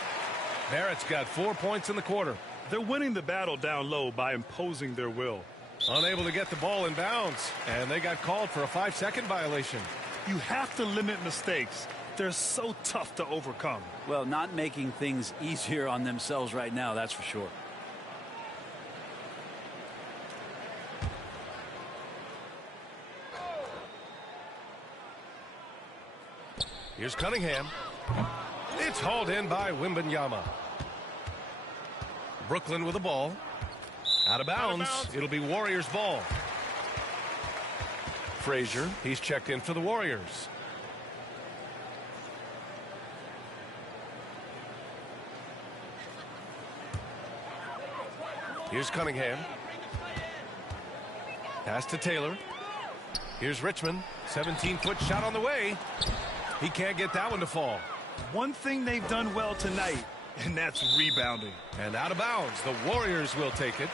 Barrett's got 4 points in the quarter. They're winning the battle down low by imposing their will. Unable to get the ball in bounds, and they got called for a 5-second violation. You have to limit mistakes. They're so tough to overcome. Well, not making things easier on themselves right now, that's for sure. Here's Cunningham. It's hauled in by Wembanyama. Brooklyn with the ball. Out of bounds. It'll be Warriors ball. Frazier, he's checked in for the Warriors. Here's Cunningham. Pass to Taylor. Here's Richmond. 17-foot shot on the way. He can't get that one to fall. One thing they've done well tonight, and that's rebounding. And out of bounds. The Warriors will take it.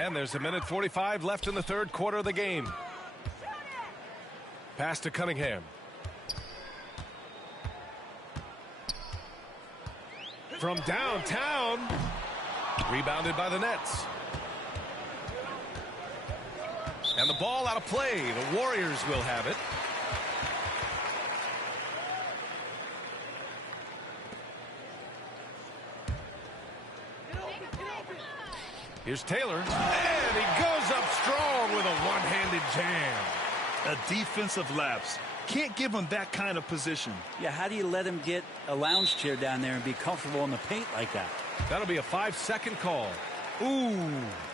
And there's a minute 45 left in the third quarter of the game. Pass to Cunningham. From downtown. Rebounded by the Nets. And the ball out of play. The Warriors will have it. Here's Taylor, and he goes up strong with a one-handed jam. A defensive lapse. Can't give him that kind of position. Yeah, how do you let him get a lounge chair down there and be comfortable in the paint like that? That'll be a 5-second call. Ooh,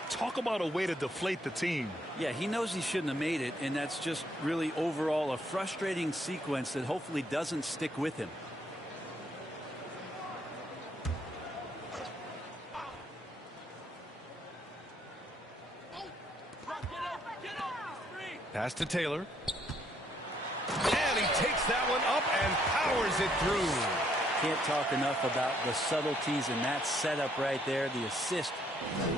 talk about a way to deflate the team. Yeah, he knows he shouldn't have made it, and that's just really overall a frustrating sequence that hopefully doesn't stick with him. Pass to Taylor. And he takes that one up and powers it through. Can't talk enough about the subtleties in that setup right there. The assist,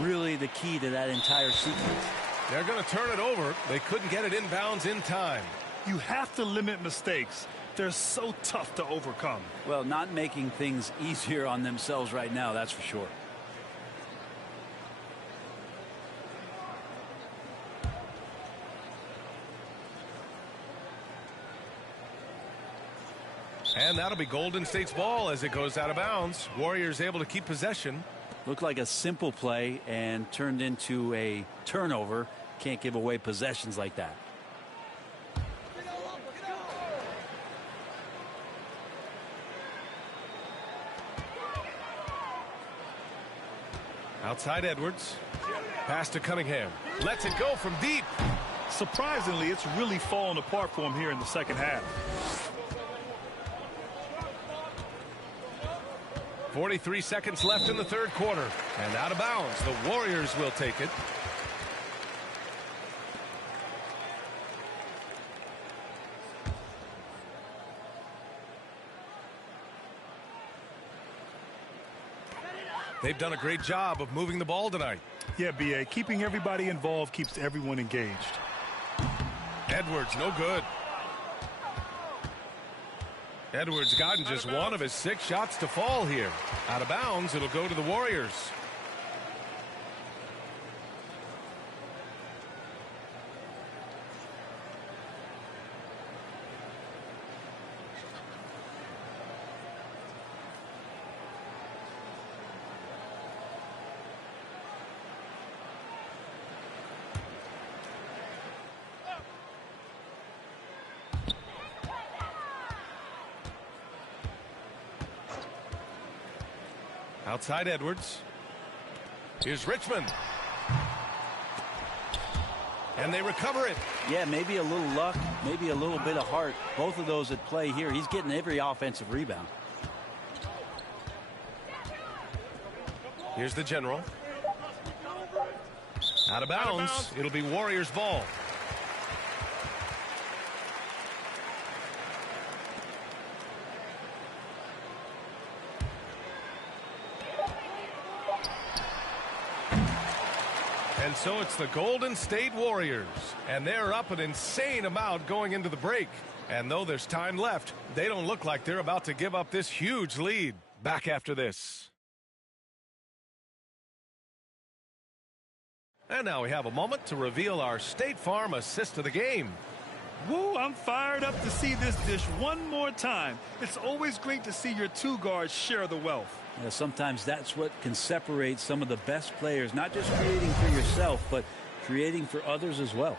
really the key to that entire sequence. They're going to turn it over. They couldn't get it inbounds in time. You have to limit mistakes. They're so tough to overcome. Well, not making things easier on themselves right now, that's for sure. And that'll be Golden State's ball as it goes out of bounds. Warriors able to keep possession. Looked like a simple play and turned into a turnover. Can't give away possessions like that. Outside Edwards. Pass to Cunningham. Lets it go from deep. Surprisingly, it's really fallen apart for him here in the second half. 43 seconds left in the third quarter. And out of bounds. The Warriors will take it. They've done a great job of moving the ball tonight. Yeah, B.A. Keeping everybody involved keeps everyone engaged. Edwards, no good. Edwards gotten just one of his 6 shots to fall here. Out of bounds, it'll go to the Warriors. Outside Edwards. Here's Richmond. And they recover it. Yeah, maybe a little luck, maybe a little bit of heart. Both of those at play here. He's getting every offensive rebound. Here's the general. Out of bounds. It'll be Warriors ball. And so it's the Golden State Warriors, and they're up an insane amount going into the break. And though there's time left, they don't look like they're about to give up this huge lead. Back after this. And now we have a moment to reveal our State Farm assist of the game. Woo, I'm fired up to see this dish one more time. It's always great to see your two guards share the wealth. Yeah, sometimes that's what can separate some of the best players, not just creating for yourself, but creating for others as well.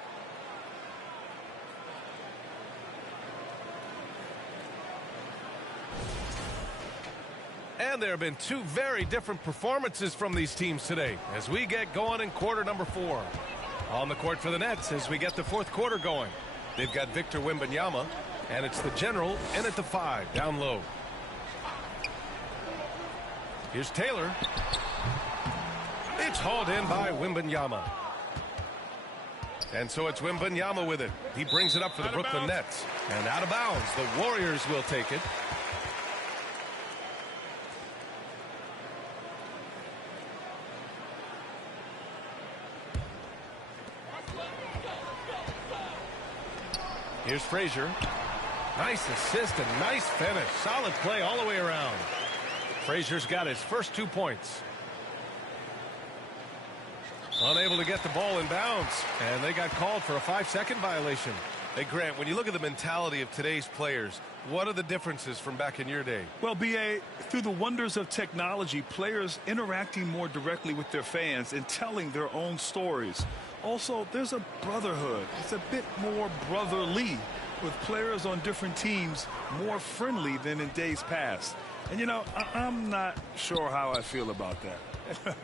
And there have been two very different performances from these teams today as we get going in quarter number 4. On the court for the Nets as we get the fourth quarter going. They've got Victor Wembanyama, and it's the general in at the 5, down low. Here's Taylor. It's hauled in by Wembanyama. And so it's Wembanyama with it. He brings it up for the Brooklyn Nets. And out of bounds, the Warriors will take it. Here's Frazier. Nice assist and nice finish. Solid play all the way around. Frazier's got his first 2 points. Unable to get the ball in bounds. And they got called for a 5-second violation. Hey, Grant, when you look at the mentality of today's players, what are the differences from back in your day? Well, B.A., through the wonders of technology, players interacting more directly with their fans and telling their own stories. Also, there's a brotherhood. It's a bit more brotherly, with players on different teams more friendly than in days past. And, you know, I'm not sure how I feel about that.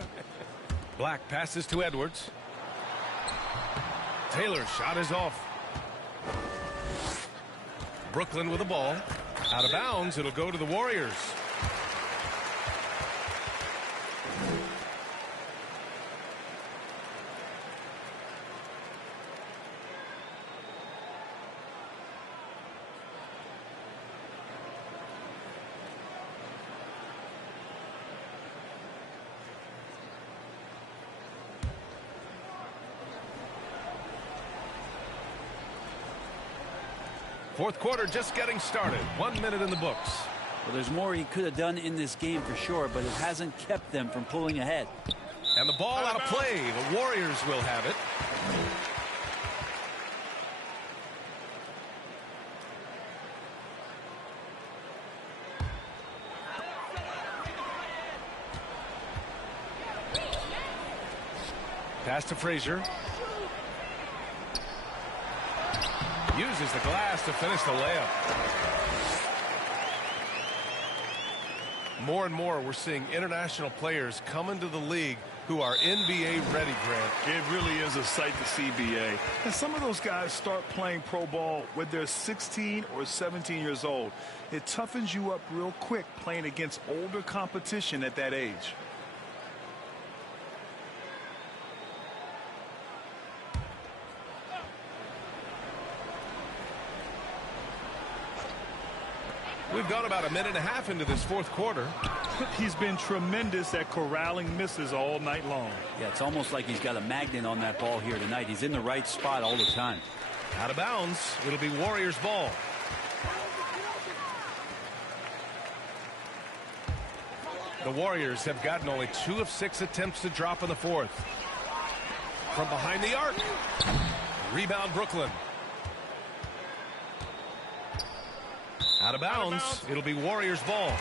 Black passes to Edwards. Taylor's shot is off. Brooklyn with the ball. Out of bounds, it'll go to the Warriors. Fourth quarter just getting started. 1 minute in the books. Well, there's more he could have done in this game for sure, but it hasn't kept them from pulling ahead. And the ball out of play. The Warriors will have it. Pass to Frazier. Uses the glass to finish the layup. More and more we're seeing international players come into the league who are NBA ready, Grant. It really is a sight to see, B.A. And some of those guys start playing pro ball when they're 16 or 17 years old. It toughens you up real quick playing against older competition at that age. We've gone about a minute and a half into this fourth quarter. He's been tremendous at corralling misses all night long. Yeah, it's almost like he's got a magnet on that ball here tonight. He's in the right spot all the time. Out of bounds. It'll be Warriors ball. The Warriors have gotten only 2 of 6 attempts to drop in the fourth. From behind the arc. Rebound Brooklyn. Out of bounds. It'll be Warriors ball.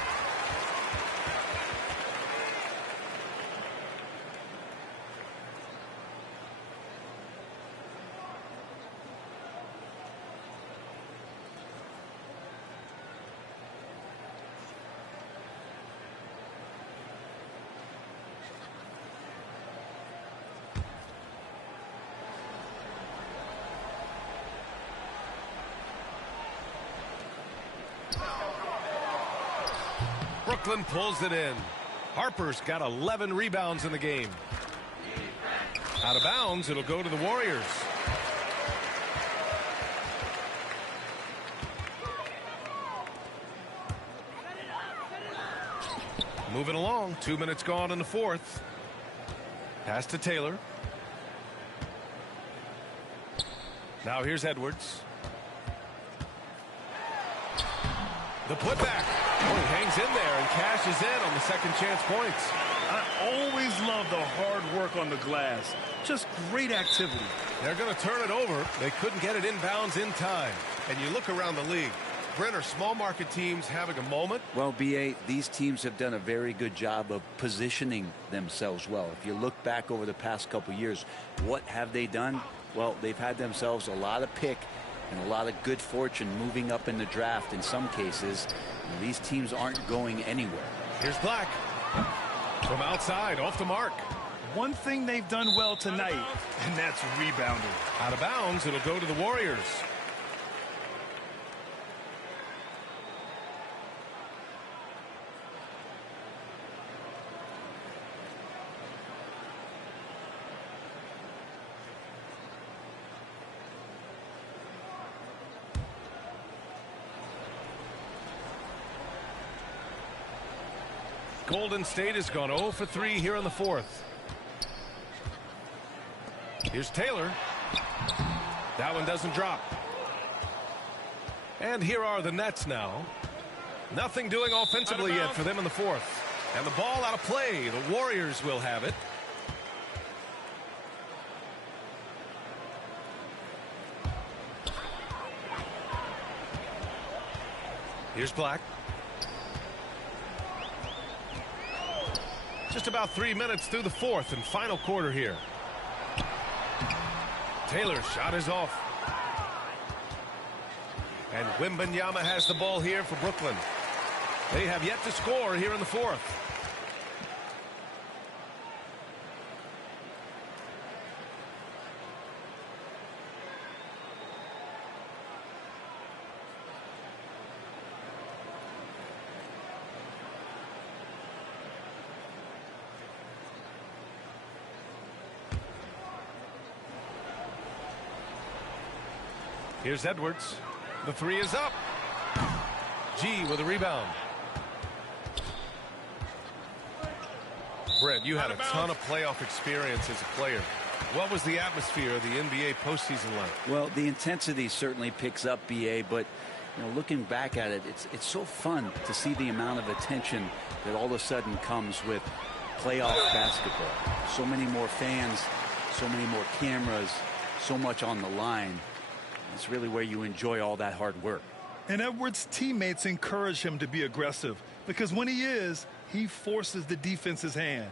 Brooklyn pulls it in. Harper's got 11 rebounds in the game. Out of bounds, it'll go to the Warriors. Moving along, 2 minutes gone in the fourth. Pass to Taylor. Now here's Edwards. The putback. Oh, he hangs in there and cashes in on the second chance points. I always love the hard work on the glass. Just great activity. They're going to turn it over. They couldn't get it inbounds in time. And you look around the league. Brent, are small market teams having a moment? Well, B.A., these teams have done a very good job of positioning themselves well. If you look back over the past couple years, what have they done? Well, they've had themselves a lot of pick and a lot of good fortune moving up in the draft in some cases. And these teams aren't going anywhere. Here's Black. From outside, off the mark. One thing they've done well tonight, and that's rebounding. Out of bounds, it'll go to the Warriors. Golden State has gone 0 for 3 here in the fourth. Here's Taylor. That one doesn't drop. And here are the Nets now. Nothing doing offensively yet for them in the fourth. And the ball out of play. The Warriors will have it. Here's Black. Just about 3 minutes through the fourth and final quarter here. Taylor's shot is off. And Wembanyama has the ball here for Brooklyn. They have yet to score here in the fourth. Here's Edwards. The three is up. G with a rebound. Brent, you had a ton of playoff experience as a player. What was the atmosphere of the NBA postseason like? Well, the intensity certainly picks up, B.A., but looking back at it, it's so fun to see the amount of attention that all of a sudden comes with playoff basketball. So many more fans, so many more cameras, so much on the line. It's really where you enjoy all that hard work. And Edwards' teammates encourage him to be aggressive because when he is, he forces the defense's hand.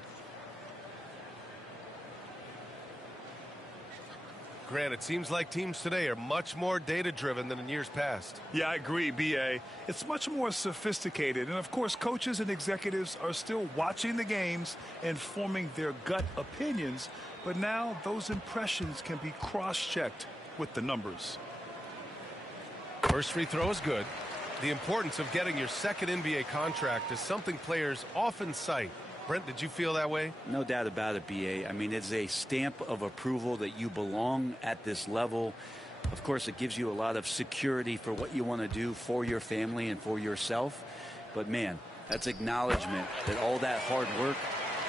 Grant, it seems like teams today are much more data-driven than in years past. Yeah, I agree, B.A. It's much more sophisticated. And, of course, coaches and executives are still watching the games and forming their gut opinions. But now those impressions can be cross-checked with the numbers. First free throw is good. The importance of getting your second NBA contract is something players often cite. Brent, did you feel that way? No doubt about it, B.A. I mean, it's a stamp of approval that you belong at this level. Of course, it gives you a lot of security for what you want to do for your family and for yourself. But, man, that's acknowledgement that all that hard work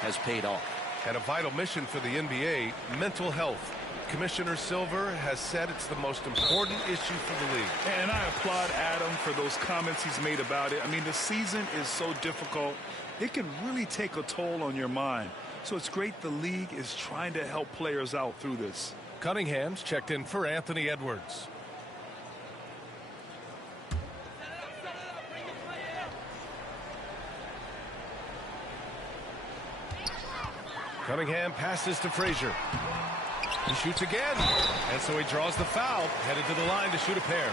has paid off. And a vital mission for the NBA, mental health. Commissioner Silver has said it's the most important issue for the league. And I applaud Adam for those comments he's made about it. I mean, the season is so difficult. It can really take a toll on your mind. So it's great the league is trying to help players out through this. Cunningham's checked in for Anthony Edwards. Cunningham passes to Frazier. He shoots again, and so he draws the foul, headed to the line to shoot a pair.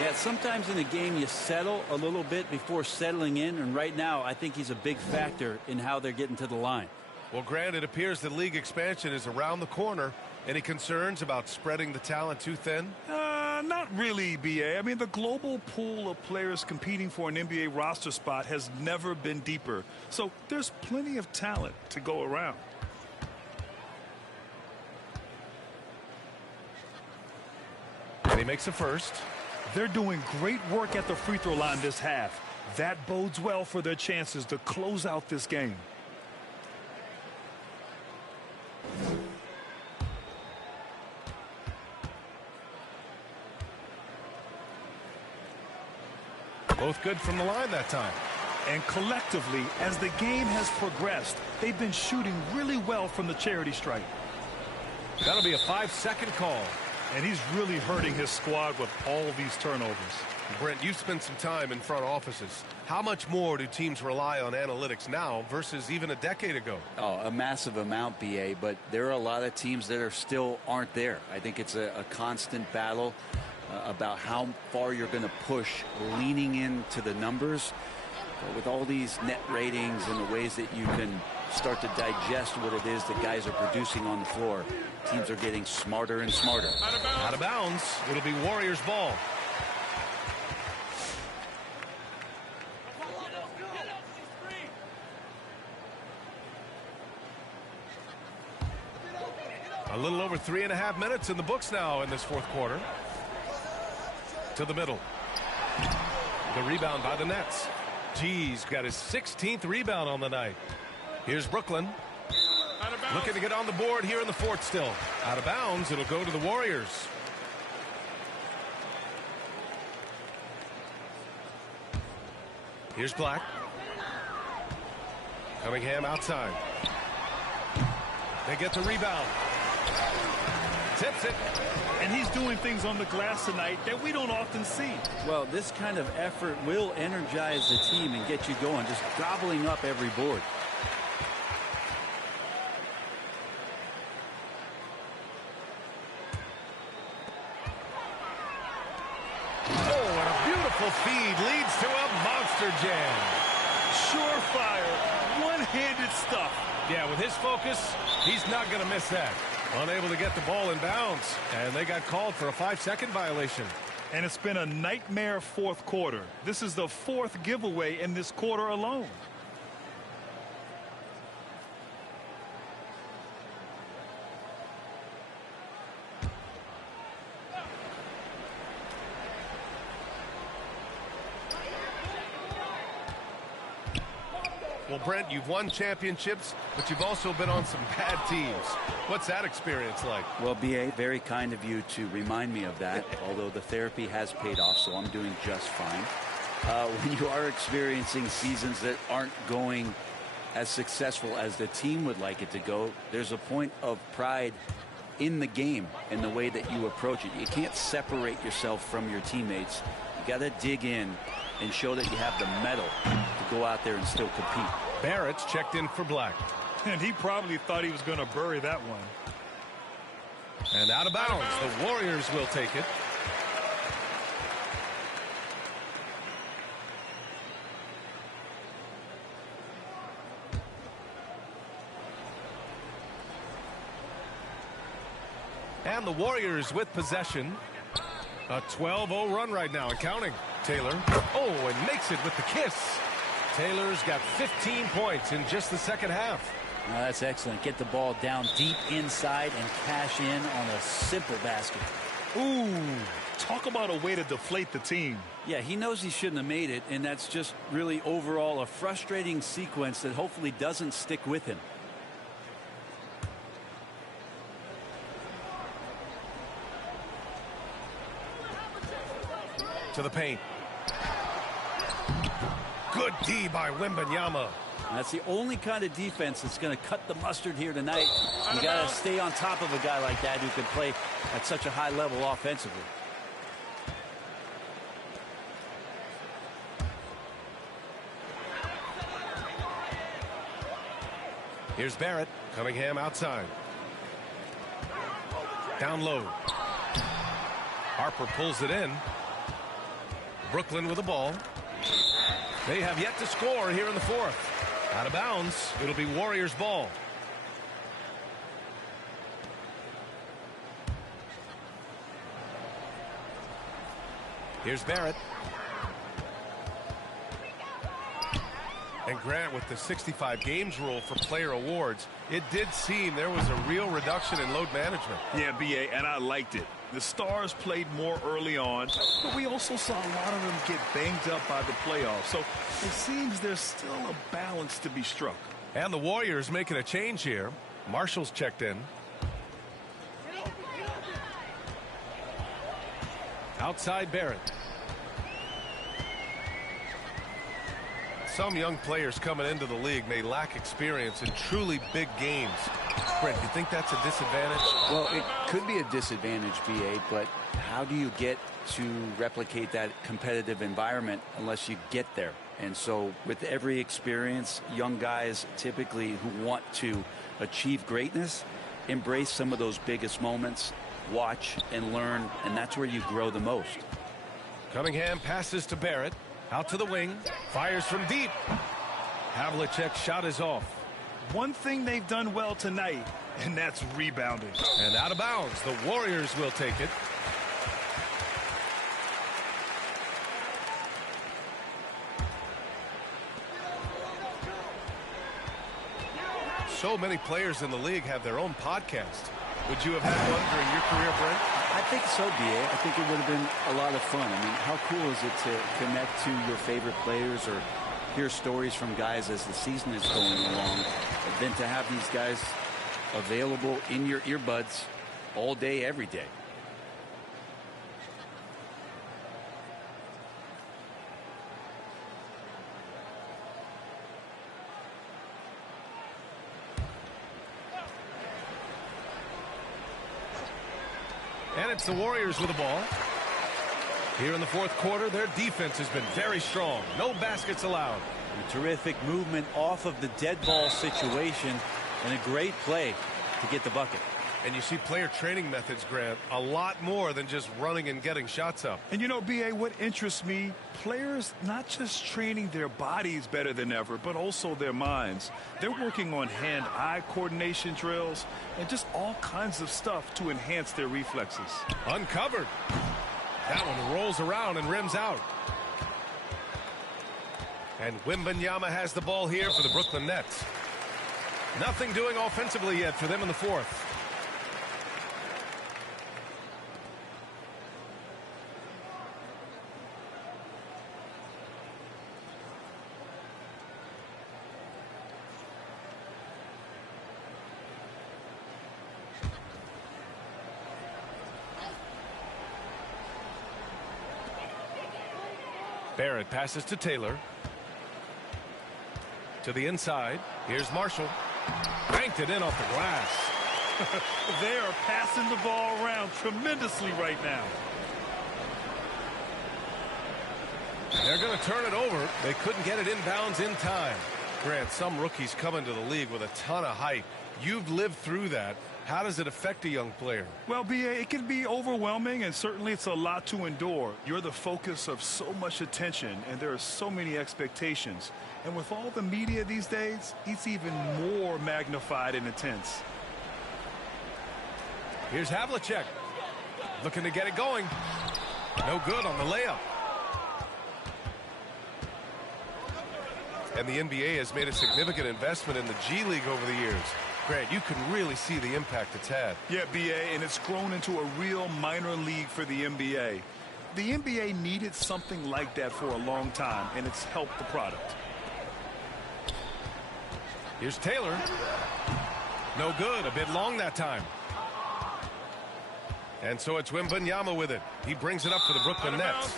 Yeah, sometimes in a game you settle a little bit before settling in, and right now I think he's a big factor in how they're getting to the line. Well, Grant, it appears that league expansion is around the corner. Any concerns about spreading the talent too thin? Not really, B.A. I mean, the global pool of players competing for an NBA roster spot has never been deeper. So there's plenty of talent to go around. And he makes a first. They're doing great work at the free throw line this half. That bodes well for their chances to close out this game. Both good from the line that time. And collectively, as the game has progressed, they've been shooting really well from the charity stripe. That'll be a 5-second call. And he's really hurting his squad with all these turnovers. Brent, you've spent some time in front offices. How much more do teams rely on analytics now versus even a decade ago? Oh, a massive amount, BA, but there are a lot of teams that are still aren't there. I think it's a constant battle about how far you're going to push, leaning into the numbers. But with all these net ratings and the ways that you can start to digest what it is that guys are producing on the floor, teams are getting smarter and smarter. Out of bounds. It'll be Warriors ball. A little over 3.5 minutes in the books now in this fourth quarter. To the middle. The rebound by the Nets. G's got his 16th rebound on the night. Here's Brooklyn. Looking to get on the board here in the fourth still. Out of bounds. It'll go to the Warriors. Here's Black. Cunningham outside. They get the rebound. Tips it. And he's doing things on the glass tonight that we don't often see. Well, this kind of effort will energize the team and get you going, just gobbling up every board. Oh, and a beautiful feed leads to a monster jam. Surefire, one-handed stuff. Yeah, with his focus, he's not going to miss that. Unable to get the ball in bounds, and they got called for a 5-second violation. And it's been a nightmare fourth quarter. This is the fourth giveaway in this quarter alone. Well, Brent, you've won championships, but you've also been on some bad teams. What's that experience like? Well, BA, very kind of you to remind me of that, although the therapy has paid off, so I'm doing just fine. When you are experiencing seasons that aren't going as successful as the team would like it to go, there's a point of pride in the game and the way that you approach it. You can't separate yourself from your teammates. You got to dig in and show that you have the mettle to go out there and still compete. Barrett's checked in for Black. And he probably thought he was going to bury that one. And out of bounds. The Warriors will take it. And the Warriors with possession. A 12-0 run right now and counting. Taylor. Oh, and makes it with the kiss. Taylor's got 15 points in just the second half. Oh, that's excellent. Get the ball down deep inside and cash in on a simple basket. Ooh, talk about a way to deflate the team. Yeah, he knows he shouldn't have made it, and that's just really overall a frustrating sequence that hopefully doesn't stick with him. To the paint. Good D by Wembanyama. That's the only kind of defense that's going to cut the mustard here tonight. You got to stay on top of a guy like that who can play at such a high level offensively. Here's Barrett. Cunningham outside. Down low. Harper pulls it in. Brooklyn with the ball. They have yet to score here in the fourth. Out of bounds. It'll be Warriors ball. Here's Barrett. And Grant, with the 65 games rule for player awards, it did seem there was a real reduction in load management. Yeah, BA, and I liked it. The Stars played more early on, but we also saw a lot of them get banged up by the playoffs. So it seems there's still a balance to be struck. And the Warriors making a change here. Marshall's checked in. Outside Barrett. Some young players coming into the league may lack experience in truly big games. Brent, you think that's a disadvantage? Well, it could be a disadvantage, BA, but how do you get to replicate that competitive environment unless you get there? And so with every experience, young guys typically who want to achieve greatness embrace some of those biggest moments, watch and learn, and that's where you grow the most. Cunningham passes to Barrett. Out to the wing. Fires from deep. Havlicek's shot is off. One thing they've done well tonight, and that's rebounding. And out of bounds. The Warriors will take it. So many players in the league have their own podcast. Would you have had one during your career, Brent? I think so, BA. I think it would have been a lot of fun. I mean, how cool is it to connect to your favorite players or hear stories from guys as the season is going along, than to have these guys available in your earbuds all day, every day. And it's the Warriors with the ball. Here in the fourth quarter, their defense has been very strong. No baskets allowed. A terrific movement off of the dead ball situation and a great play to get the bucket. And you see player training methods, Grant, a lot more than just running and getting shots up. And you know, BA, what interests me, players not just training their bodies better than ever, but also their minds. They're working on hand-eye coordination drills and just all kinds of stuff to enhance their reflexes. Uncovered. That one rolls around and rims out. And Wembanyama has the ball here for the Brooklyn Nets. Nothing doing offensively yet for them in the fourth. Barrett passes to Taylor. To the inside. Here's Marshall. Banked it in off the glass. They are passing the ball around tremendously right now. They're going to turn it over. They couldn't get it inbounds in time. Grant, some rookies come into the league with a ton of hype. You've lived through that. How does it affect a young player? Well, BA, it can be overwhelming, and certainly it's a lot to endure. You're the focus of so much attention, and there are so many expectations. And with all the media these days, it's even more magnified and intense. Here's Havlicek. Looking to get it going. No good on the layup. And the NBA has made a significant investment in the G League over the years. Grant, you can really see the impact it's had. Yeah, BA, and it's grown into a real minor league for the NBA. The NBA needed something like that for a long time, and it's helped the product. Here's Taylor. No good. A bit long that time. And so it's Wembanyama with it. He brings it up for the Brooklyn Nets.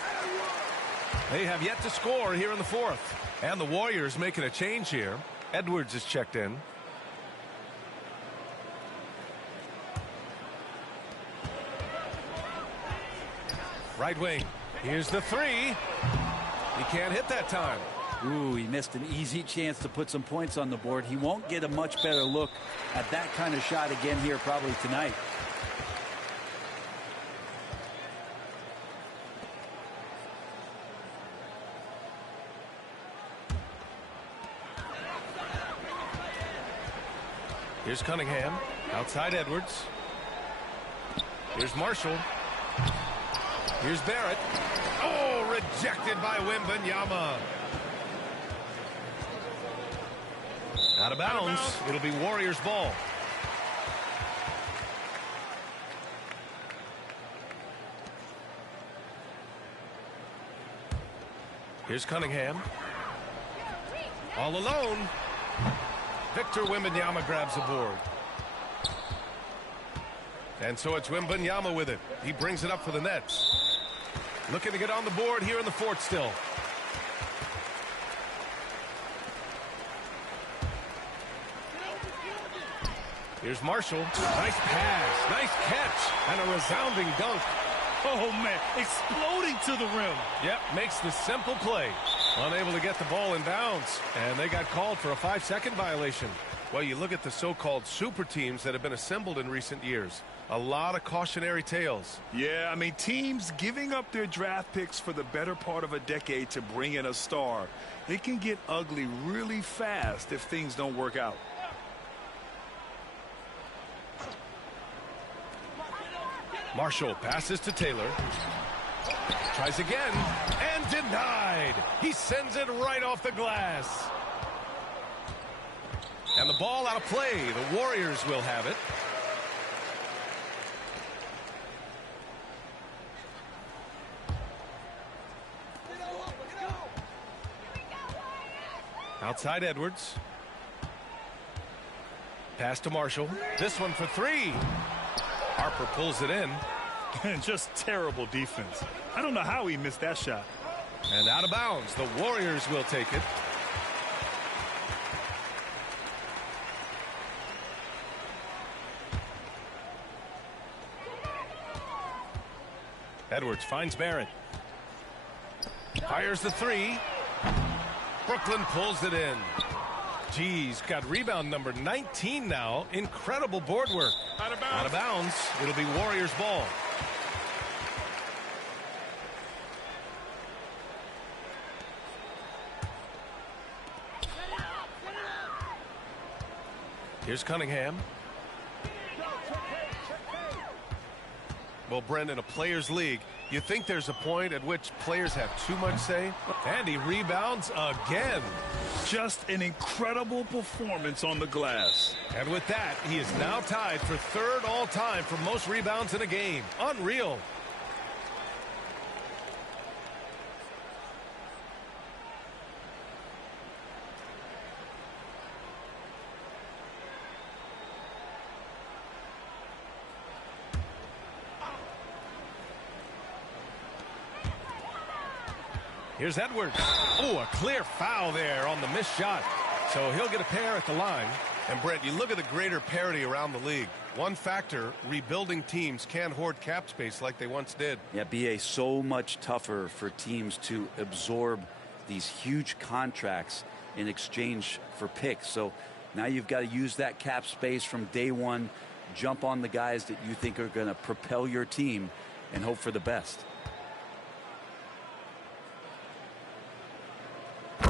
They have yet to score here in the fourth. And the Warriors making a change here. Edwards is checked in. Right wing. Here's the three. He can't hit that time. Ooh, he missed an easy chance to put some points on the board. He won't get a much better look at that kind of shot again here probably tonight. Here's Cunningham. Outside Edwards. Here's Marshall. Here's Barrett. Oh, rejected by Wembanyama. Out of bounds. It'll be Warriors ball. Here's Cunningham. All alone. Victor Wembanyama grabs the board. And so it's Wembanyama with it. He brings it up for the Nets. Looking to get on the board here in the fourth still. Here's Marshall. Nice pass. Nice catch. And a resounding dunk. Oh, man. Exploding to the rim. Yep, makes the simple play. Unable to get the ball in bounds. And they got called for a 5-second violation. Well, you look at the so-called super teams that have been assembled in recent years. A lot of cautionary tales. Yeah, I mean, teams giving up their draft picks for the better part of a decade to bring in a star. It can get ugly really fast if things don't work out. Marshall passes to Taylor. Tries again and denied. He sends it right off the glass. And the ball out of play. The Warriors will have it. Outside Edwards. Pass to Marshall. This one for three. Harper pulls it in. Just terrible defense. I don't know how he missed that shot. And out of bounds. The Warriors will take it. Edwards finds Barrett. Fires the three. Brooklyn pulls it in. Geez, got rebound number 19 now. Incredible board work. Out of bounds. Out of bounds. It'll be Warriors ball. Here's Cunningham. Well, Brent, in a players' league, you think there's a point at which players have too much say? And he rebounds again. Just an incredible performance on the glass. And with that, he is now tied for third all-time for most rebounds in a game. Unreal. Here's Edwards. Oh, a clear foul there on the missed shot. So he'll get a pair at the line. And Brent, you look at the greater parity around the league. One factor, rebuilding teams can't hoard cap space like they once did. Yeah, BA, so much tougher for teams to absorb these huge contracts in exchange for picks. So now you've got to use that cap space from day one, jump on the guys that you think are going to propel your team, and hope for the best.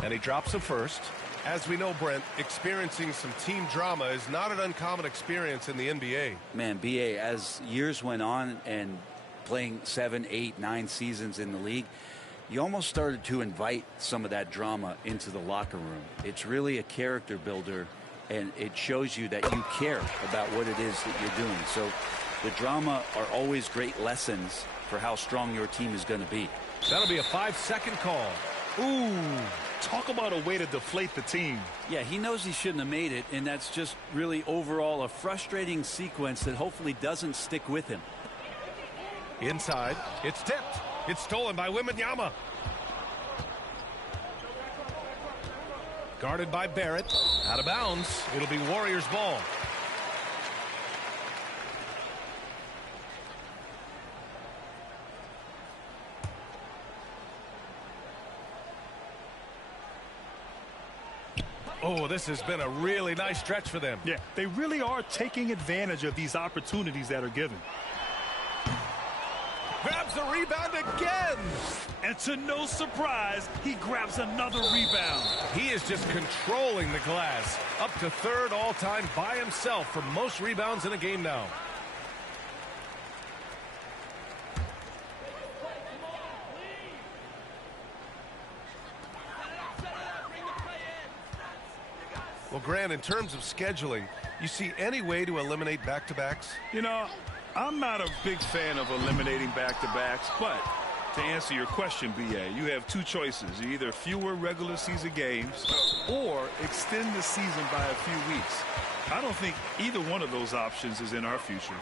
And he drops a first. As we know, Brent, experiencing some team drama is not an uncommon experience in the NBA. Man, BA, as years went on and playing 7, 8, 9 seasons in the league, you almost started to invite some of that drama into the locker room. It's really a character builder, and it shows you that you care about what it is that you're doing. So the drama are always great lessons for how strong your team is going to be. That'll be a 5-second call. Ooh, talk about a way to deflate the team. Yeah, he knows he shouldn't have made it, and that's just really overall a frustrating sequence that hopefully doesn't stick with him. Inside, it's tipped. It's stolen by Wembanyama. Guarded by Barrett. Out of bounds. It'll be Warriors ball. Oh, this has been a really nice stretch for them. Yeah, they really are taking advantage of these opportunities that are given. Grabs the rebound again. And to no surprise, he grabs another rebound. He is just controlling the glass. Up to third all-time by himself for most rebounds in a game now. Well, Grant, in terms of scheduling, you see any way to eliminate back-to-backs? You know, I'm not a big fan of eliminating back-to-backs, but to answer your question, BA, you have two choices. Either fewer regular season games or extend the season by a few weeks. I don't think either one of those options is in our future.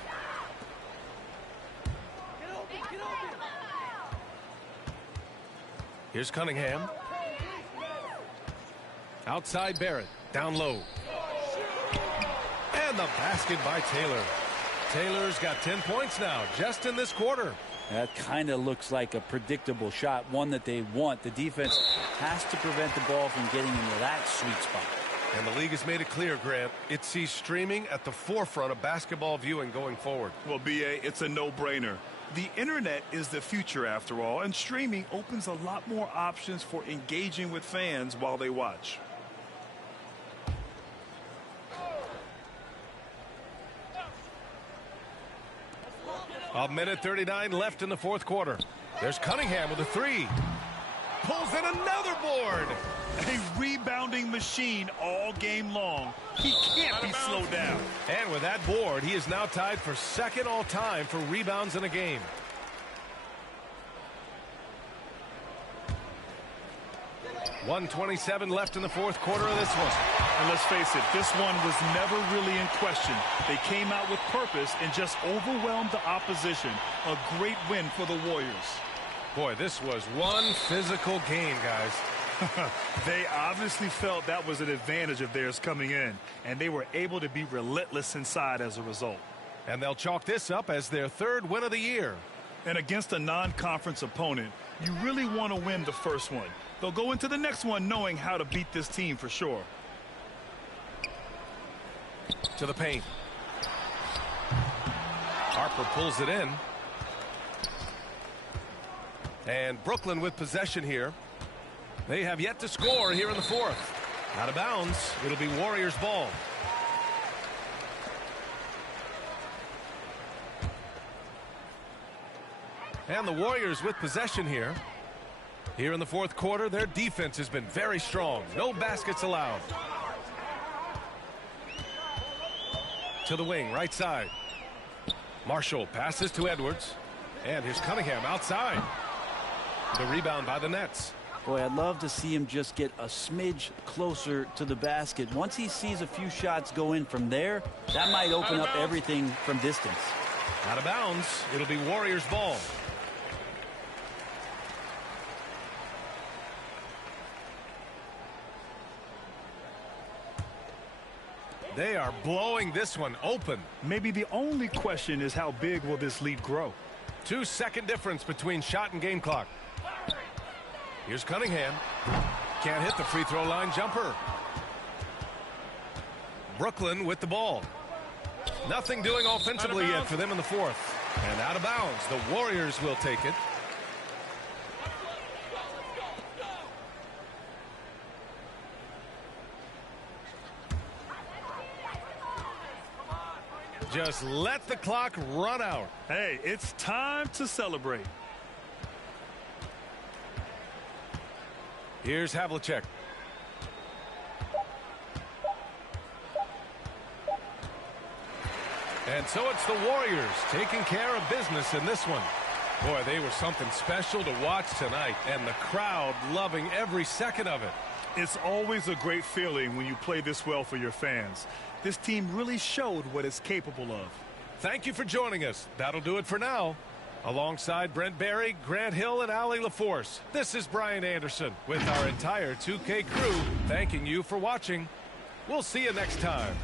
Here's Cunningham. Outside Barrett. Down low. And And the basket by Taylor. Taylor's got 10 points now, just in this quarter. That kind of looks like a predictable shot, one that they want. The defense has to prevent the ball from getting into that sweet spot. And the league has made it clear, Grant, it sees streaming at the forefront of basketball viewing going forward. Well, B.A., it's a no-brainer. The internet is the future, after all, and streaming opens a lot more options for engaging with fans while they watch. A minute 39 left in the fourth quarter. There's Cunningham with a three. Pulls in another board. A rebounding machine all game long. He can't be slowed down. And with that board, he is now tied for second all-time for rebounds in a game. .127 left in the fourth quarter of this one. And let's face it, this one was never really in question. They came out with purpose and just overwhelmed the opposition. A great win for the Warriors. Boy, this was one physical game, guys. They obviously felt that was an advantage of theirs coming in, and they were able to be relentless inside as a result. And they'll chalk this up as their third win of the year. And against a non-conference opponent, you really want to win the first one. They'll go into the next one knowing how to beat this team for sure. To the paint. Harper pulls it in. And Brooklyn with possession here. They have yet to score here in the fourth. Out of bounds. It'll be Warriors ball. And the Warriors with possession here. Here in the fourth quarter, their defense has been very strong. No baskets allowed. To the wing, right side. Marshall passes to Edwards. And here's Cunningham outside. The rebound by the Nets. Boy, I'd love to see him just get a smidge closer to the basket. Once he sees a few shots go in from there, that might open up everything from distance. Out of bounds. It'll be Warriors ball. They are blowing this one open. Maybe the only question is how big will this lead grow? 2-second difference between shot and game clock. Here's Cunningham. Can't hit the free throw line jumper. Brooklyn with the ball. Nothing doing offensively yet for them in the fourth. And out of bounds. The Warriors will take it. Just let the clock run out. Hey, it's time to celebrate. Here's Havlicek. And so it's the Warriors taking care of business in this one. Boy, they were something special to watch tonight, and the crowd loving every second of it. It's always a great feeling when you play this well for your fans. This team really showed what it's capable of. Thank you for joining us. That'll do it for now. Alongside Brent Barry, Grant Hill, and Allie LaForce, this is Brian Anderson with our entire 2K crew thanking you for watching. We'll see you next time.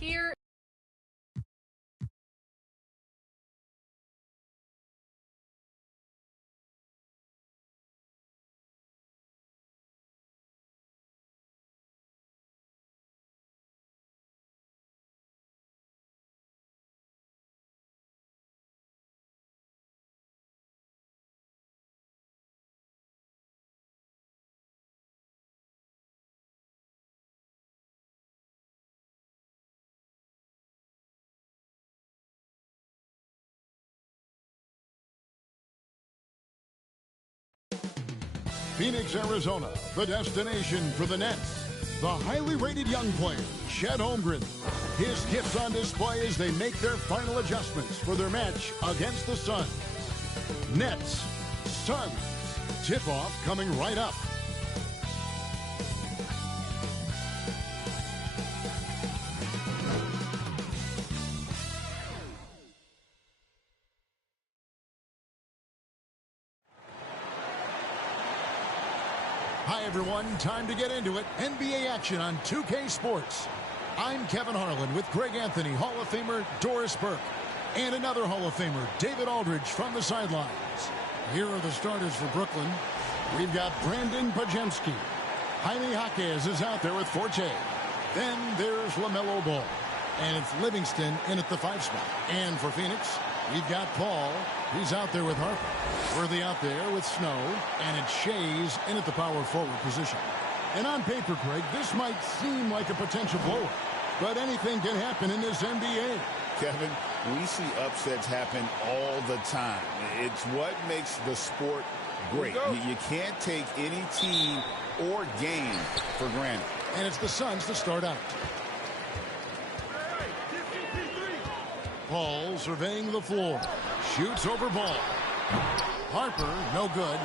here. Phoenix, Arizona, the destination for the Nets. The highly rated young player, Chet Holmgren. His gifts on display as they make their final adjustments for their match against the Suns. Nets, Suns. Tip-off coming right up. Hi, everyone. Time to get into it. NBA action on 2K Sports. I'm Kevin Harlan with Greg Anthony, Hall of Famer Doris Burke, and another Hall of Famer, David Aldridge, from the sidelines. Here are the starters for Brooklyn. We've got Brandon Pajemski. Jaime Jaquez is out there with Forte. Then there's LaMelo Ball. And it's Livingston in at the 5 spot. And for Phoenix, we've got Paul. He's out there with Harper. Worthy out there with Snow. And it's Shays in at the power forward position. And on paper, Greg, this might seem like a potential blowout. But anything can happen in this NBA. Kevin, we see upsets happen all the time. It's what makes the sport great. You can't take any team or game for granted. And it's the Suns to start out. Paul surveying the floor. Shoots over Ball. Harper, no good.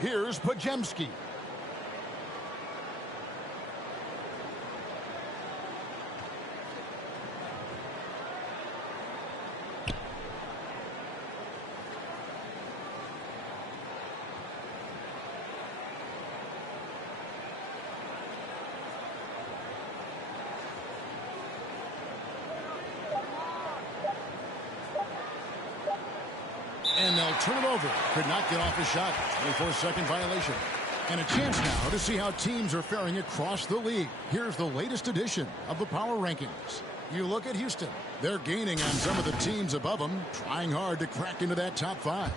Here's Pajemski. And they'll turn it over. Could not get off his shot. 24-second violation. And a chance now to see how teams are faring across the league. Here's the latest edition of the power rankings. You look at Houston. They're gaining on some of the teams above them, trying hard to crack into that top 5.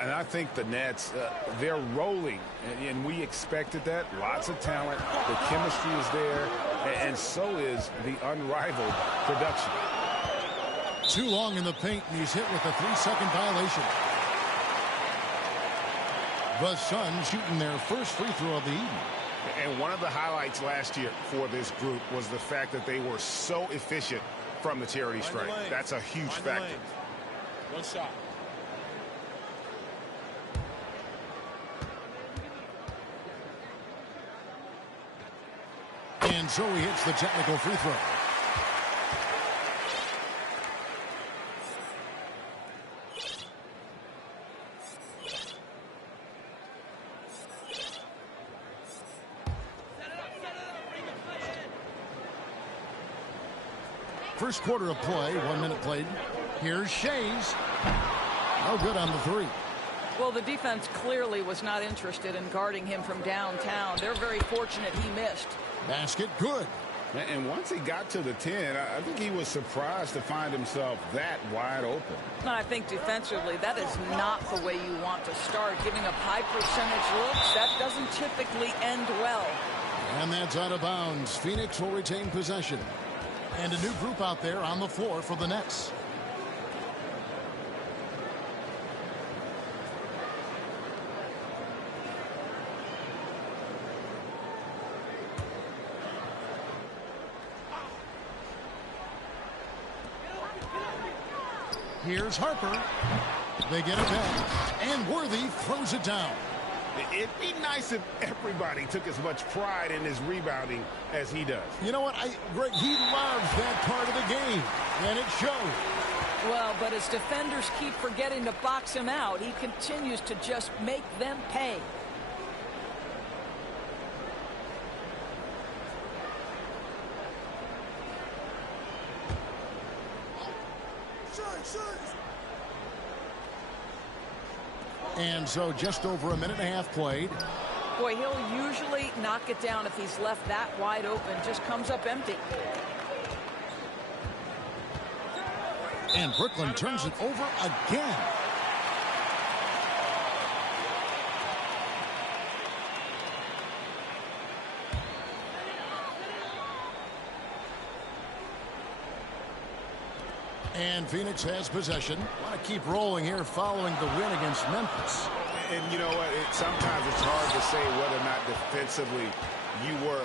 And I think the Nets, they're rolling, and we expected that. Lots of talent. The chemistry is there, and so is the unrivaled production. Too long in the paint, and he's hit with a 3-second violation. The Suns shooting their first free throw of the evening. And one of the highlights last year for this group was the fact that they were so efficient from the charity stripe. That's a huge factor. One shot. And so he hits the technical free throw. First quarter of play, 1 minute played. Here's Shays. No good on the 3. Well, the defense clearly was not interested in guarding him from downtown. They're very fortunate he missed. Basket good. And once he got to the 10, I think he was surprised to find himself that wide open. And I think defensively, that is not the way you want to start. Giving up high percentage looks, that doesn't typically end well. And that's out of bounds. Phoenix will retain possession. And a new group out there on the floor for the Nets. Here's Harper. They get it back. And Worthy throws it down. It'd be nice if everybody took as much pride in his rebounding as he does. You know what, Greg, he loves that part of the game, and it shows. Well, but as defenders keep forgetting to box him out, he continues to just make them pay. And so just over a minute and a half played. Boy, he'll usually knock it down if he's left that wide open. Just comes up empty. And Brooklyn turns it over again. And Phoenix has possession. Want to keep rolling here following the win against Memphis. And you know what? Sometimes it's hard to say whether or not defensively you were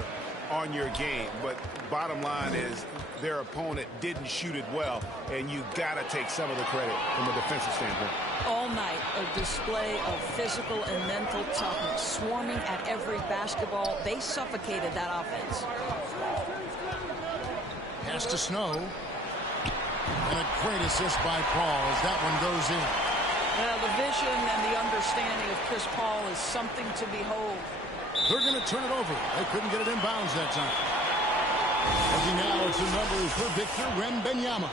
on your game. But bottom line is their opponent didn't shoot it well, and you got to take some of the credit from a defensive standpoint. All night, a display of physical and mental toughness, swarming at every basketball. They suffocated that offense. Pass to Snow. And a great assist by Paul as that one goes in. Well, the vision and the understanding of Chris Paul is something to behold. They're going to turn it over. They couldn't get it in bounds that time. Looking now at the numbers for Victor Wembanyama.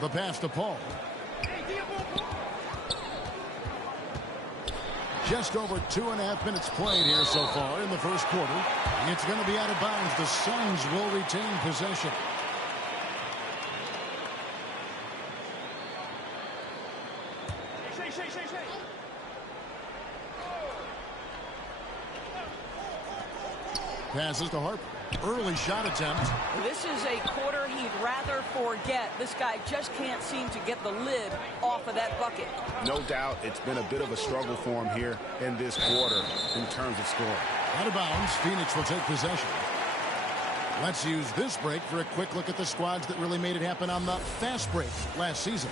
The pass to Paul. Just over 2.5 minutes played here so far in the first quarter. It's going to be out of bounds. The Suns will retain possession. Passes to Harper. Early shot attempt. This is a quarter he'd rather forget. This guy just can't seem to get the lid off of that bucket. No doubt it's been a bit of a struggle for him here in this quarter in terms of scoring. Out of bounds, Phoenix will take possession. Let's use this break for a quick look at the squads that really made it happen on the fast break last season.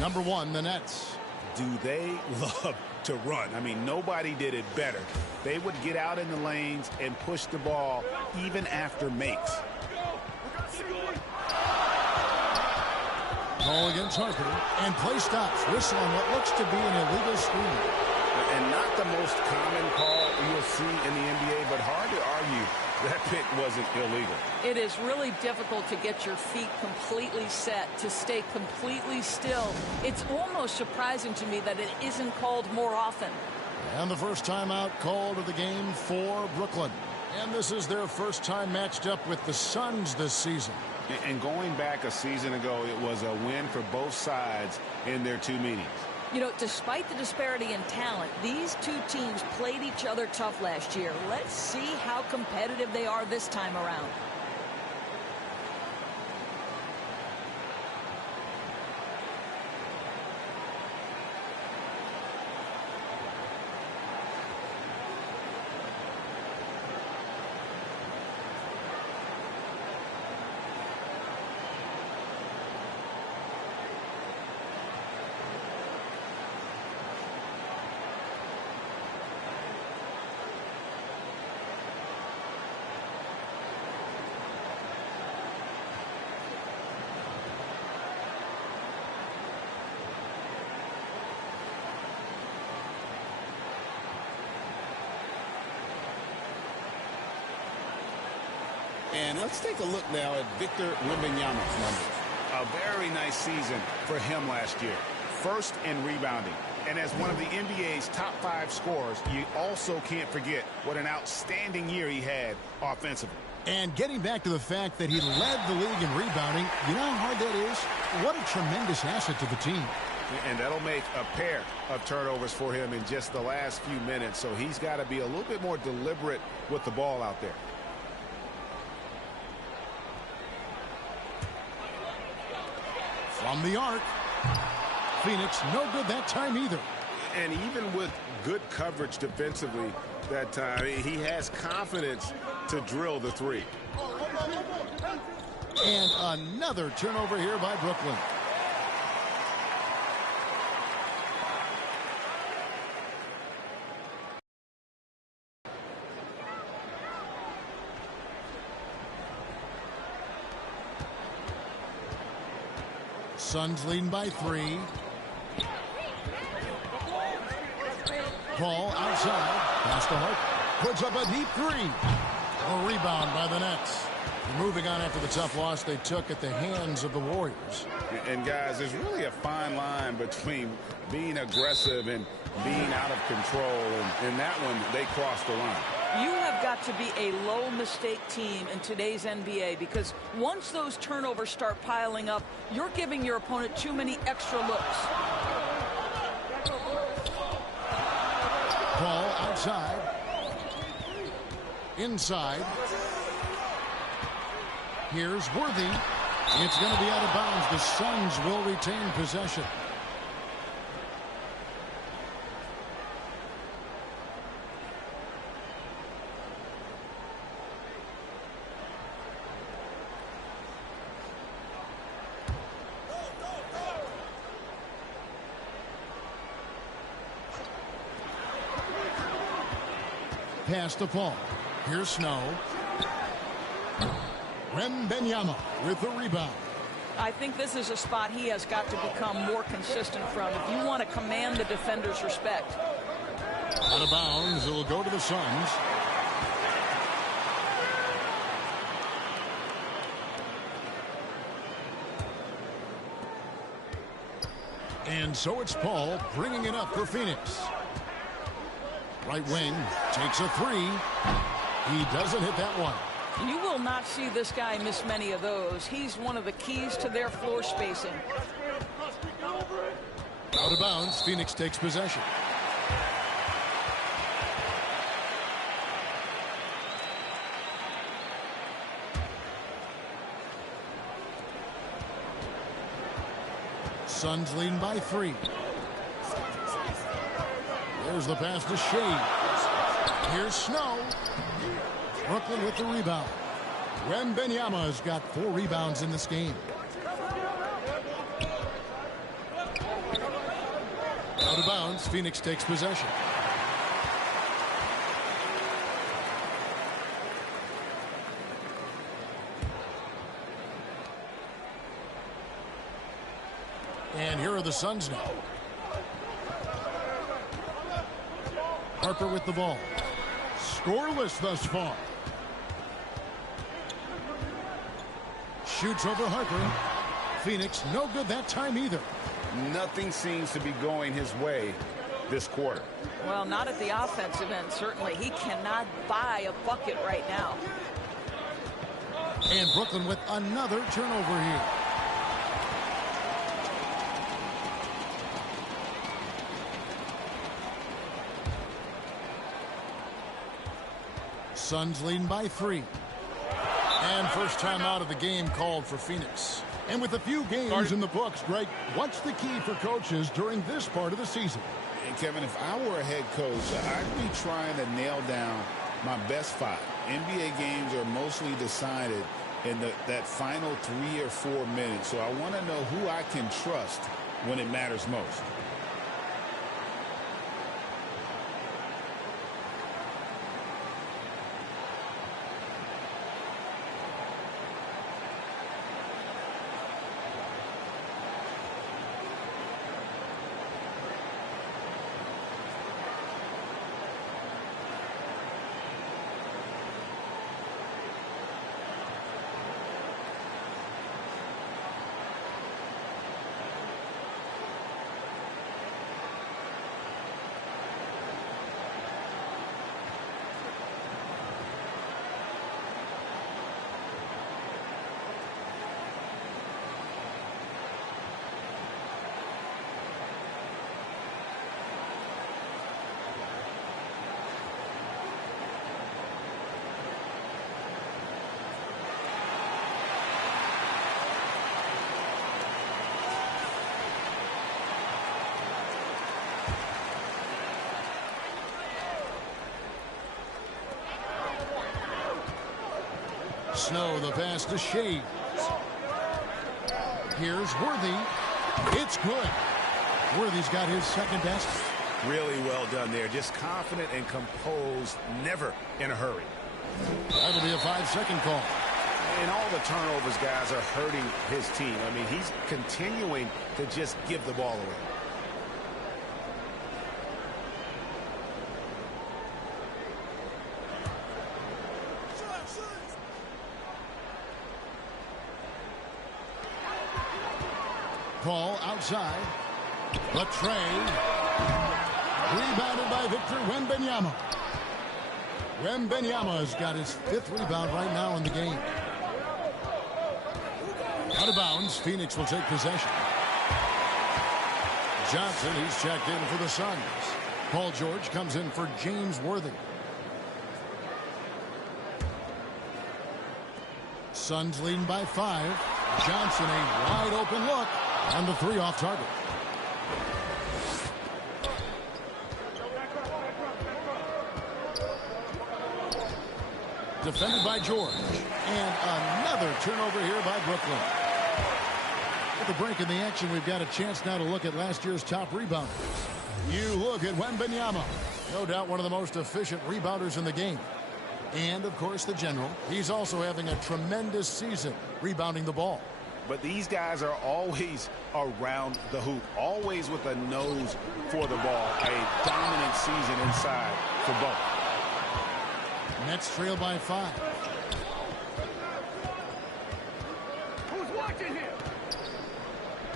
Number 1, the Nets. Do they love to run? I mean, nobody did it better. They would get out in the lanes and push the ball even after makes. Ball against Harper, and play stops. Whistle on what looks to be an illegal screen. And not the most common call you'll see in the NBA, but hard to argue that pick wasn't illegal. It is really difficult to get your feet completely set, to stay completely still. It's almost surprising to me that it isn't called more often. And the first timeout called of the game for Brooklyn. And this is their first time matched up with the Suns this season. And going back a season ago, it was a win for both sides in their two meetings. You know, despite the disparity in talent, these two teams played each other tough last year. Let's see how competitive they are this time around. And let's take a look now at Victor Wembanyama's numbers. A very nice season for him last year. First in rebounding. And as one of the NBA's top 5 scorers, you also can't forget what an outstanding year he had offensively. And getting back to the fact that he led the league in rebounding, you know how hard that is? What a tremendous asset to the team. And that'll make a pair of turnovers for him in just the last few minutes. So he's got to be a little bit more deliberate with the ball out there. From the arc. Phoenix no good that time either. And even with good coverage defensively that time, he has confidence to drill the three. And another turnover here by Brooklyn. Suns leading by 3. Paul outside. Pass to Hart. Puts up a deep 3. A rebound by the Nets. Moving on after the tough loss they took at the hands of the Warriors. And guys, there's really a fine line between being aggressive and being out of control. And in that one, they crossed the line. You have got to be a low mistake team in today's NBA, because once those turnovers start piling up, you're giving your opponent too many extra looks. Paul outside. Inside. Here's Worthy. It's going to be out of bounds. The Suns will retain possession. Pass to Paul. Here's Snow. Wembanyama with the rebound. I think this is a spot he has got to become more consistent from if you want to command the defender's respect. Out of bounds. It'll go to the Suns. And so it's Paul bringing it up for Phoenix. Right wing takes a 3. He doesn't hit that one. You will not see this guy miss many of those. He's one of the keys to their floor spacing. Out of bounds. Phoenix takes possession. Suns leading by 3. There's the pass to Shea. Here's Snow. Brooklyn with the rebound. Wembanyama has got 4 rebounds in this game. Out of bounds. Phoenix takes possession. And here are the Suns now. Harper with the ball. Scoreless thus far. Shoots over Harper. Phoenix no good that time either. Nothing seems to be going his way this quarter. Well, not at the offensive end, certainly. He cannot buy a bucket right now. And Brooklyn with another turnover here. Suns leading by 3. And first time out of the game called for Phoenix. And with a few games in the books, Greg, what's the key for coaches during this part of the season? And Kevin, if I were a head coach, I'd be trying to nail down my best 5. NBA games are mostly decided in that final 3 or 4 minutes. So I want to know who I can trust when it matters most. Snow, the pass to Shea. Here's Worthy. It's good. Worthy's got his second best. Really well done there. Just confident and composed, never in a hurry. That'll be a 5-second call. And all the turnovers, guys, are hurting his team. I mean, he's continuing to just give the ball away. Ball outside. Latray. Rebounded by Victor Wembanyama. Wembanyama's got his 5th rebound right now in the game. Out of bounds. Phoenix will take possession. Johnson, he's checked in for the Suns. Paul George comes in for James Worthy. Suns leading by 5. Johnson, a wide open look. And the 3 off target. Defended by George. And another turnover here by Brooklyn. With the break in the action, we've got a chance now to look at last year's top rebounders. You look at Wembanyama. No doubt one of the most efficient rebounders in the game. And, of course, the general. He's also having a tremendous season rebounding the ball. But these guys are always around the hoop, always with a nose for the ball. A dominant season inside for both. Nets trail by 5. Who's watching here?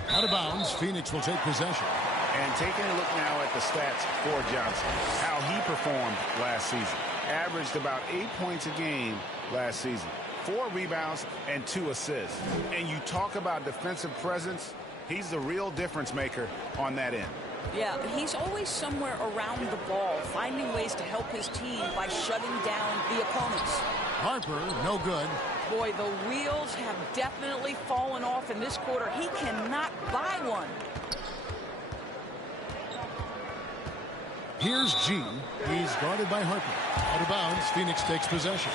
Out of bounds. Phoenix will take possession. And taking a look now at the stats for Johnson, how he performed last season. Averaged about 8 points a game last season. 4 rebounds and 2 assists. And you talk about defensive presence, he's the real difference maker on that end. Yeah, he's always somewhere around the ball, finding ways to help his team by shutting down the opponents. Harper, no good. Boy, the wheels have definitely fallen off in this quarter. He cannot buy one. Here's G. He's guarded by Harper. Out of bounds, Phoenix takes possession.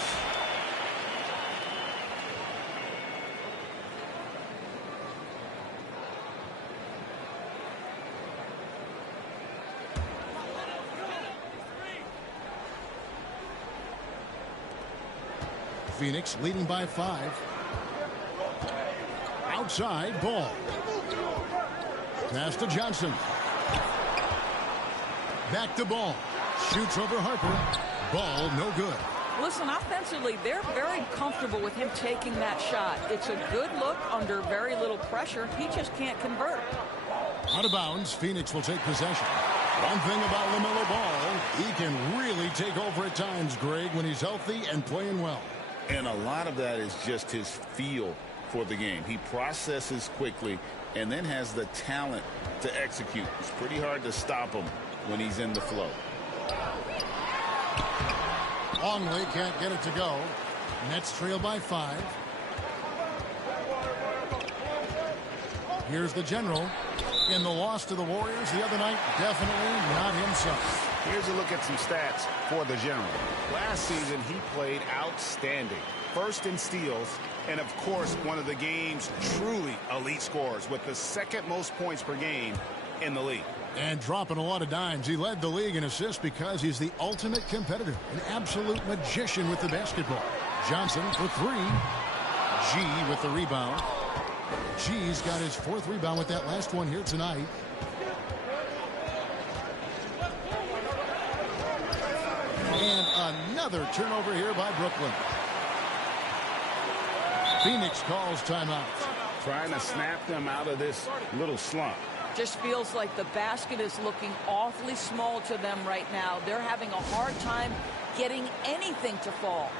Phoenix leading by 5. Outside, Ball. Pass to Johnson. Back to Ball. Shoots over Harper. Ball, no good. Listen, offensively, they're very comfortable with him taking that shot. It's a good look under very little pressure. He just can't convert. Out of bounds, Phoenix will take possession. One thing about LaMelo Ball, he can really take over at times, Greg, when he's healthy and playing well. And a lot of that is just his feel for the game. He processes quickly and then has the talent to execute. It's pretty hard to stop him when he's in the flow. Longley can't get it to go. Nets trail by 5. Here's the general. In the loss to the Warriors the other night, definitely not himself. Here's a look at some stats for the general. Last season, he played outstanding. First in steals, and of course, one of the game's truly elite scorers with the 2nd most points per game in the league. And dropping a lot of dimes. He led the league in assists because he's the ultimate competitor. An absolute magician with the basketball. Johnson for 3. G with the rebound. G's got his 4th rebound with that last one here tonight. And another turnover here by Brooklyn. Phoenix calls timeout. Trying to snap them out of this little slump. Just feels like the basket is looking awfully small to them right now. They're having a hard time getting anything to fall.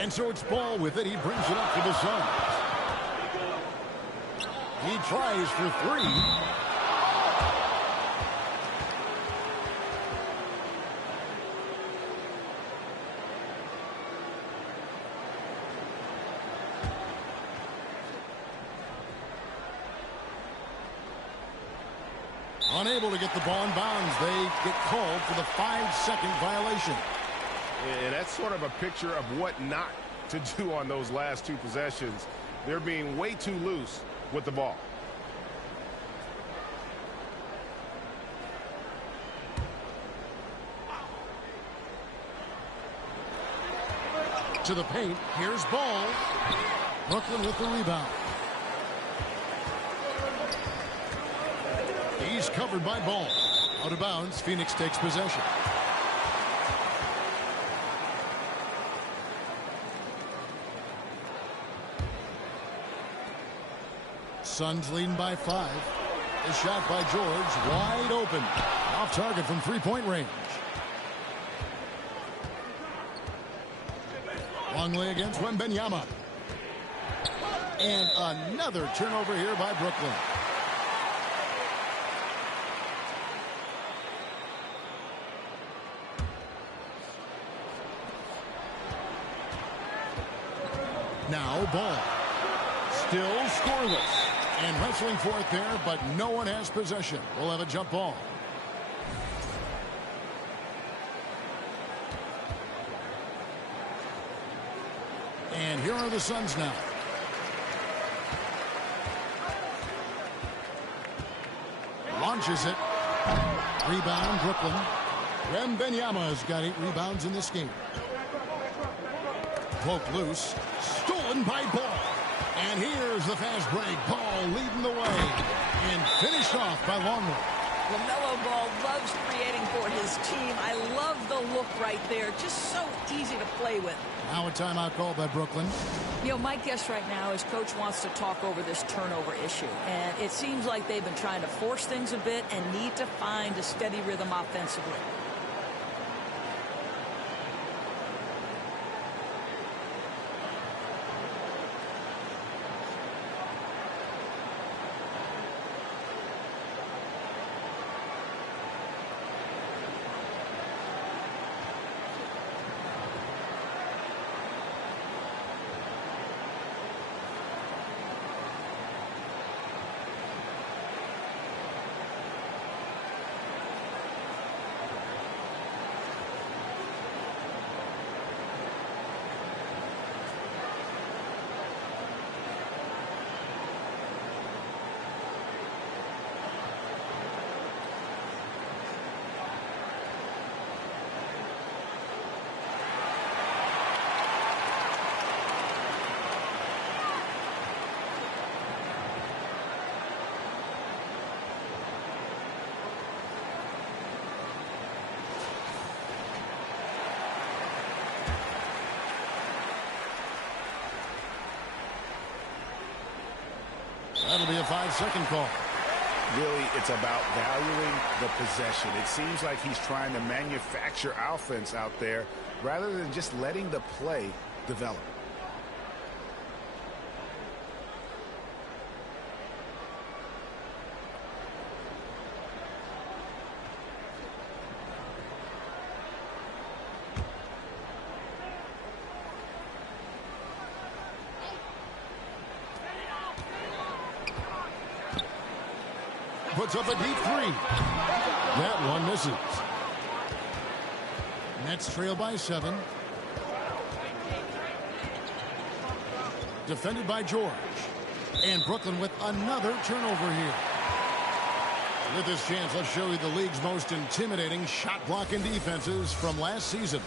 And so it's Ball with it. He brings it up for the Suns. He tries for three. Unable to get the ball in bounds. They get called for the 5-second violation. And that's sort of a picture of what not to do on those last two possessions. They're being way too loose with the ball. To the paint. Here's Ball. Brooklyn with the rebound. He's covered by Ball. Out of bounds. Phoenix takes possession. Suns leading by 5. A shot by George. Wide open. Off target from three-point range. Longley against Wembanyama. And another turnover here by Brooklyn. Now Ball. Still scoreless. And wrestling for it there, but no one has possession. We'll have a jump ball. And here are the Suns now. Launches it. Rebound, Brooklyn. Wembanyama's got 8 rebounds in this game. Poke loose. Stolen by Ball. And here's the fast break. Ball leading the way. And finished off by Longley. LaMelo Ball loves creating for his team. I love the look right there. Just so easy to play with. Now a timeout called by Brooklyn. You know, my guess right now is Coach wants to talk over this turnover issue. And it seems like they've been trying to force things a bit and need to find a steady rhythm offensively. That'll be a 5-second call. Really, it's about valuing the possession. It seems like he's trying to manufacture offense out there rather than just letting the play develop. Puts up a deep three. That one misses. Nets trail by 7. Defended by George. And Brooklyn with another turnover here. With this chance, let's show you the league's most intimidating shot blocking defenses from last season.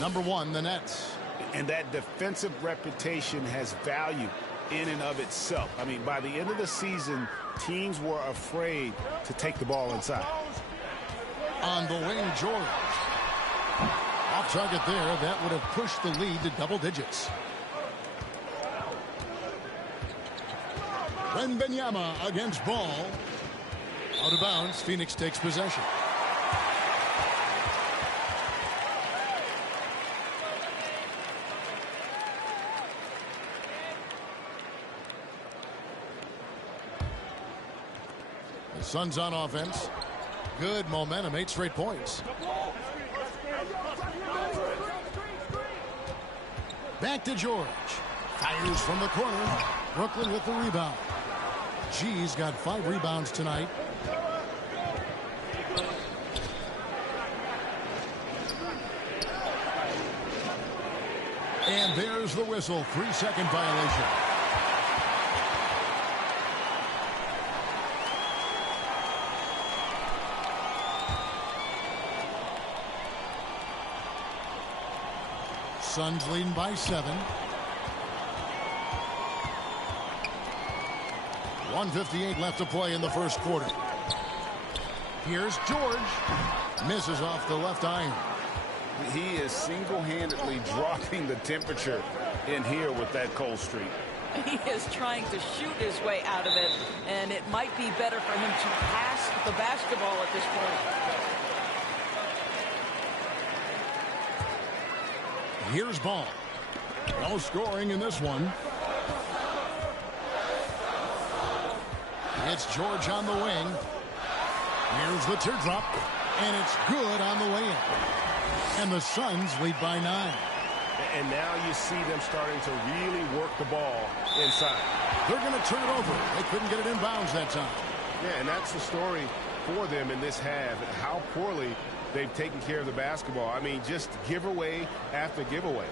Number 1, the Nets. And that defensive reputation has value in and of itself. I mean, by the end of the season, teams were afraid to take the ball inside. On the wing, George. Off target there. That would have pushed the lead to double digits. Wembanyama against Ball. Out of bounds. Phoenix takes possession. The Suns on offense. Good momentum, 8 straight points. Back to George. Fires from the corner. Brooklyn with the rebound. G's got 5 rebounds tonight. And there's the whistle. 3-second violation. Suns leading by 7. 1:58 left to play in the first quarter. Here's George. Misses off the left iron. He is single-handedly dropping the temperature in here with that cold streak. He is trying to shoot his way out of it, and it might be better for him to pass the basketball at this point. Here's Ball. No scoring in this one. It's George on the wing. Here's the teardrop, and it's good on the way in. And the Suns lead by 9. And now you see them starting to really work the ball inside. They're going to turn it over. They couldn't get it inbounds that time. Yeah, and that's the story for them in this half. How poorly they've taken care of the basketball. I mean, just giveaway after giveaway.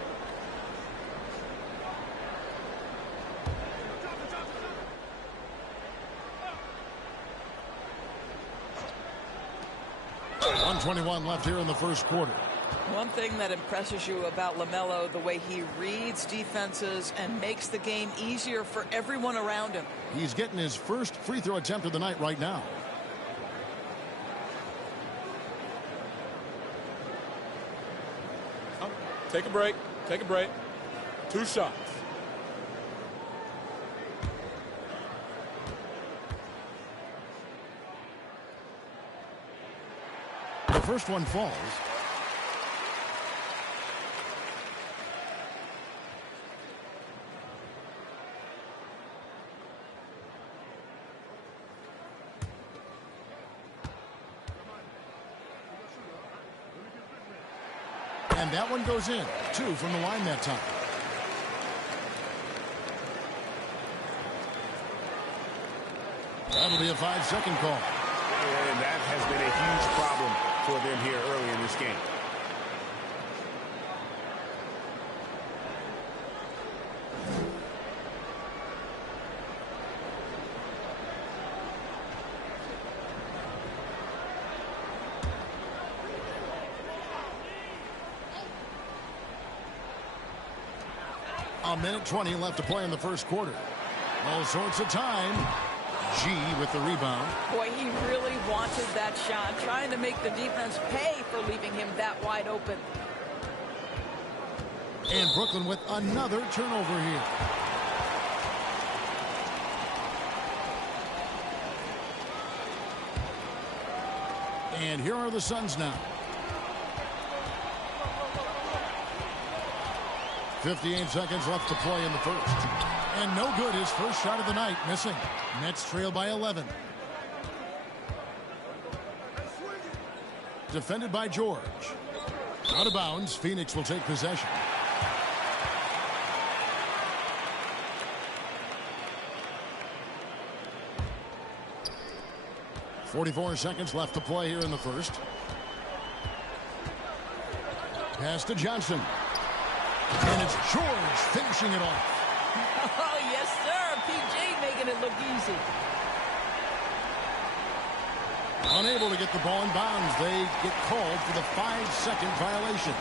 .121 left here in the first quarter. One thing that impresses you about LaMelo, the way he reads defenses and makes the game easier for everyone around him. He's getting his first free throw attempt of the night right now. Take a break. Take a break. 2 shots. The first one falls. And that one goes in. 2 from the line that time. That'll be a 5-second call. And that has been a huge problem for them here early in this game. A minute 20 left to play in the first quarter. All sorts of time. G with the rebound. Boy, he really wanted that shot, trying to make the defense pay for leaving him that wide open. And Brooklyn with another turnover here. And here are the Suns now. 58 seconds left to play in the first. And no good, his first shot of the night, missing. Nets trail by 11. Defended by George. Out of bounds, Phoenix will take possession. .44 seconds left to play here in the first. Pass to Johnson. And it's George finishing it off. Oh, yes, sir. PJ making it look easy. Unable to get the ball in bounds. They get called for the 5-second violation.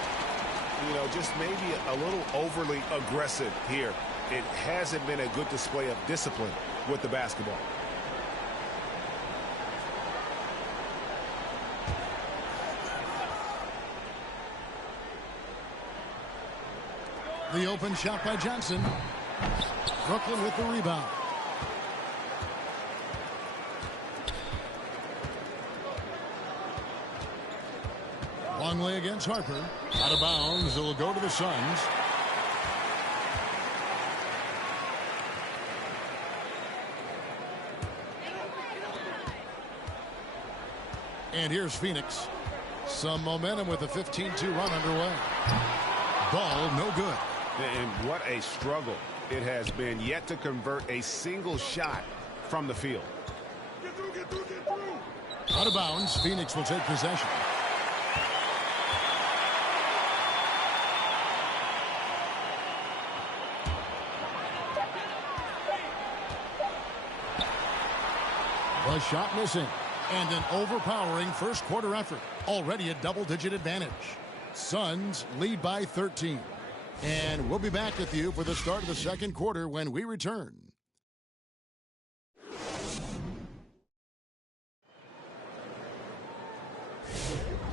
You know, just maybe a little overly aggressive here. It hasn't been a good display of discipline with the basketball. The open shot by Johnson. Brooklyn with the rebound. Longley against Harper. Out of bounds. It will go to the Suns. And here's Phoenix. Some momentum with a 15-2 run underway. Ball no good. And what a struggle it has been, yet to convert a single shot from the field. Get through. Out of bounds, Phoenix will take possession. A shot missing. And an overpowering first quarter effort. Already a double-digit advantage. Suns lead by 13. And we'll be back with you for the start of the second quarter when we return.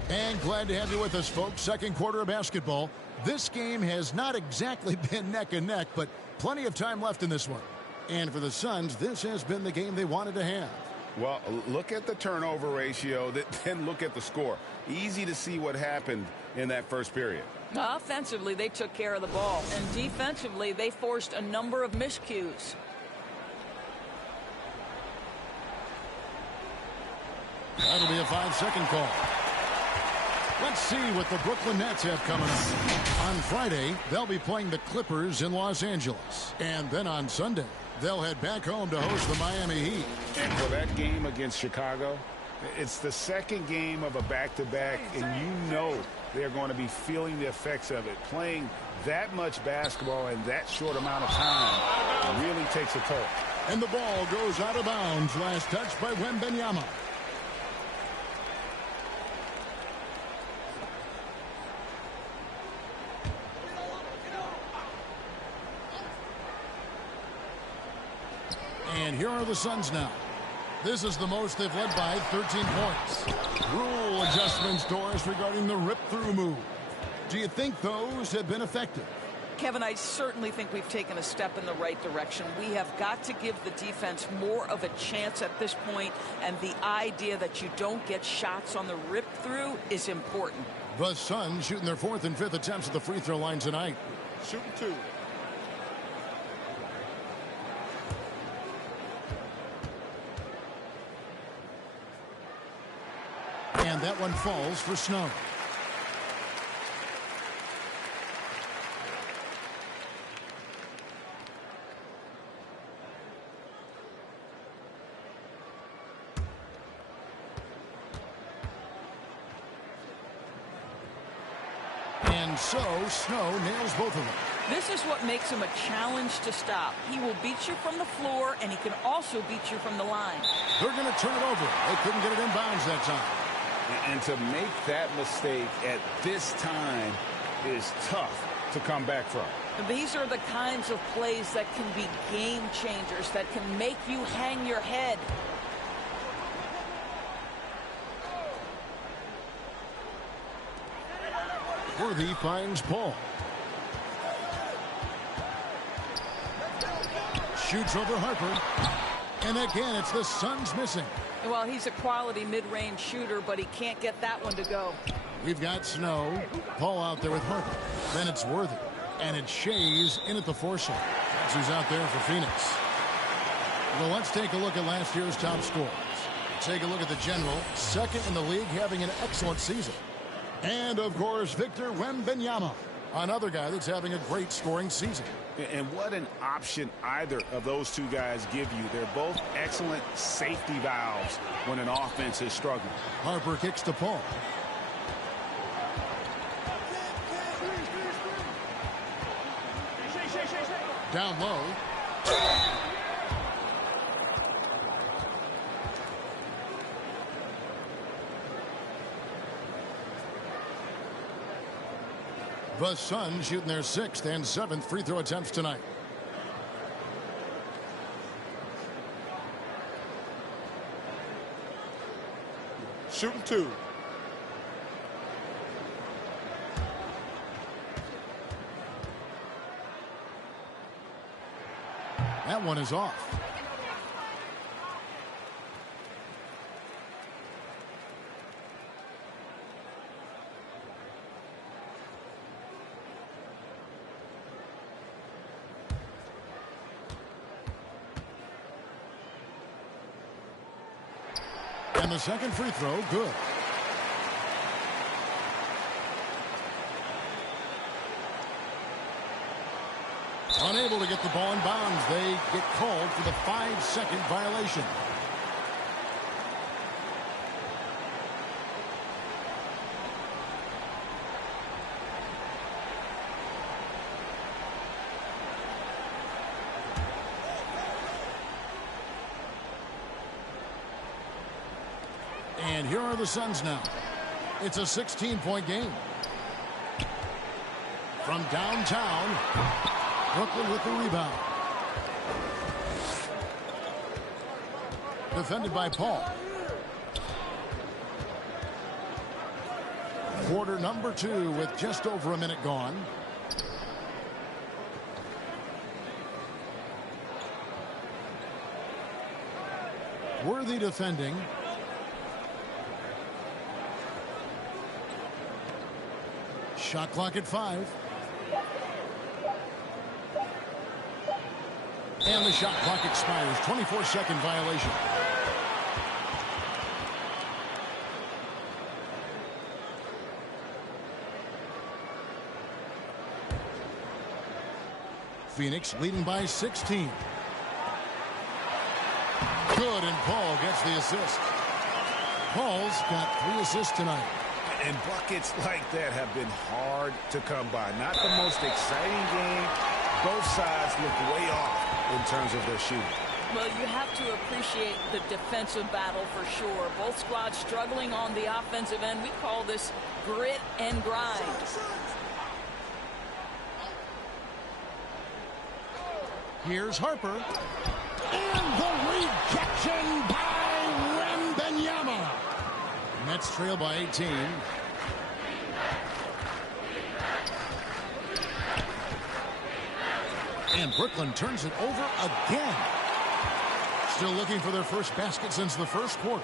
And glad to have you with us, folks. Second quarter of basketball. This game has not exactly been neck and neck, but plenty of time left in this one. And for the Suns, this has been the game they wanted to have. Well, look at the turnover ratio, then look at the score. Easy to see what happened in that first period. Offensively, they took care of the ball, and defensively, they forced a number of miscues. That'll be a 5-second call. Let's see what the Brooklyn Nets have coming up. On Friday, they'll be playing the Clippers in Los Angeles. And then on Sunday, they'll head back home to host the Miami Heat. And for that game against Chicago, it's the second game of a back-to-back, and you know they're going to be feeling the effects of it. Playing that much basketball in that short amount of time really takes a toll. And the ball goes out of bounds. Last touch by Wembanyama. And here are the Suns now. This is the most they've led by 13 points. Rule adjustments, Doris, regarding the rip-through move. Do you think those have been effective? Kevin, I certainly think we've taken a step in the right direction. We have got to give the defense more of a chance at this point, and the idea that you don't get shots on the rip-through is important. The Suns shooting their 4th and 5th attempts at the free throw line tonight. Shooting 2. And that one falls for Snow. And so Snow nails both of them. This is what makes him a challenge to stop. He will beat you from the floor, and he can also beat you from the line. They're going to turn it over. They couldn't get it in bounds that time. And to make that mistake at this time is tough to come back from. These are the kinds of plays that can be game changers, that can make you hang your head. Worthy finds Paul. Shoots over Harper. And again, it's the Suns missing. Well, he's a quality mid-range shooter, but he can't get that one to go. We've got Snow. Paul out there with Harper. Then it's Worthy. And it's Shays in at the 4 side. That's who's out there for Phoenix. Well, let's take a look at last year's top scorers. Take a look at the general. Second in the league, having an excellent season. And, of course, Victor Wembanyama. Another guy that's having a great scoring season. And what an option either of those two guys give you. They're both excellent safety valves when an offense is struggling. Harper kicks to Paul. Down low. The Suns shooting their 6th and 7th free throw attempts tonight. Shooting 2. That one is off. And the second free throw, good. Unable to get the ball in bounds. They get called for the 5-second violation. And here are the Suns now. It's a 16-point game. From downtown, Brooklyn with the rebound. Defended by Paul. Quarter number 2 with just over a minute gone. Worthy defending. Shot clock at 5. And the shot clock expires. 24-second violation. Phoenix leading by 16. Good, and Paul gets the assist. Paul's got 3 assists tonight. And buckets like that have been hard to come by. Not the most exciting game. Both sides look way off in terms of their shooting. Well, you have to appreciate the defensive battle for sure. Both squads struggling on the offensive end. We call this grit and grind. Here's Harper. And the rejection by Wembanyama. Nets trail by 18. And Brooklyn turns it over again. Still looking for their first basket since the first quarter.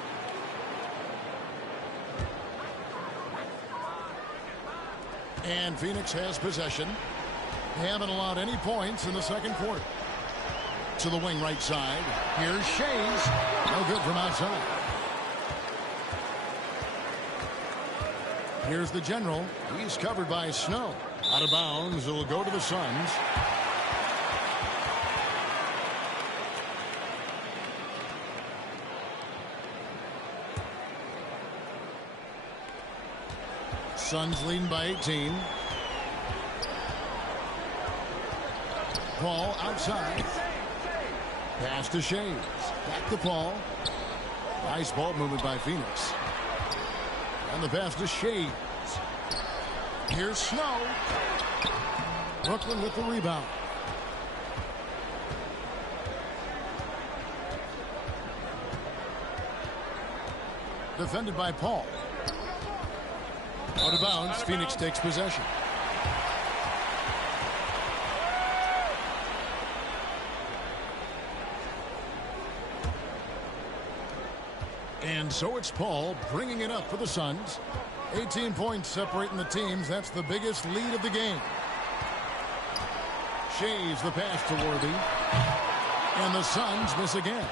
And Phoenix has possession. They haven't allowed any points in the second quarter. To the wing right side. Here's Shays. No good from outside. Here's the general. He's covered by Snow. Out of bounds. It'll go to the Suns. Suns leading by 18. Paul outside. Pass to Shays. Back to Paul. Nice ball movement by Phoenix. And the pass to Shays. Here's Snow. Brooklyn with the rebound. Defended by Paul. Out of bounds. Phoenix takes possession. And so it's Paul bringing it up for the Suns. 18 points separating the teams. That's the biggest lead of the game. Shays the pass to Worthy. And the Suns miss again.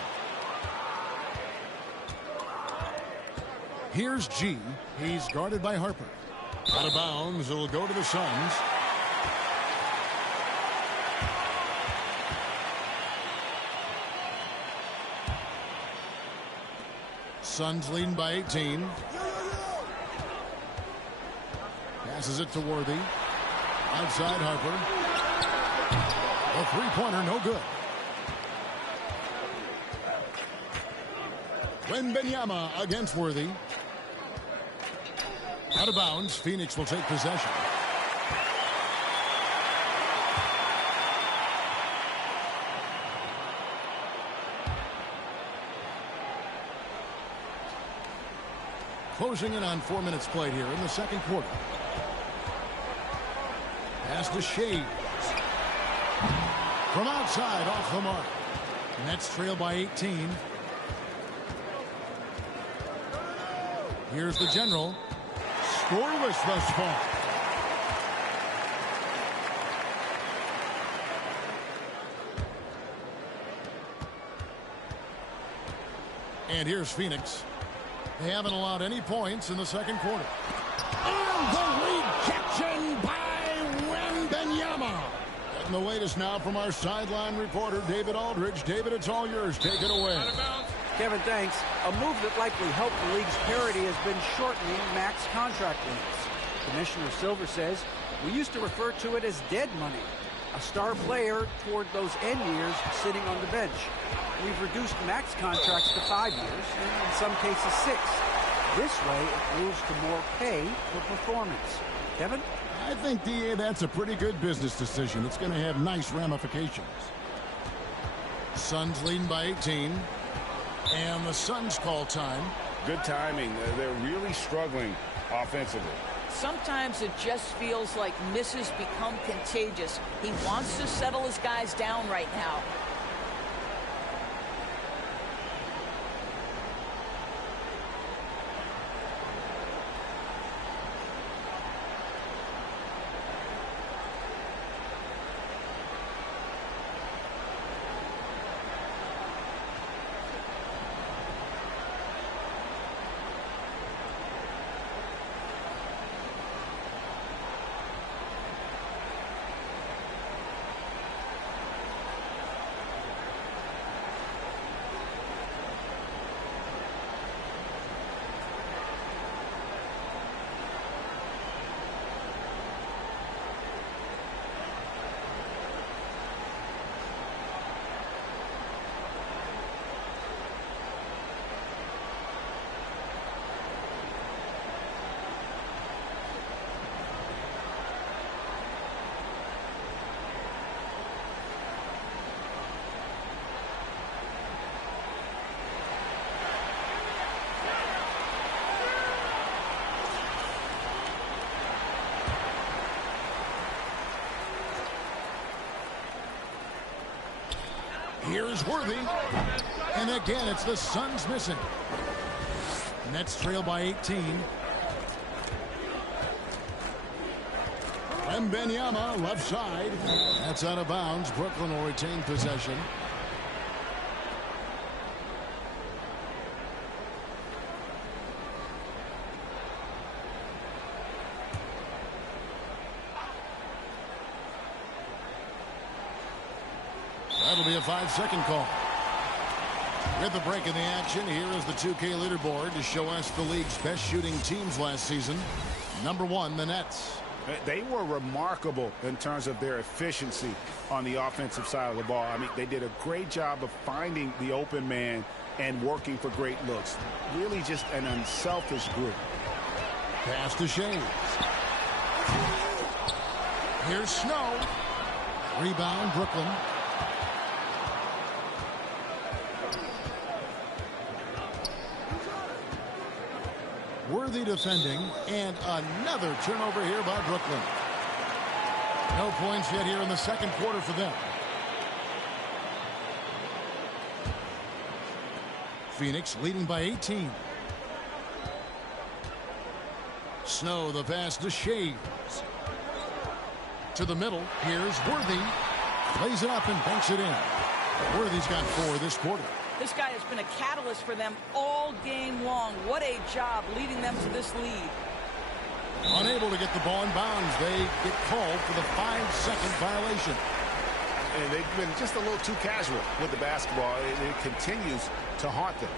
Here's G. He's guarded by Harper. Out of bounds. It'll go to the Suns. Suns leading by 18. Passes it to Worthy. Outside Harper. A three-pointer, no good. Wembanyama against Worthy. Out of bounds. Phoenix will take possession. Closing in on 4 minutes played here in the second quarter. Pass to Shays. From outside, off the mark. Nets trail by 18. Here's the general. Scoreless thus far. And here's Phoenix. They haven't allowed any points in the second quarter. And the rejection by Wembanyama. Getting the latest now from our sideline reporter, David Aldridge. David, it's all yours. Take it away. Kevin, thanks. A move that likely helped the league's parity has been shortening max contract limits. Commissioner Silver says, we used to refer to it as dead money, a star player toward those end years sitting on the bench. We've reduced max contracts to 5 years, and in some cases 6. This way, it moves to more pay for performance. Kevin? I think, DA, that's a pretty good business decision. It's going to have nice ramifications. Suns leading by 18. And the Suns call time. Good timing. They're really struggling offensively. Sometimes it just feels like misses become contagious. He wants to settle his guys down right now. Here's Worthy. And again, it's the Suns missing. Nets trail by 18. Wembanyama, left side. That's out of bounds. Brooklyn will retain possession. That'll be a 5-second call. With the break in the action, here is the 2K leaderboard to show us the league's best shooting teams last season. Number 1, the Nets. They were remarkable in terms of their efficiency on the offensive side of the ball. I mean, they did a great job of finding the open man and working for great looks. Really just an unselfish group. Pass to Shea. Here's Snow. Rebound, Brooklyn. Worthy defending, and another turnover here by Brooklyn. No points yet here in the second quarter for them. Phoenix leading by 18. Snow, the pass to Shea. To the middle, here's Worthy. Plays it up and banks it in. Worthy's got 4 this quarter. This guy has been a catalyst for them all game long. What a job leading them to this lead. Unable to get the ball in bounds. They get called for the 5-second violation. And they've been just a little too casual with the basketball. It continues to haunt them.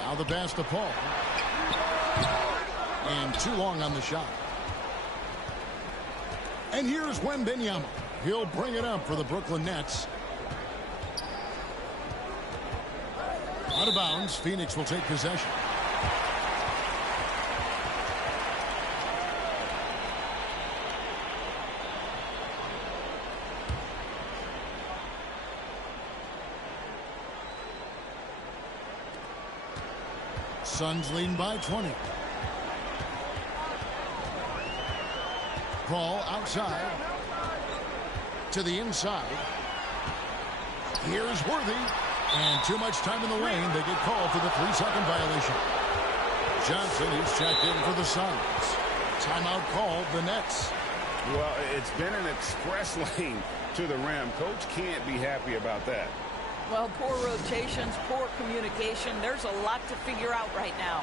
Now the pass to Paul. And too long on the shot. And here's Wembanyama. He'll bring it up for the Brooklyn Nets. Out of bounds. Phoenix will take possession. Suns leading by 20. Paul outside. To the inside. Here's Worthy. And too much time in the lane. They get called for the 3-second violation. Johnson is checked in for the Suns. Timeout called the Nets. Well, it's been an express lane to the rim. Coach can't be happy about that. Well, poor rotations, poor communication. There's a lot to figure out right now.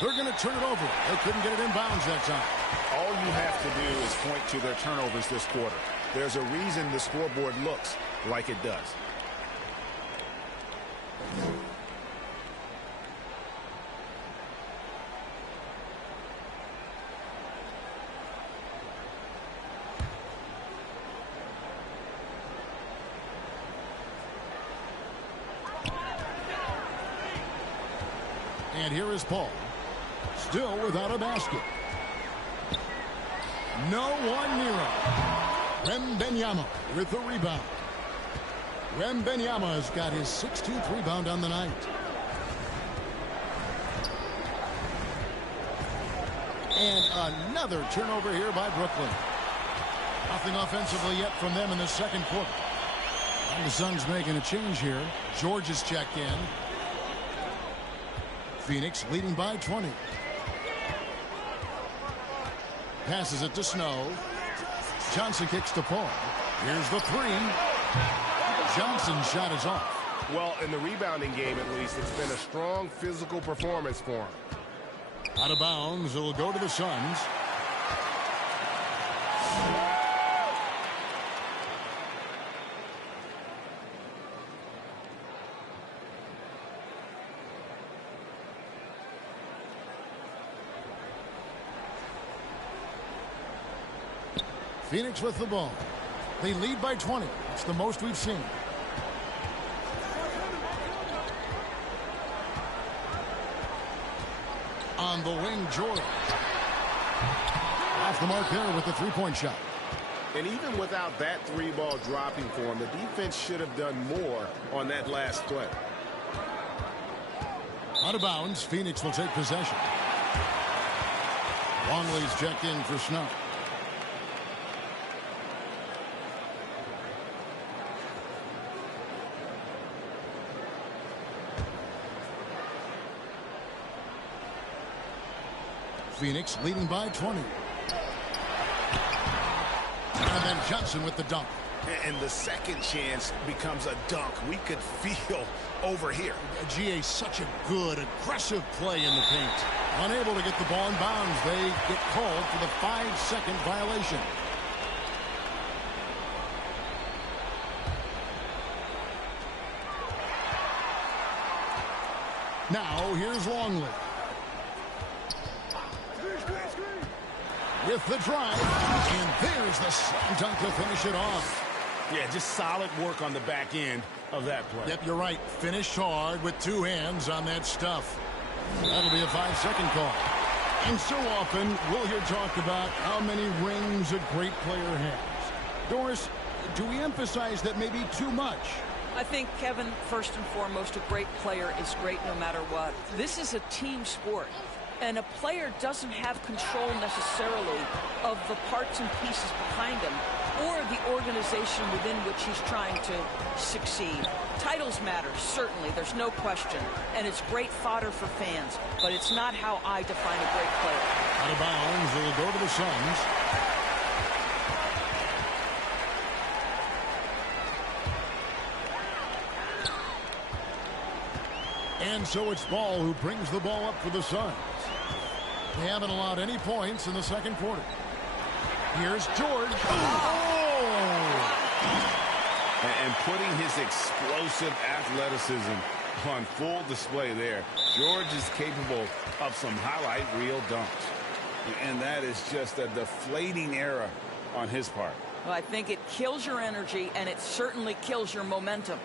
They're going to turn it over. They couldn't get it in bounds that time. All you have to do is point to their turnovers this quarter. There's a reason the scoreboard looks like it does. And here is Paul. Still without a basket. No one near him. Wembanyama with the rebound. Wembanyama has got his 16th rebound on the night. And another turnover here by Brooklyn. Nothing offensively yet from them in the second quarter. And the Suns making a change here. George has checked in. Phoenix leading by 20. Passes it to Snow. Johnson kicks to Paul. Here's the three. Johnson's shot is off. Well, in the rebounding game at least, it's been a strong physical performance for him. Out of bounds, it'll go to the Suns. Phoenix with the ball. They lead by 20. It's the most we've seen. On the wing, Jordan. Off the mark there with the three-point shot. And even without that three ball dropping for him, the defense should have done more on that last play. Out of bounds, Phoenix will take possession. Longley's checked in for Snow. Phoenix leading by 20. And then Johnson with the dunk. And the second chance becomes a dunk. We could feel over here. GA, such a good, aggressive play in the paint. Unable to get the ball in bounds. They get called for the 5-second violation. Now, here's Longley. With the drive, and there's the slam dunk to finish it off. Yeah, just solid work on the back end of that play. Yep, you're right. Finished hard with two hands on that stuff. That'll be a 5-second call. And so often, we'll hear talk about how many rings a great player has. Doris, do we emphasize that maybe too much? I think, Kevin, first and foremost, a great player is great no matter what. This is a team sport. And a player doesn't have control necessarily of the parts and pieces behind him or the organization within which he's trying to succeed. Titles matter, certainly, there's no question. And it's great fodder for fans, but it's not how I define a great player. Out of bounds, it'll go to the Suns. And so it's Ball who brings the ball up for the Suns. They haven't allowed any points in the second quarter. Here's George. Oh! And putting his explosive athleticism on full display there. George is capable of some highlight reel dunks. And that is just a deflating error on his part. Well, I think it kills your energy, and it certainly kills your momentum.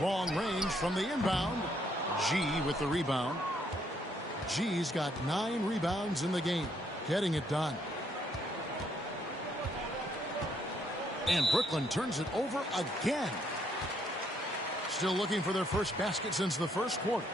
Long range from the inbound. G with the rebound. G's got 9 rebounds in the game. Getting it done. And Brooklyn turns it over again. Still looking for their first basket since the first quarter.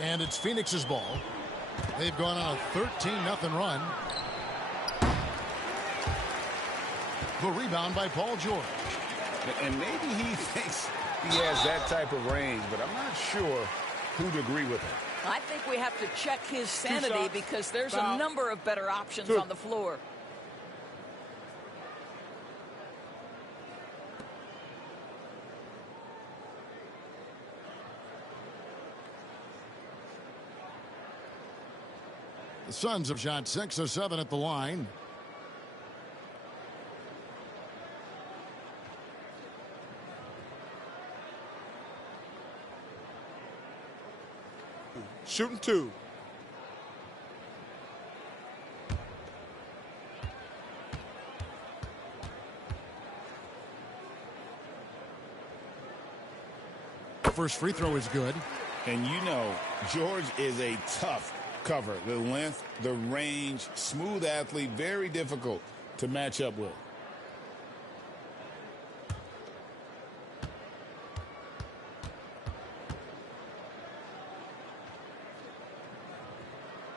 And it's Phoenix's ball. They've gone on a 13-0 run. The rebound by Paul George. And maybe he thinks he has that type of range, but I'm not sure who'd agree with him. I think we have to check his sanity because there's a number of better options on the floor. The Suns have shot 6 of 7 at the line. Shooting 2. First free throw is good. And you know, George is a tough cover. The length, the range, smooth athlete, very difficult to match up with.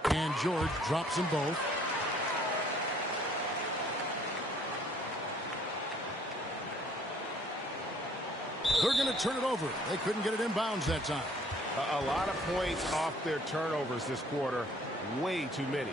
And George drops them both. They're going to turn it over. They couldn't get it inbounds that time. A lot of points off their turnovers this quarter. Way too many.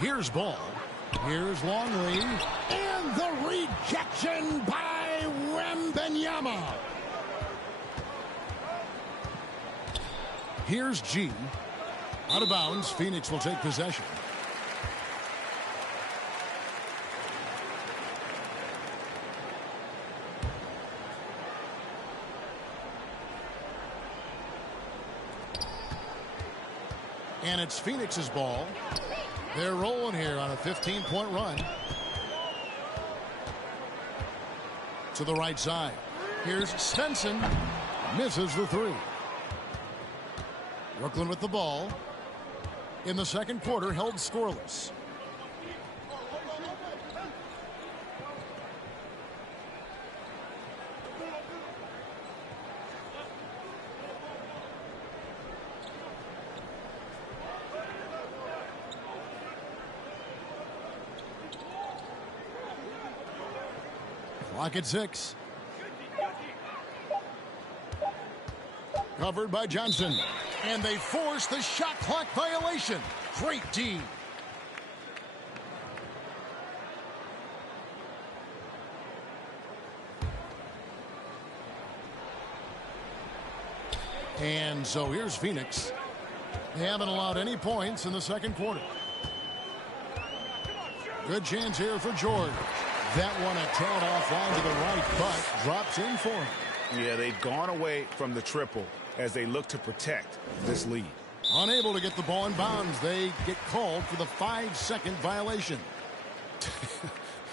Here's Ball. Here's Longley. And the rejection by Wembanyama. Here's G. Out of bounds. Phoenix will take possession. And it's Phoenix's ball. They're rolling here on a 15-point run. To the right side. Here's Stenson. Misses the three. Brooklyn with the ball. In the second quarter, held scoreless. Clock at 6. Covered by Johnson. And they force the shot clock violation. Great D. And so here's Phoenix. They haven't allowed any points in the second quarter. Good chance here for George. That one a tad offline to the right, but drops in for him. Yeah, they've gone away from the triple as they look to protect this lead. Unable to get the ball in bounds. They get called for the 5-second violation.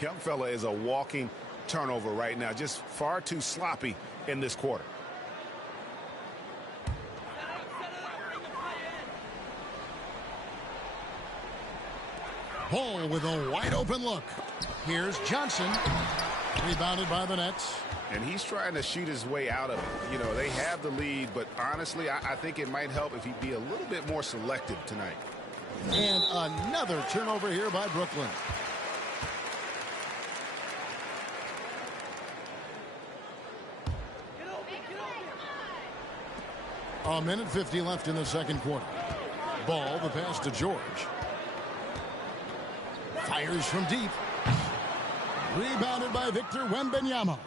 Young fella is a walking turnover right now. Just far too sloppy in this quarter. Ball with a wide open look. Here's Johnson. Rebounded by the Nets. And he's trying to shoot his way out of it. You know, they have the lead, but honestly, I think it might help if he'd be a little bit more selective tonight. And another turnover here by Brooklyn. A minute 50 left in the second quarter. Ball, the pass to George. Fires from deep. Rebounded by Victor Wembanyama.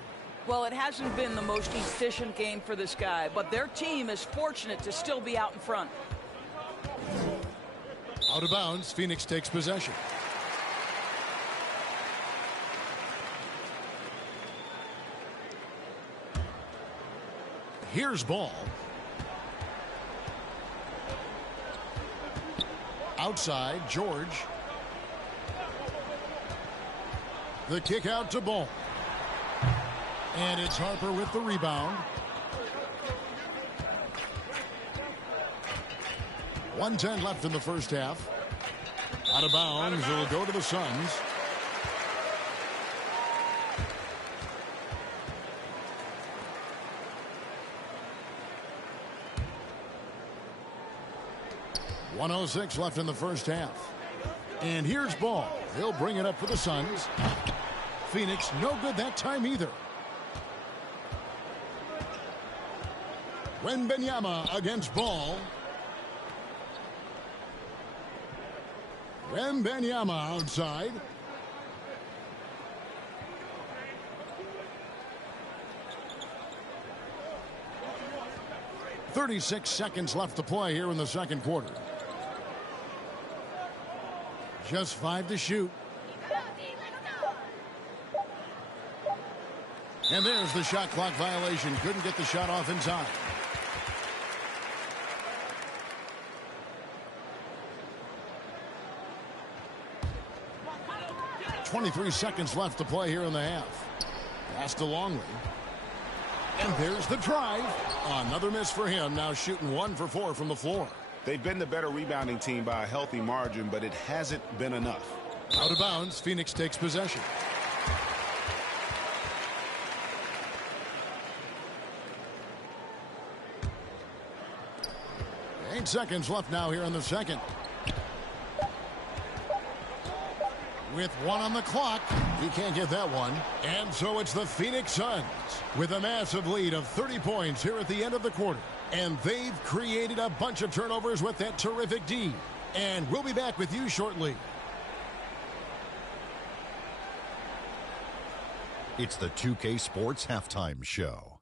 Well, it hasn't been the most efficient game for this guy, but their team is fortunate to still be out in front. Out of bounds, Phoenix takes possession. Here's Ball. Outside, George. The kick out to Ball. And it's Harper with the rebound. 1:10 left in the first half. Out of bounds, it'll go to the Suns. .106 left in the first half. And here's Ball. He'll bring it up for the Suns. Phoenix no good that time either. Wembanyama against Ball. Wembanyama outside. .36 seconds left to play here in the second quarter. Just 5 to shoot. And there's the shot clock violation. Couldn't get the shot off in time. 23 seconds left to play here in the half. Pass to Longley. And there's the drive. Another miss for him. Now shooting 1 for 4 from the floor. They've been the better rebounding team by a healthy margin, but it hasn't been enough. Out of bounds, Phoenix takes possession. Eight seconds left now here in the second. With 1 on the clock, he can't get that one. And so it's the Phoenix Suns with a massive lead of 30 points here at the end of the quarter. And they've created a bunch of turnovers with that terrific D. And we'll be back with you shortly. It's the 2K Sports Halftime Show.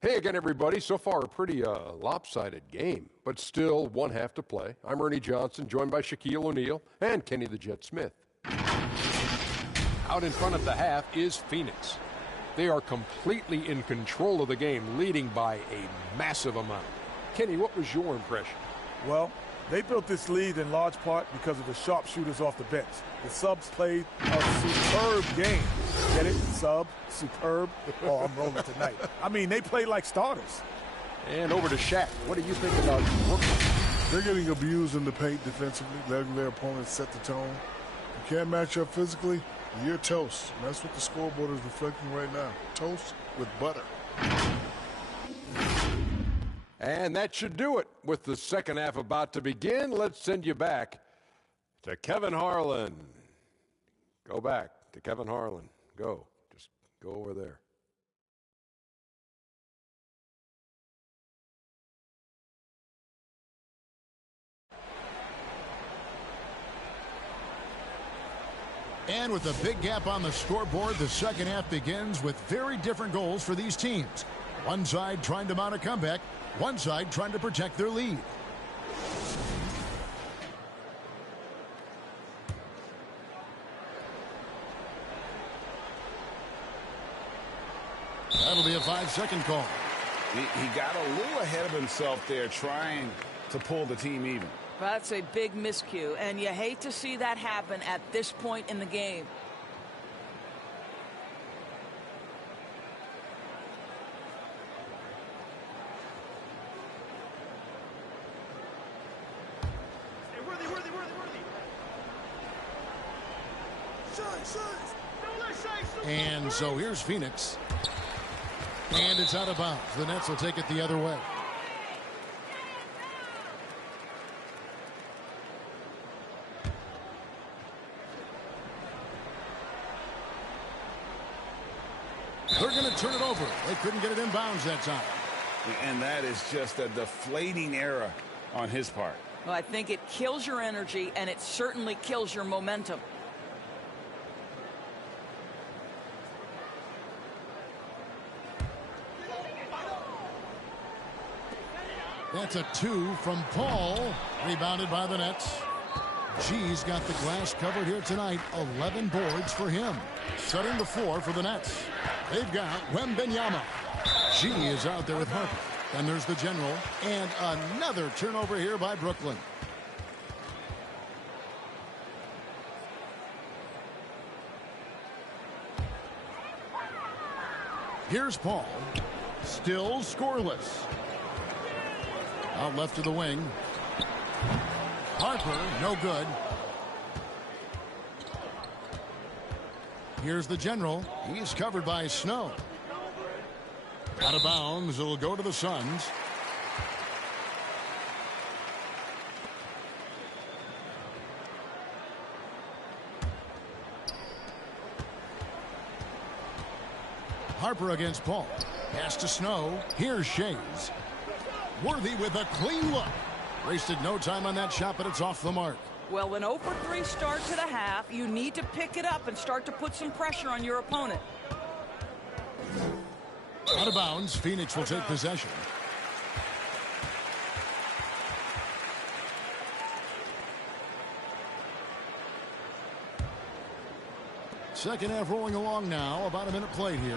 Hey again, everybody. So far, a pretty lopsided game, but still 1 half to play. I'm Ernie Johnson, joined by Shaquille O'Neal and Kenny the Jet Smith. Out in front of the half is Phoenix. They are completely in control of the game, leading by a massive amount. Kenny, what was your impression? Well, they built this lead in large part because of the sharpshooters off the bench. The subs played a superb game. Get it? Sub, superb. Oh, I'm rolling tonight. I mean, they played like starters. And over to Shaq. What do you think about Brooklyn? They're getting abused in the paint defensively, letting their opponents set the tone. You can't match up physically, you're toast. And that's what the scoreboard is reflecting right now. Toast with butter. And that should do it. With the second half about to begin, let's send you back to Kevin Harlan. Go back to Kevin Harlan. Go. Just go over there. And with a big gap on the scoreboard, the second half begins with very different goals for these teams. One side trying to mount a comeback, one side trying to protect their lead. That'll be a 5-second call. He got a little ahead of himself there trying to pull the team even. That's a big miscue, and you hate to see that happen at this point in the game. And so here's Phoenix. And it's out of bounds. The Nets will take it the other way. They're going to turn it over. They couldn't get it in bounds that time. And that is just a deflating error on his part. Well, I think it kills your energy, and it certainly kills your momentum. That's a 2 from Paul. Rebounded by the Nets. G's got the glass covered here tonight. 11 boards for him. Setting the floor for the Nets. They've got Wembanyama. G is out there with Harper. And there's the general. And another turnover here by Brooklyn. Here's Paul. Still scoreless. Out left to the wing. Harper, no good. Here's the general. He's covered by Snow. Out of bounds. It'll go to the Suns. Harper against Paul. Pass to Snow. Here's Shays. Worthy with a clean look. Wasted no time on that shot, but it's off the mark. Well, an 0-for-3 start to the half. You need to pick it up and start to put some pressure on your opponent. Out of bounds. Phoenix will take possession. Second half rolling along now. About a minute played here.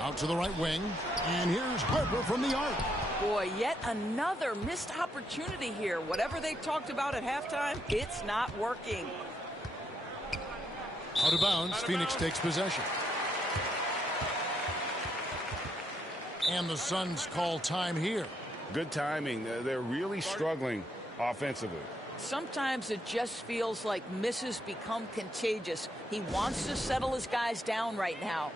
Out to the right wing. And here's Harper from the arc. Boy, yet another missed opportunity here. Whatever they talked about at halftime, it's not working. Out of bounds. Phoenix takes possession. And the Suns call time here. Good timing. They're really struggling offensively. Sometimes it just feels like misses become contagious. He wants to settle his guys down right now.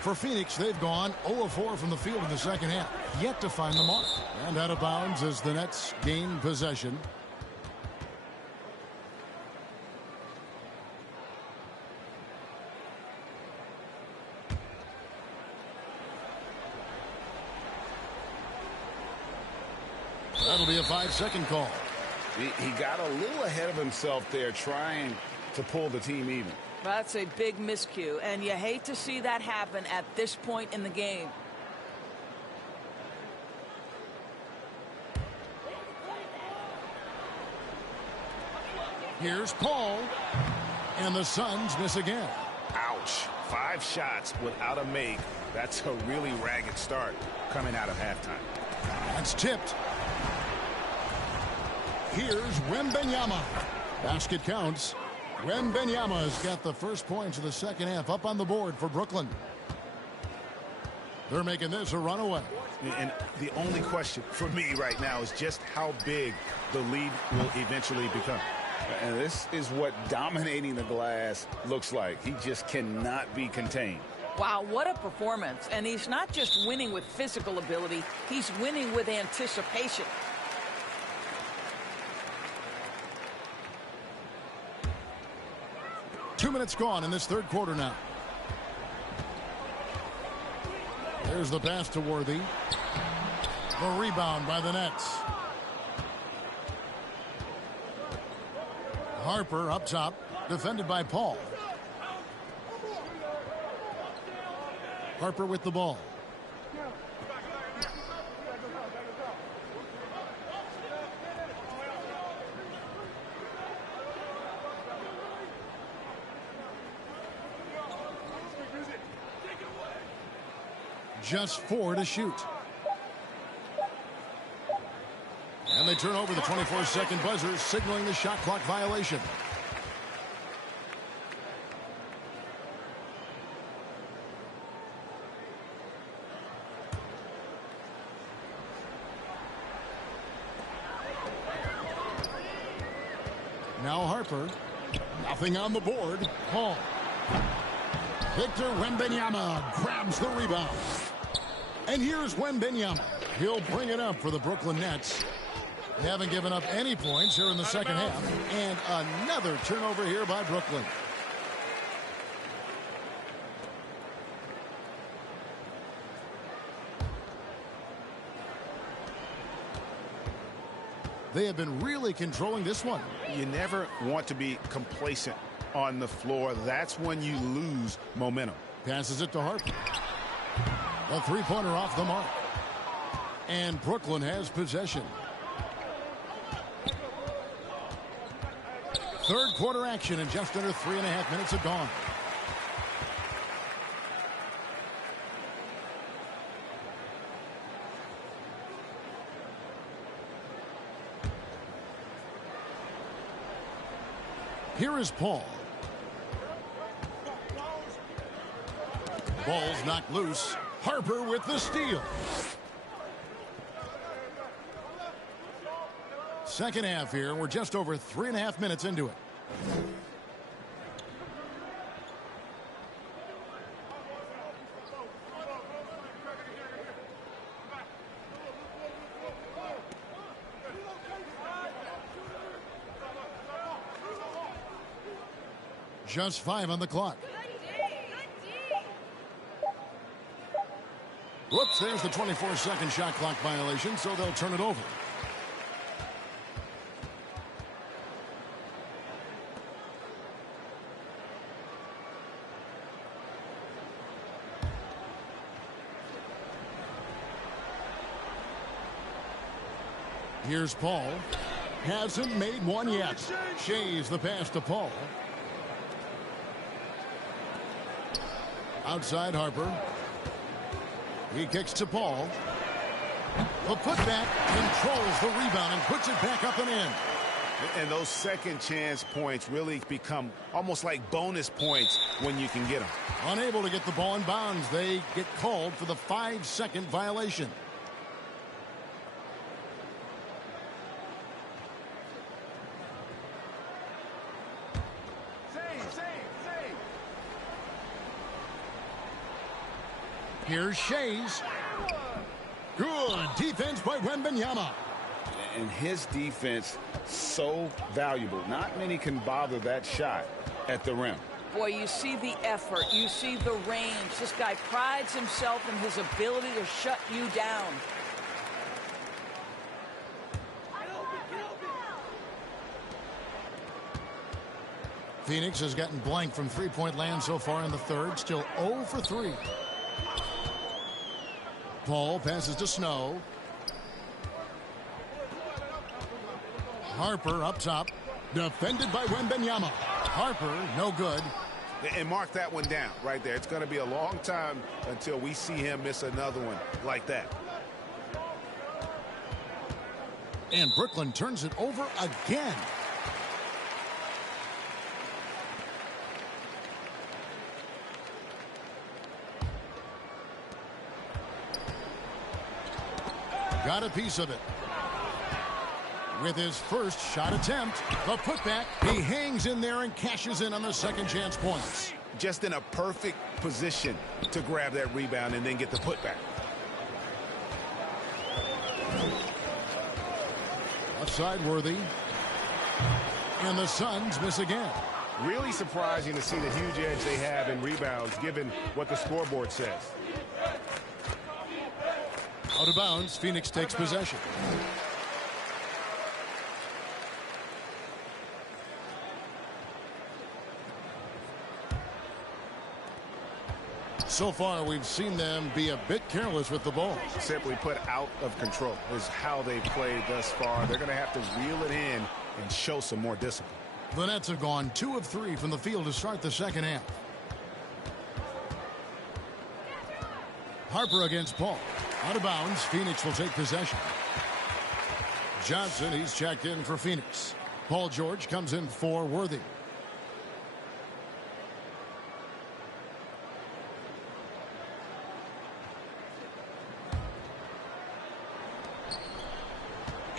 For Phoenix, they've gone 0-4 from the field in the second half. Yet to find the mark. And out of bounds as the Nets gain possession. That'll be a 5-second call. He got a little ahead of himself there trying to pull the team even. That's a big miscue, and you hate to see that happen at this point in the game. Here's Paul, and the Suns miss again. Ouch. 5 shots without a make. That's a really ragged start coming out of halftime. That's tipped. Here's Wembanyama. Basket counts. Wembanyama's got the first points of the second half up on the board for Brooklyn. They're making this a runaway. And the only question for me right now is just how big the lead will eventually become. And this is what dominating the glass looks like. He just cannot be contained. Wow, what a performance. And he's not just winning with physical ability, he's winning with anticipation. Two minutes gone in this third quarter now. There's the pass to Worthy. The rebound by the Nets. Harper up top, defended by Paul. Harper with the ball. Just 4 to shoot. And they turn over the 24-second buzzer, signaling the shot clock violation. Now Harper. Nothing on the board. Paul. Victor Wembanyama grabs the rebound. And here's Wembanyama. He'll bring it up for the Brooklyn Nets. They haven't given up any points here in the second half. And another turnover here by Brooklyn. They have been really controlling this one. You never want to be complacent on the floor. That's when you lose momentum. Passes it to Harper. A three-pointer off the mark. And Brooklyn has possession. Third quarter action, and just under 3.5 minutes have gone. Here is Paul. Ball's knocked loose. Harper with the steal. Second half here. We're just over 3.5 minutes into it. Just 5 on the clock. Whoops, there's the 24-second shot clock violation, so they'll turn it over. Here's Paul. Hasn't made one yet. Shea's the pass to Paul. Outside Harper. He kicks to Paul. The putback controls the rebound and puts it back up and in. And those second chance points really become almost like bonus points when you can get them. Unable to get the ball in bounds. They get called for the 5-second violation. Here's Shea's. Good defense by Wembanyama. And his defense so valuable. Not many can bother that shot at the rim. Boy, you see the effort. You see the range. This guy prides himself in his ability to shut you down. Phoenix has gotten blank from three-point land so far in the third. Still 0 for 3. Paul passes to Snow. Harper up top. Defended by Wembanyama. Harper, no good. And mark that one down right there. It's going to be a long time until we see him miss another one like that. And Brooklyn turns it over again. Got a piece of it. with his first shot attempt. The putback, he hangs in there and cashes in on the second chance points. Just in a perfect position to grab that rebound and then get the putback. Left side Worthy. And the Suns miss again. Really surprising to see the huge edge they have in rebounds given what the scoreboard says. Out of bounds, Phoenix takes possession. So far, we've seen them be a bit careless with the ball. Simply put, out of control is how they've played thus far. They're going to have to reel it in and show some more discipline. The Nets have gone 2 of 3 from the field to start the second half. Harper against Paul. Out of bounds, Phoenix will take possession. Johnson, he's checked in for Phoenix. Paul George comes in for Worthy.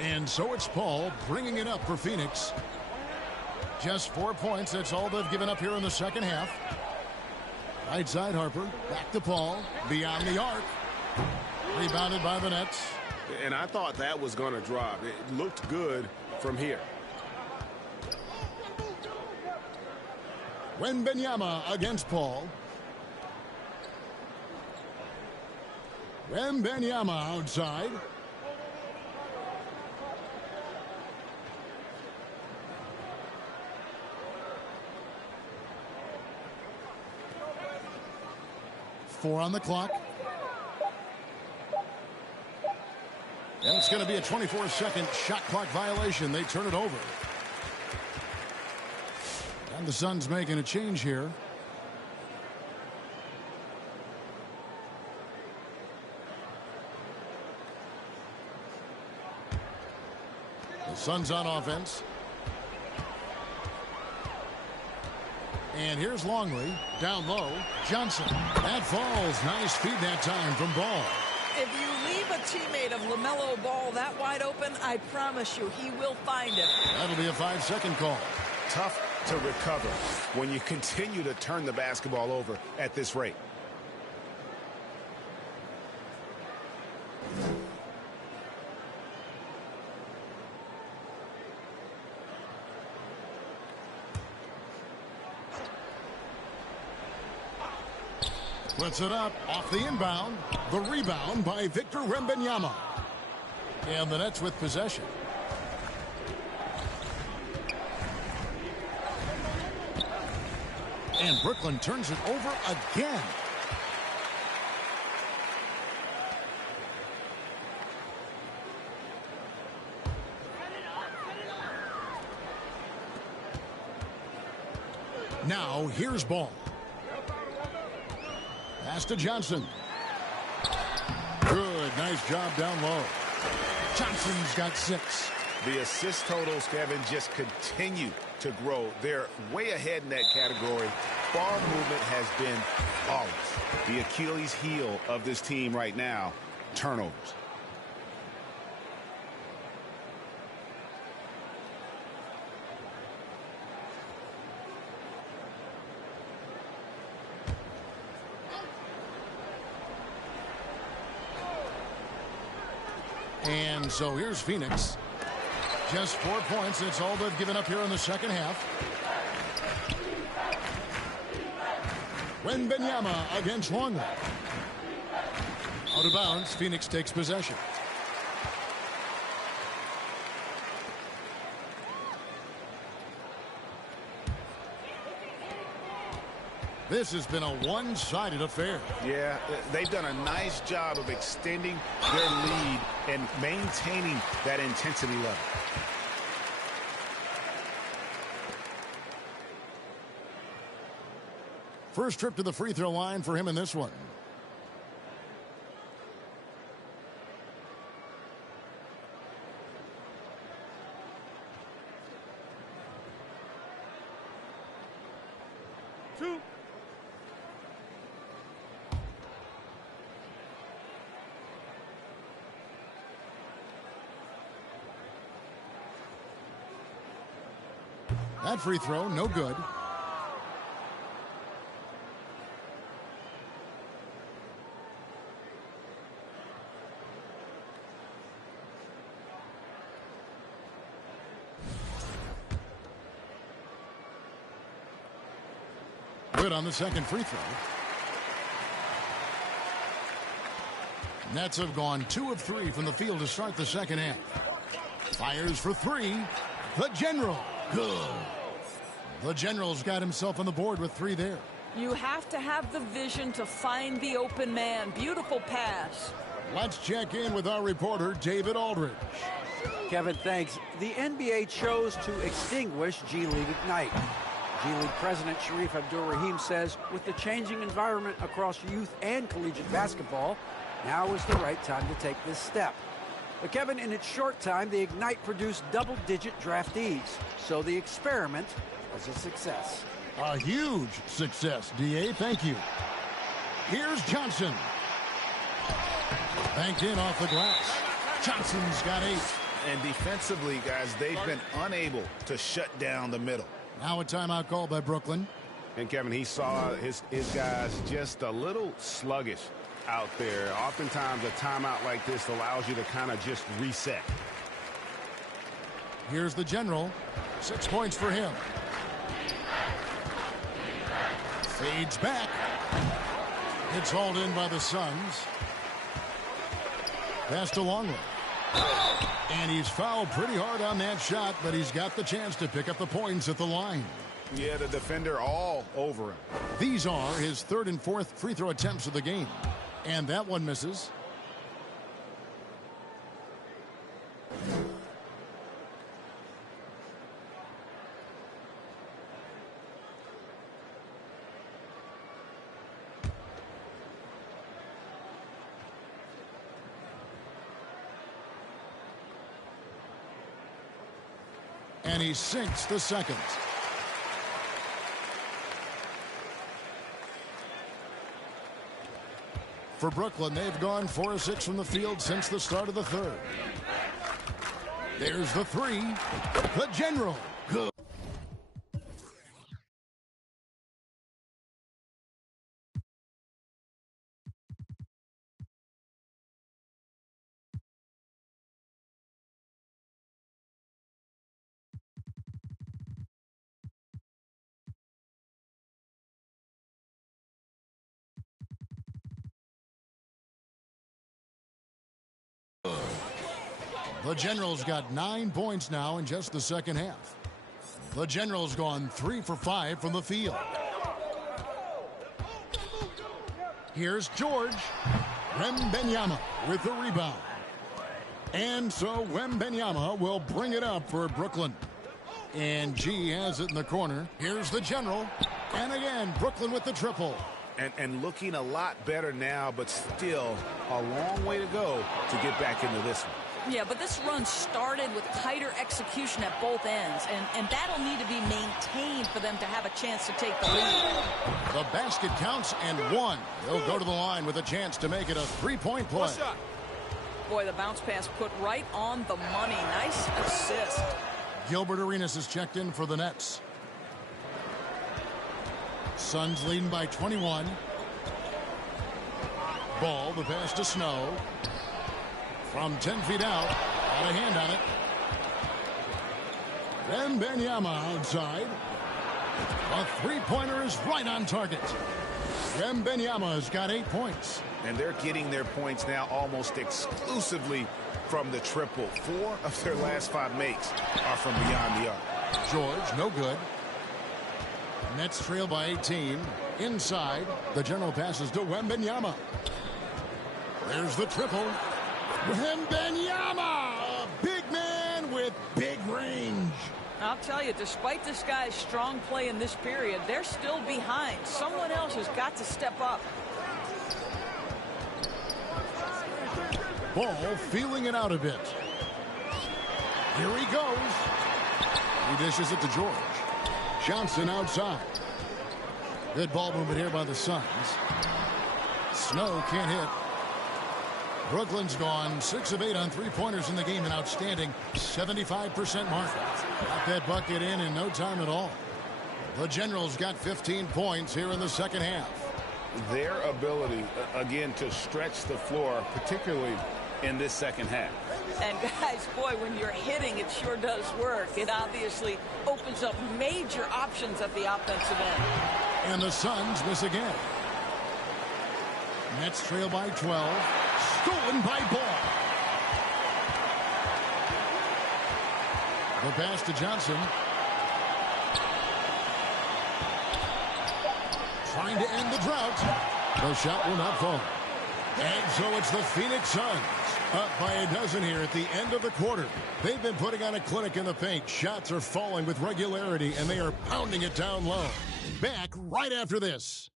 And so it's Paul bringing it up for Phoenix. Just 4 points. That's all they've given up here in the second half. Right side Harper. Back to Paul. Beyond the arc. Rebounded by the Nets. And I thought that was going to drop. It looked good from here. Wembanyama against Paul. Wembanyama outside. Four on the clock. And it's going to be a 24-second shot clock violation. They turn it over. And the Suns making a change here. The Suns on offense. And here's Longley. Down low. Johnson. That falls. Nice feed that time from Ball. If you leave a teammate of LaMelo Ball that wide open, I promise you he will find it. That'll be a 5-second call. Tough to recover when you continue to turn the basketball over at this rate. Puts it up off the inbound. The rebound by Victor Wembanyama. And the Nets with possession. And Brooklyn turns it over again. Now here's Ball. Pass to Johnson. Good. Nice job down low. Johnson's got 6. The assist totals, Kevin, just continue to grow. They're way ahead in that category. Ball movement has been flawless. The Achilles heel of this team right now, turnovers. And so here's Phoenix. Just 4 points. That's all they've given up here in the second half. Wembanyama against Longley. Out of bounds. Phoenix takes possession. This has been a one-sided affair. Yeah, they've done a nice job of extending their lead and maintaining that intensity level. First trip to the free throw line for him in this one. That free throw, no good. Good on the second free throw. Nets have gone 2 of 3 from the field to start the second half. Fires for 3. The General. Good. The General's got himself on the board with 3 there. You have to have the vision to find the open man. Beautiful pass. Let's check in with our reporter, David Aldridge. Kevin, thanks. The NBA chose to extinguish G League Ignite. G League President Sharif Abdul-Rahim says with the changing environment across youth and collegiate basketball, now is the right time to take this step. But Kevin, in its short time, the Ignite produced double-digit draftees. So the experiment was a success. A huge success, D.A. Thank you. Here's Johnson. Banked in off the glass. Johnson's got 8. And defensively, guys, they've been unable to shut down the middle. Now a timeout call by Brooklyn. And, Kevin, he saw his guys just a little sluggish out there. Oftentimes, a timeout like this allows you to kind of just reset. Here's the General. 6 points for him. Fades back. It's hauled in by the Suns. Pass to Longley. And he's fouled pretty hard on that shot, but he's got the chance to pick up the points at the line. Yeah, the defender all over him. These are his 3rd and 4th free throw attempts of the game. And that one misses. And he sinks the second. For Brooklyn, they've gone 4 of 6 from the field since the start of the third. There's the 3. The General. Good. The General's got 9 points now in just the second half. The General's gone 3 for 5 from the field. Here's George. Wembanyama with the rebound. And so Wembanyama will bring it up for Brooklyn. And G has it in the corner. Here's the General. And again, Brooklyn with the triple. And looking a lot better now, but still a long way to go to get back into this one. Yeah, but this run started with tighter execution at both ends, and that'll need to be maintained for them to have a chance to take the lead. The basket counts and 1. They'll go to the line with a chance to make it a 3-point play. Boy, the bounce pass put right on the money. Nice assist. Gilbert Arenas is checked in for the Nets. Suns leading by 21. Ball, the pass to Snow. From 10 feet out, got a hand on it. Wembanyama outside. A 3-pointer is right on target. Wembanyama's got 8 points. And they're getting their points now almost exclusively from the triple. 4 of their last 5 makes are from beyond the arc. George, no good. Nets trail by 18. Inside, the General passes to Wembanyama. There's the triple. Wembanyama, a big man with big range. I'll tell you, despite this guy's strong play in this period, they're still behind. Someone else has got to step up. Ball feeling it out a bit. Here he goes. He dishes it to George. Johnson outside. Good ball movement here by the Suns. Snow can't hit. Brooklyn's gone 6 of 8 on three-pointers in the game, an outstanding 75% mark. Got that bucket in no time at all. The Generals got 15 points here in the second half. Their ability, again, to stretch the floor, particularly in this second half. And guys, boy, when you're hitting, it sure does work. It obviously opens up major options at the offensive end. And the Suns miss again. Nets trail by 12. Stolen by Ball. The pass to Johnson. Trying to end the drought. The shot will not fall. And so it's the Phoenix Suns up by a dozen here at the end of the quarter. They've been putting on a clinic in the paint. Shots are falling with regularity, and they are pounding it down low. Back right after this.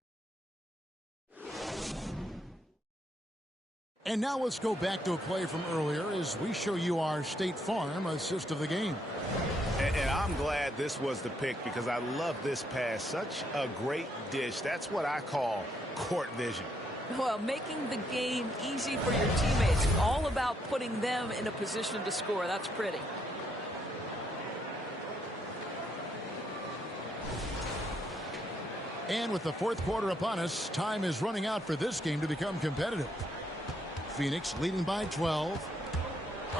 And now let's go back to a play from earlier as we show you our State Farm assist of the game. And I'm glad this was the pick because I love this pass. Such a great dish. That's what I call court vision. Well, making the game easy for your teammates. All about putting them in a position to score. That's pretty. And with the fourth quarter upon us, time is running out for this game to become competitive. Phoenix leading by 12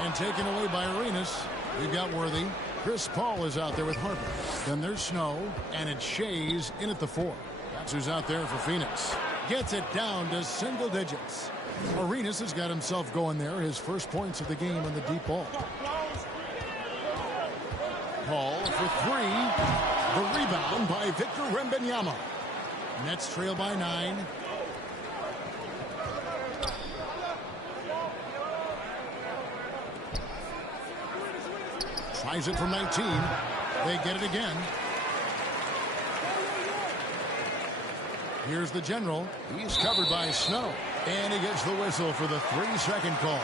and taken away by Arenas. We've got Worthy. Chris Paul is out there with Harper. Then there's Snow, and it's Shays in at the 4. That's who's out there for Phoenix. Gets it down to single digits. Arenas has got himself going there. His first points of the game on the deep ball. Paul for 3. The rebound by Victor Wembanyama. Nets trail by 9. Tries it from 19. They get it again. Here's the General. He's covered by Snow. And he gets the whistle for the 3-second call.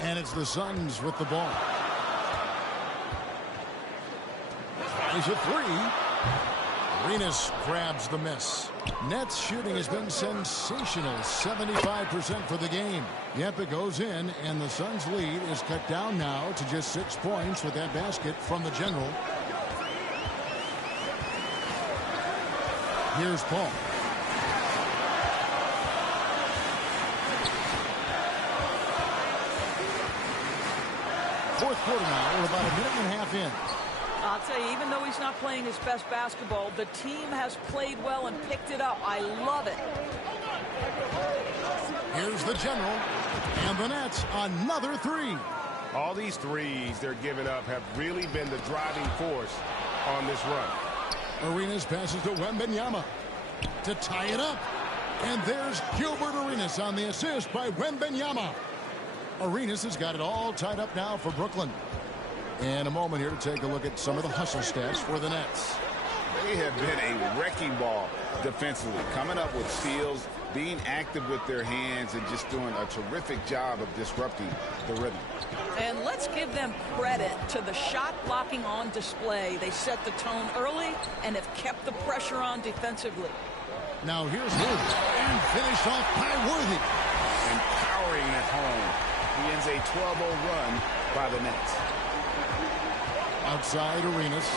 And it's the Suns with the ball. Tries a 3. Arenas grabs the miss. Nets shooting has been sensational. 75% for the game. Yep, it goes in, and the Suns' lead is cut down now to just 6 points with that basket from the General. Here's Paul. Fourth quarter now. We're about a minute and a half in. I'll tell you, even though he's not playing his best basketball, the team has played well and picked it up. I love it. Here's the General, and the Nets another 3. All these threes they're giving up have really been the driving force on this run. Arenas passes to Wembanyama to tie it up. And there's Gilbert Arenas on the assist by Wembanyama. Arenas has got it all tied up now for Brooklyn. And a moment here to take a look at some of the hustle stats for the Nets. They have been a wrecking ball defensively, coming up with steals, being active with their hands, and just doing a terrific job of disrupting the rhythm. And let's give them credit to the shot blocking on display. They set the tone early and have kept the pressure on defensively. Now here's Worthy, and finished off by Worthy. And powering it home. He ends a 12-0 run by the Nets. Outside Arenas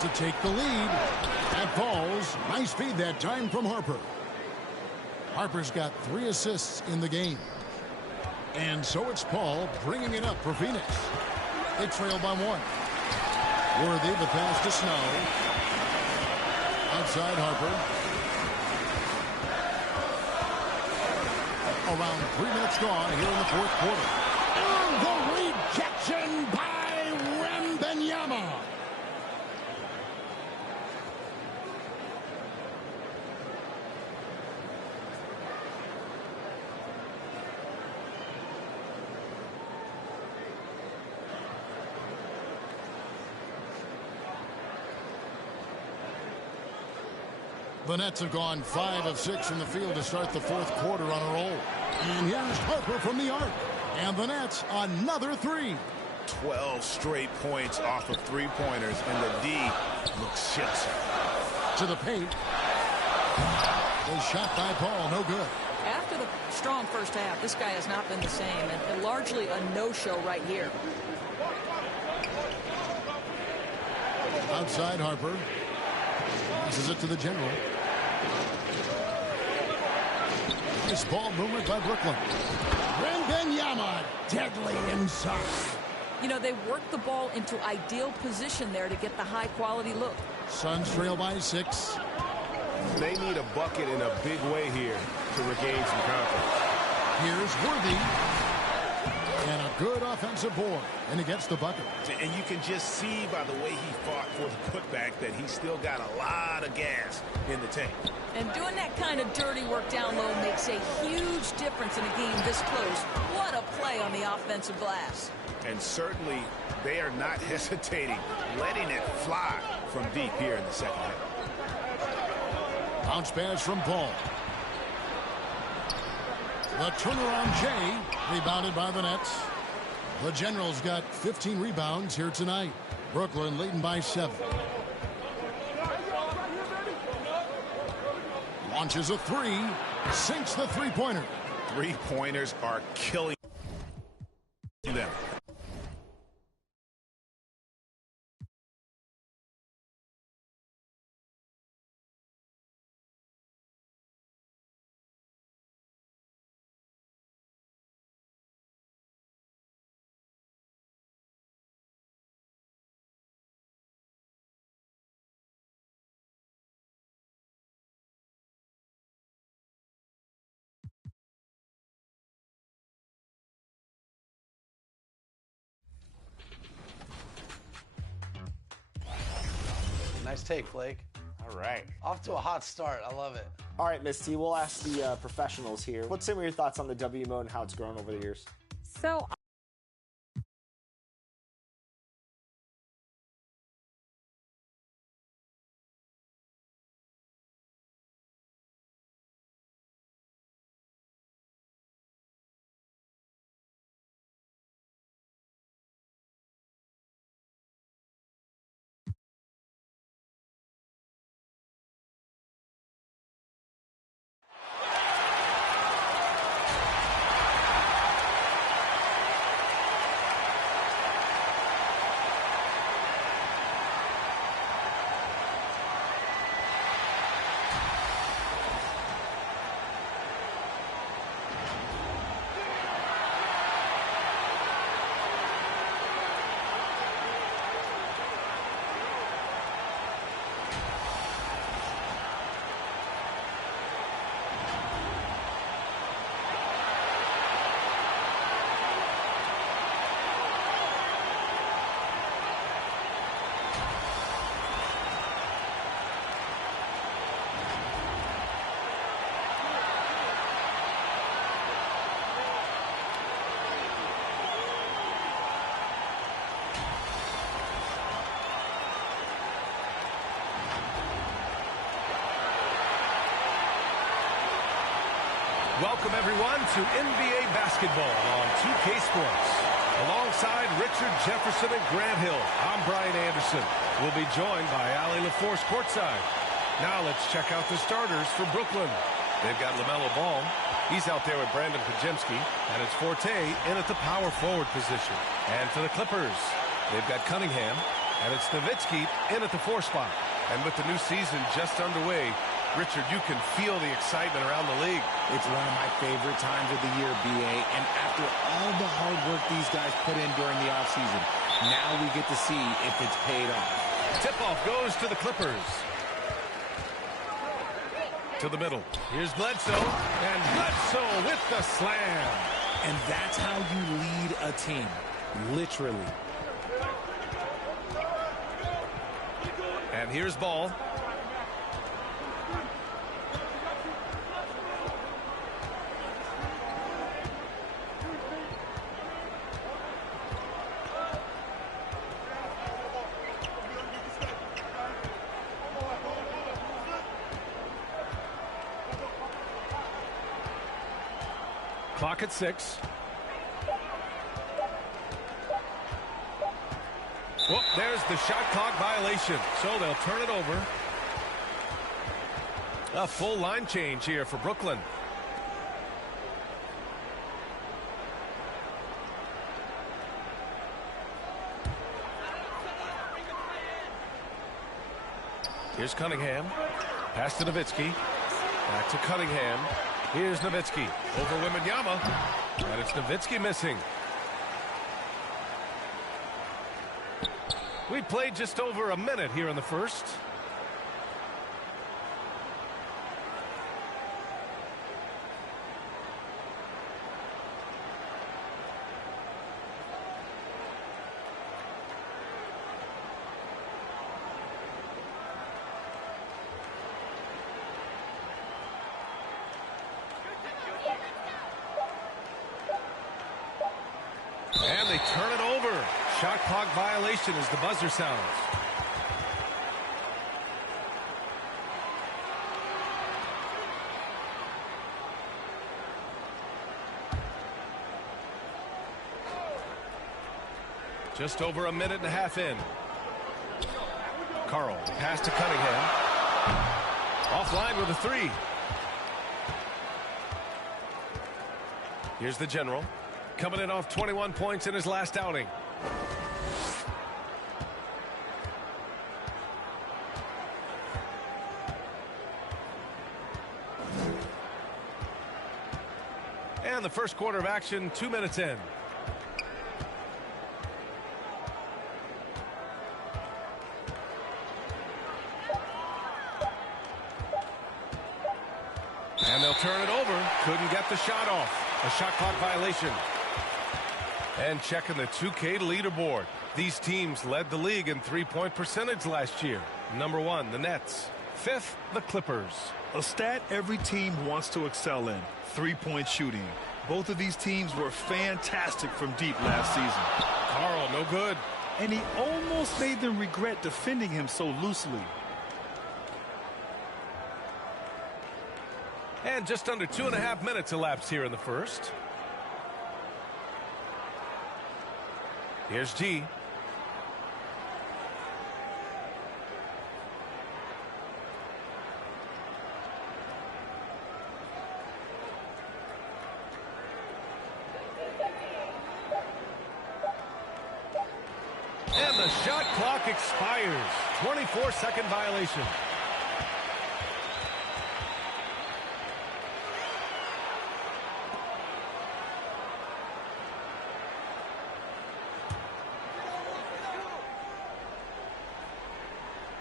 to take the lead. That falls. Nice feed that time from Harper. Harper's got 3 assists in the game. And so it's Paul bringing it up for Phoenix. They trail by 1. Worthy, the pass to Snow. Outside Harper. Around 3 minutes gone here in the fourth quarter. And the rejection by Wembanyama. The Nets have gone 5 of 6 in the field to start the fourth quarter on a roll. And here's Harper from the arc. And the Nets another 3. 12 straight points off of three-pointers, and the D looks shit. To the paint. A shot by Paul, no good. After the strong first half, this guy has not been the same, and largely a no-show right here. Outside Harper. Passes it to the general. Nice ball movement by Brooklyn. Wembanyama deadly inside. You know, they worked the ball into ideal position there to get the high-quality look. Suns trail by 6. They need a bucket in a big way here to regain some confidence. Here's Worthy. And a good offensive board. And he gets the bucket. And you can just see by the way he fought for the putback that he's still got a lot of gas in the tank. And doing that kind of dirty work down low makes a huge difference in a game this close. What a play on the offensive glass. And certainly they are not hesitating, letting it fly from deep here in the second half. Bounce pass from Paul. The turnaround Jay, rebounded by the Nets. The Generals got 15 rebounds here tonight. Brooklyn leading by 7. Launches a 3, sinks the three-pointer. Three-pointers are killing them. Nice take, Blake. All right. Off to a hot start. I love it. All right, Miss T, we'll ask the professionals here. What's some of your thoughts on the W mode and how it's grown over the years? So Welcome, everyone, to NBA basketball on 2K Sports. Alongside Richard Jefferson and Grant Hill, I'm Brian Anderson. We'll be joined by Allie LaForce courtside. Now let's check out the starters for Brooklyn. They've got LaMelo Ball. He's out there with Brandon Pajemski, and it's Forte in at the power forward position. And for the Clippers, they've got Cunningham, and it's Nowitzki in at the 4 spot. And with the new season just underway, Richard, you can feel the excitement around the league. It's one of my favorite times of the year, BA. And after all the hard work these guys put in during the offseason, now we get to see if it's paid off. Tip-off goes to the Clippers. To the middle. Here's Bledsoe. And Bledsoe with the slam. And that's how you lead a team. Literally. And here's Ball. Clock at 6. Well, there's the shot clock violation, so they'll turn it over. A full line change here for Brooklyn. Here's Cunningham. Pass to Nowitzki. Back to Cunningham. Here's Nowitzki. Over Wembanyama. And it's Nowitzki missing. We played just over a minute here in the first. And they turn it over. Shot clock violation as the buzzer sounds. Just over a minute and a half in. Carl, pass to Cunningham. Offline with a three. Here's the general. Coming in off 21 points in his last outing. And the first quarter of action, 2 minutes in. And they'll turn it over. Couldn't get the shot off. A shot clock violation. And checking the 2K leaderboard. These teams led the league in three-point percentage last year. Number 1, the Nets. 5th, the Clippers. A stat every team wants to excel in: three-point shooting. Both of these teams were fantastic from deep last season. Carl, no good. And he almost made them regret defending him so loosely. And just under 2.5 minutes elapsed here in the first. Here's G. And the shot clock expires. 24-second violation.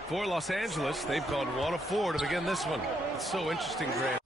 For Los Angeles, they've gone 1 of 4 to begin this one. It's so interesting, Grant.